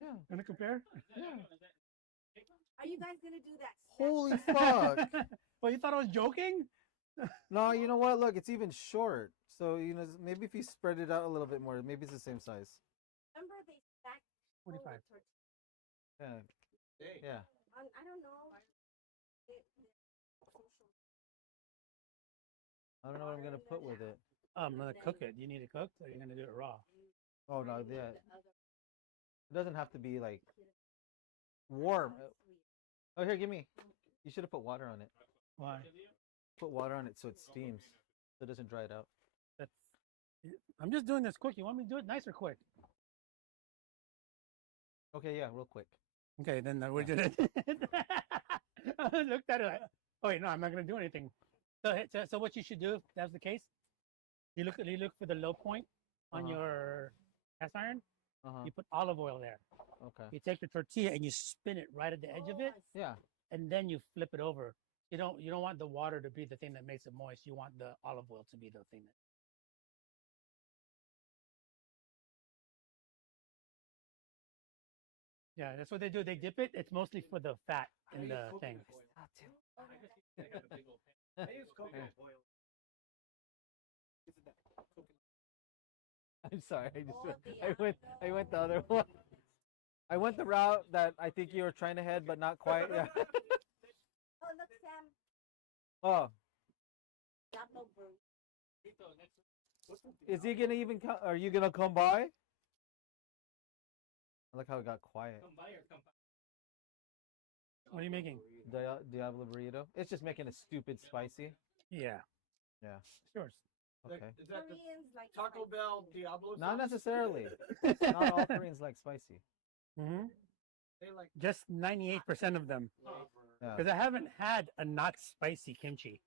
Yeah. Gonna compare? Yeah. Are you guys gonna do that? Holy fuck. Well, you thought I was joking? No, you know what? Look, it's even short. So, you know, maybe if you spread it out a little bit more, maybe it's the same size. Remember they stacked 45. Yeah. Hey. Yeah. I don't know. I don't know what I'm gonna put with it. I'm gonna cook it. You need it cooked, or you're gonna do it raw? Oh no, yeah. It doesn't have to be like warm. Oh, here, give me. You should have put water on it. Why? Put water on it so it steams, so it doesn't dry it out. That's. I'm just doing this quick. You want me to do it nice or quick? Okay, yeah, real quick. Okay, then we did it. I looked at it like, oh wait, no, I'm not gonna do anything. So what you should do if that's the case, you look for the low point on Uh-huh. your cast iron. Uh-huh. You put olive oil there. Okay. You take the tortilla and you spin it right at the edge of it, Yeah. and then you flip it over. You don't want the water to be the thing that makes it moist. You want the olive oil to be the thing that. Yeah, that's what they do. They dip it. It's mostly for the fat in the thing. I use coconut oil. Isn't that coconut? I'm sorry. Oh, I went the other one. I went the route that I think you were trying to head, but not quite. Yeah. Oh, look, Sam. Oh, Diablo brew. is he gonna even come? Are you gonna come by? I like how it got quiet. What are you making? Diablo burrito. It's just making it stupid spicy. Yeah. Yeah. It's yours. Okay. Is that the Koreans like Taco spicy. Bell Diablo? Not sauce? necessarily. Not all Koreans like spicy. Mm-hmm. They like Just 98% of them. Yeah. Because I haven't had a not spicy kimchi.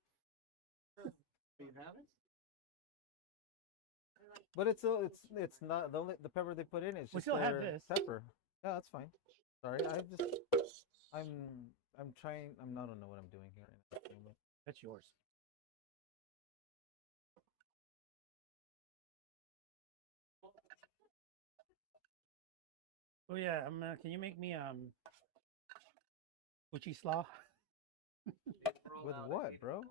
you haven't? But it's not the pepper they put in. It's We just still have their this. pepper. Yeah, that's fine. Sorry, I'm trying. I don't know what I'm doing here. Right now. That's yours. Oh yeah, can you make me uchi slaw? With what, bro?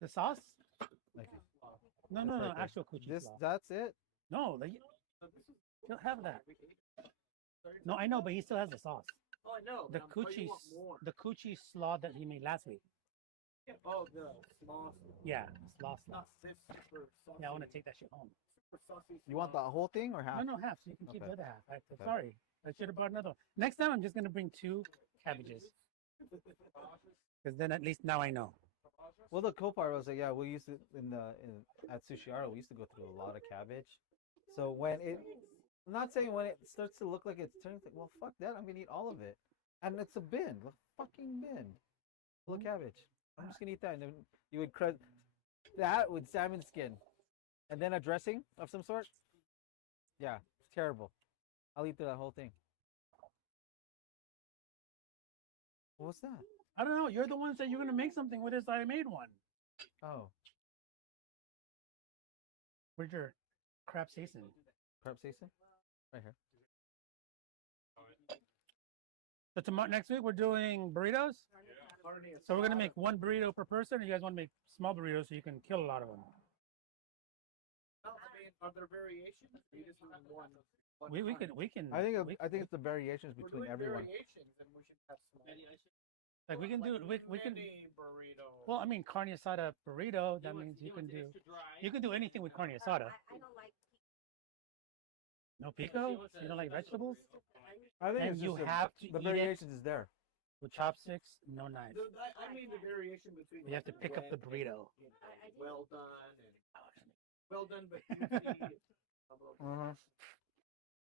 The sauce? Like No, it's no, no, like actual kuchi this. slaw. That's it. No, he'll have that. No, I know, but he still has the sauce. Oh, I know. The but you kuchi, want more. the kuchi slaw that he made last week. Oh, the small. Yeah, slaw. Not this super saucy. Yeah, I want to take that shit home. Super saucy. You want the whole thing or half? No, no, half, so you can keep Okay. the other half. I'm Okay. sorry, I should have brought another one. Next time, I'm just gonna bring 2 cabbages, because then at least now I know. Well, the Kopar was like, yeah, we used to at Sushiaro, we used to go through a lot of cabbage. So when I'm not saying when it starts to look like it's turning, it's like, well, fuck that, I'm gonna eat all of it, and it's a bin, a fucking bin, full of cabbage. I'm just gonna eat that, and then you would crud that with salmon skin, and then a dressing of some sort. Yeah, it's terrible. I'll eat through that whole thing. What's that? I don't know. You're the one that said you're gonna make something with this. I made one. Oh, Where's your crab season? crab season, right here. So tomorrow, next week, we're doing burritos. carne So we're gonna asada. make one burrito per person, or you guys want to make small burritos so you can kill a lot of them? No, I mean, are there variations? You just doing one. We carne. can. I think it's the variations We're between doing everyone. variations, and we should have small. Like we can do we can. Mini burrito. Well, I mean, carne asada burrito. That means you can do anything with carne asada. I don't like No pico. You don't like vegetables? I think And it's you just have to the eat it variations is there. with chopsticks, no knife. I mean the variation between. You have to pick up the burrito. You know, well done and well done, but juicy. Blah, blah, blah.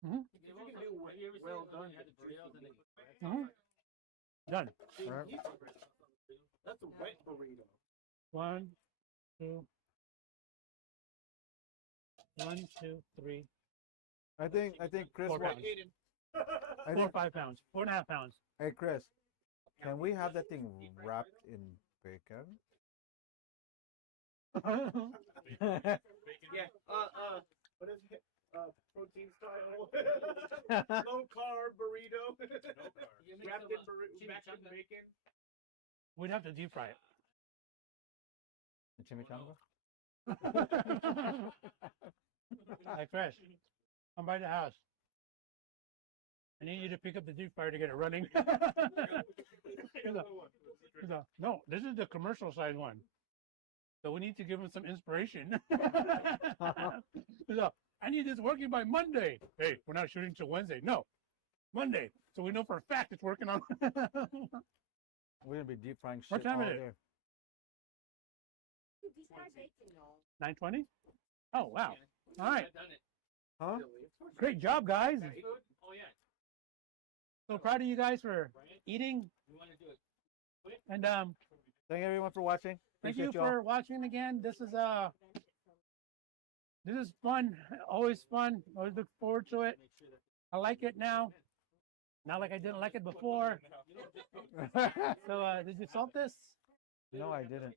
Mhm. If you can do well done, and juicy meat. Mhm. Done. See, Right. That's a wet burrito. 1, 2, 1, 2, 3, I think Chris. 4 Wa- pounds. I 4 or think. 5 pounds. 4.5 pounds. Hey Chris, can we have that thing wrapped in bacon? Yeah. What is it? Protein style. Low carb burrito. Wrapped in bacon. We'd have to deep fry it. Chimichanga. Like fresh. Come by the house. I need you to pick up the deep fryer to get it running. No, this is the commercial size one. So we need to give him some inspiration. So, I need this working by Monday. Hey, we're not shooting till Wednesday. No, Monday. So we know for a fact it's working on. We're gonna be deep frying shit What time all is it? day. deep fried bacon, no. 9:20? Oh, wow. All right. Huh? Great job, guys. Oh yeah. So proud of you guys for eating. You want to do it? And Thank everyone for watching. thank you Appreciate y'all. for watching again. This is fun. Always fun. Always look forward to it. I like it now. Not like I didn't like it before. So did you salt this? No, I didn't.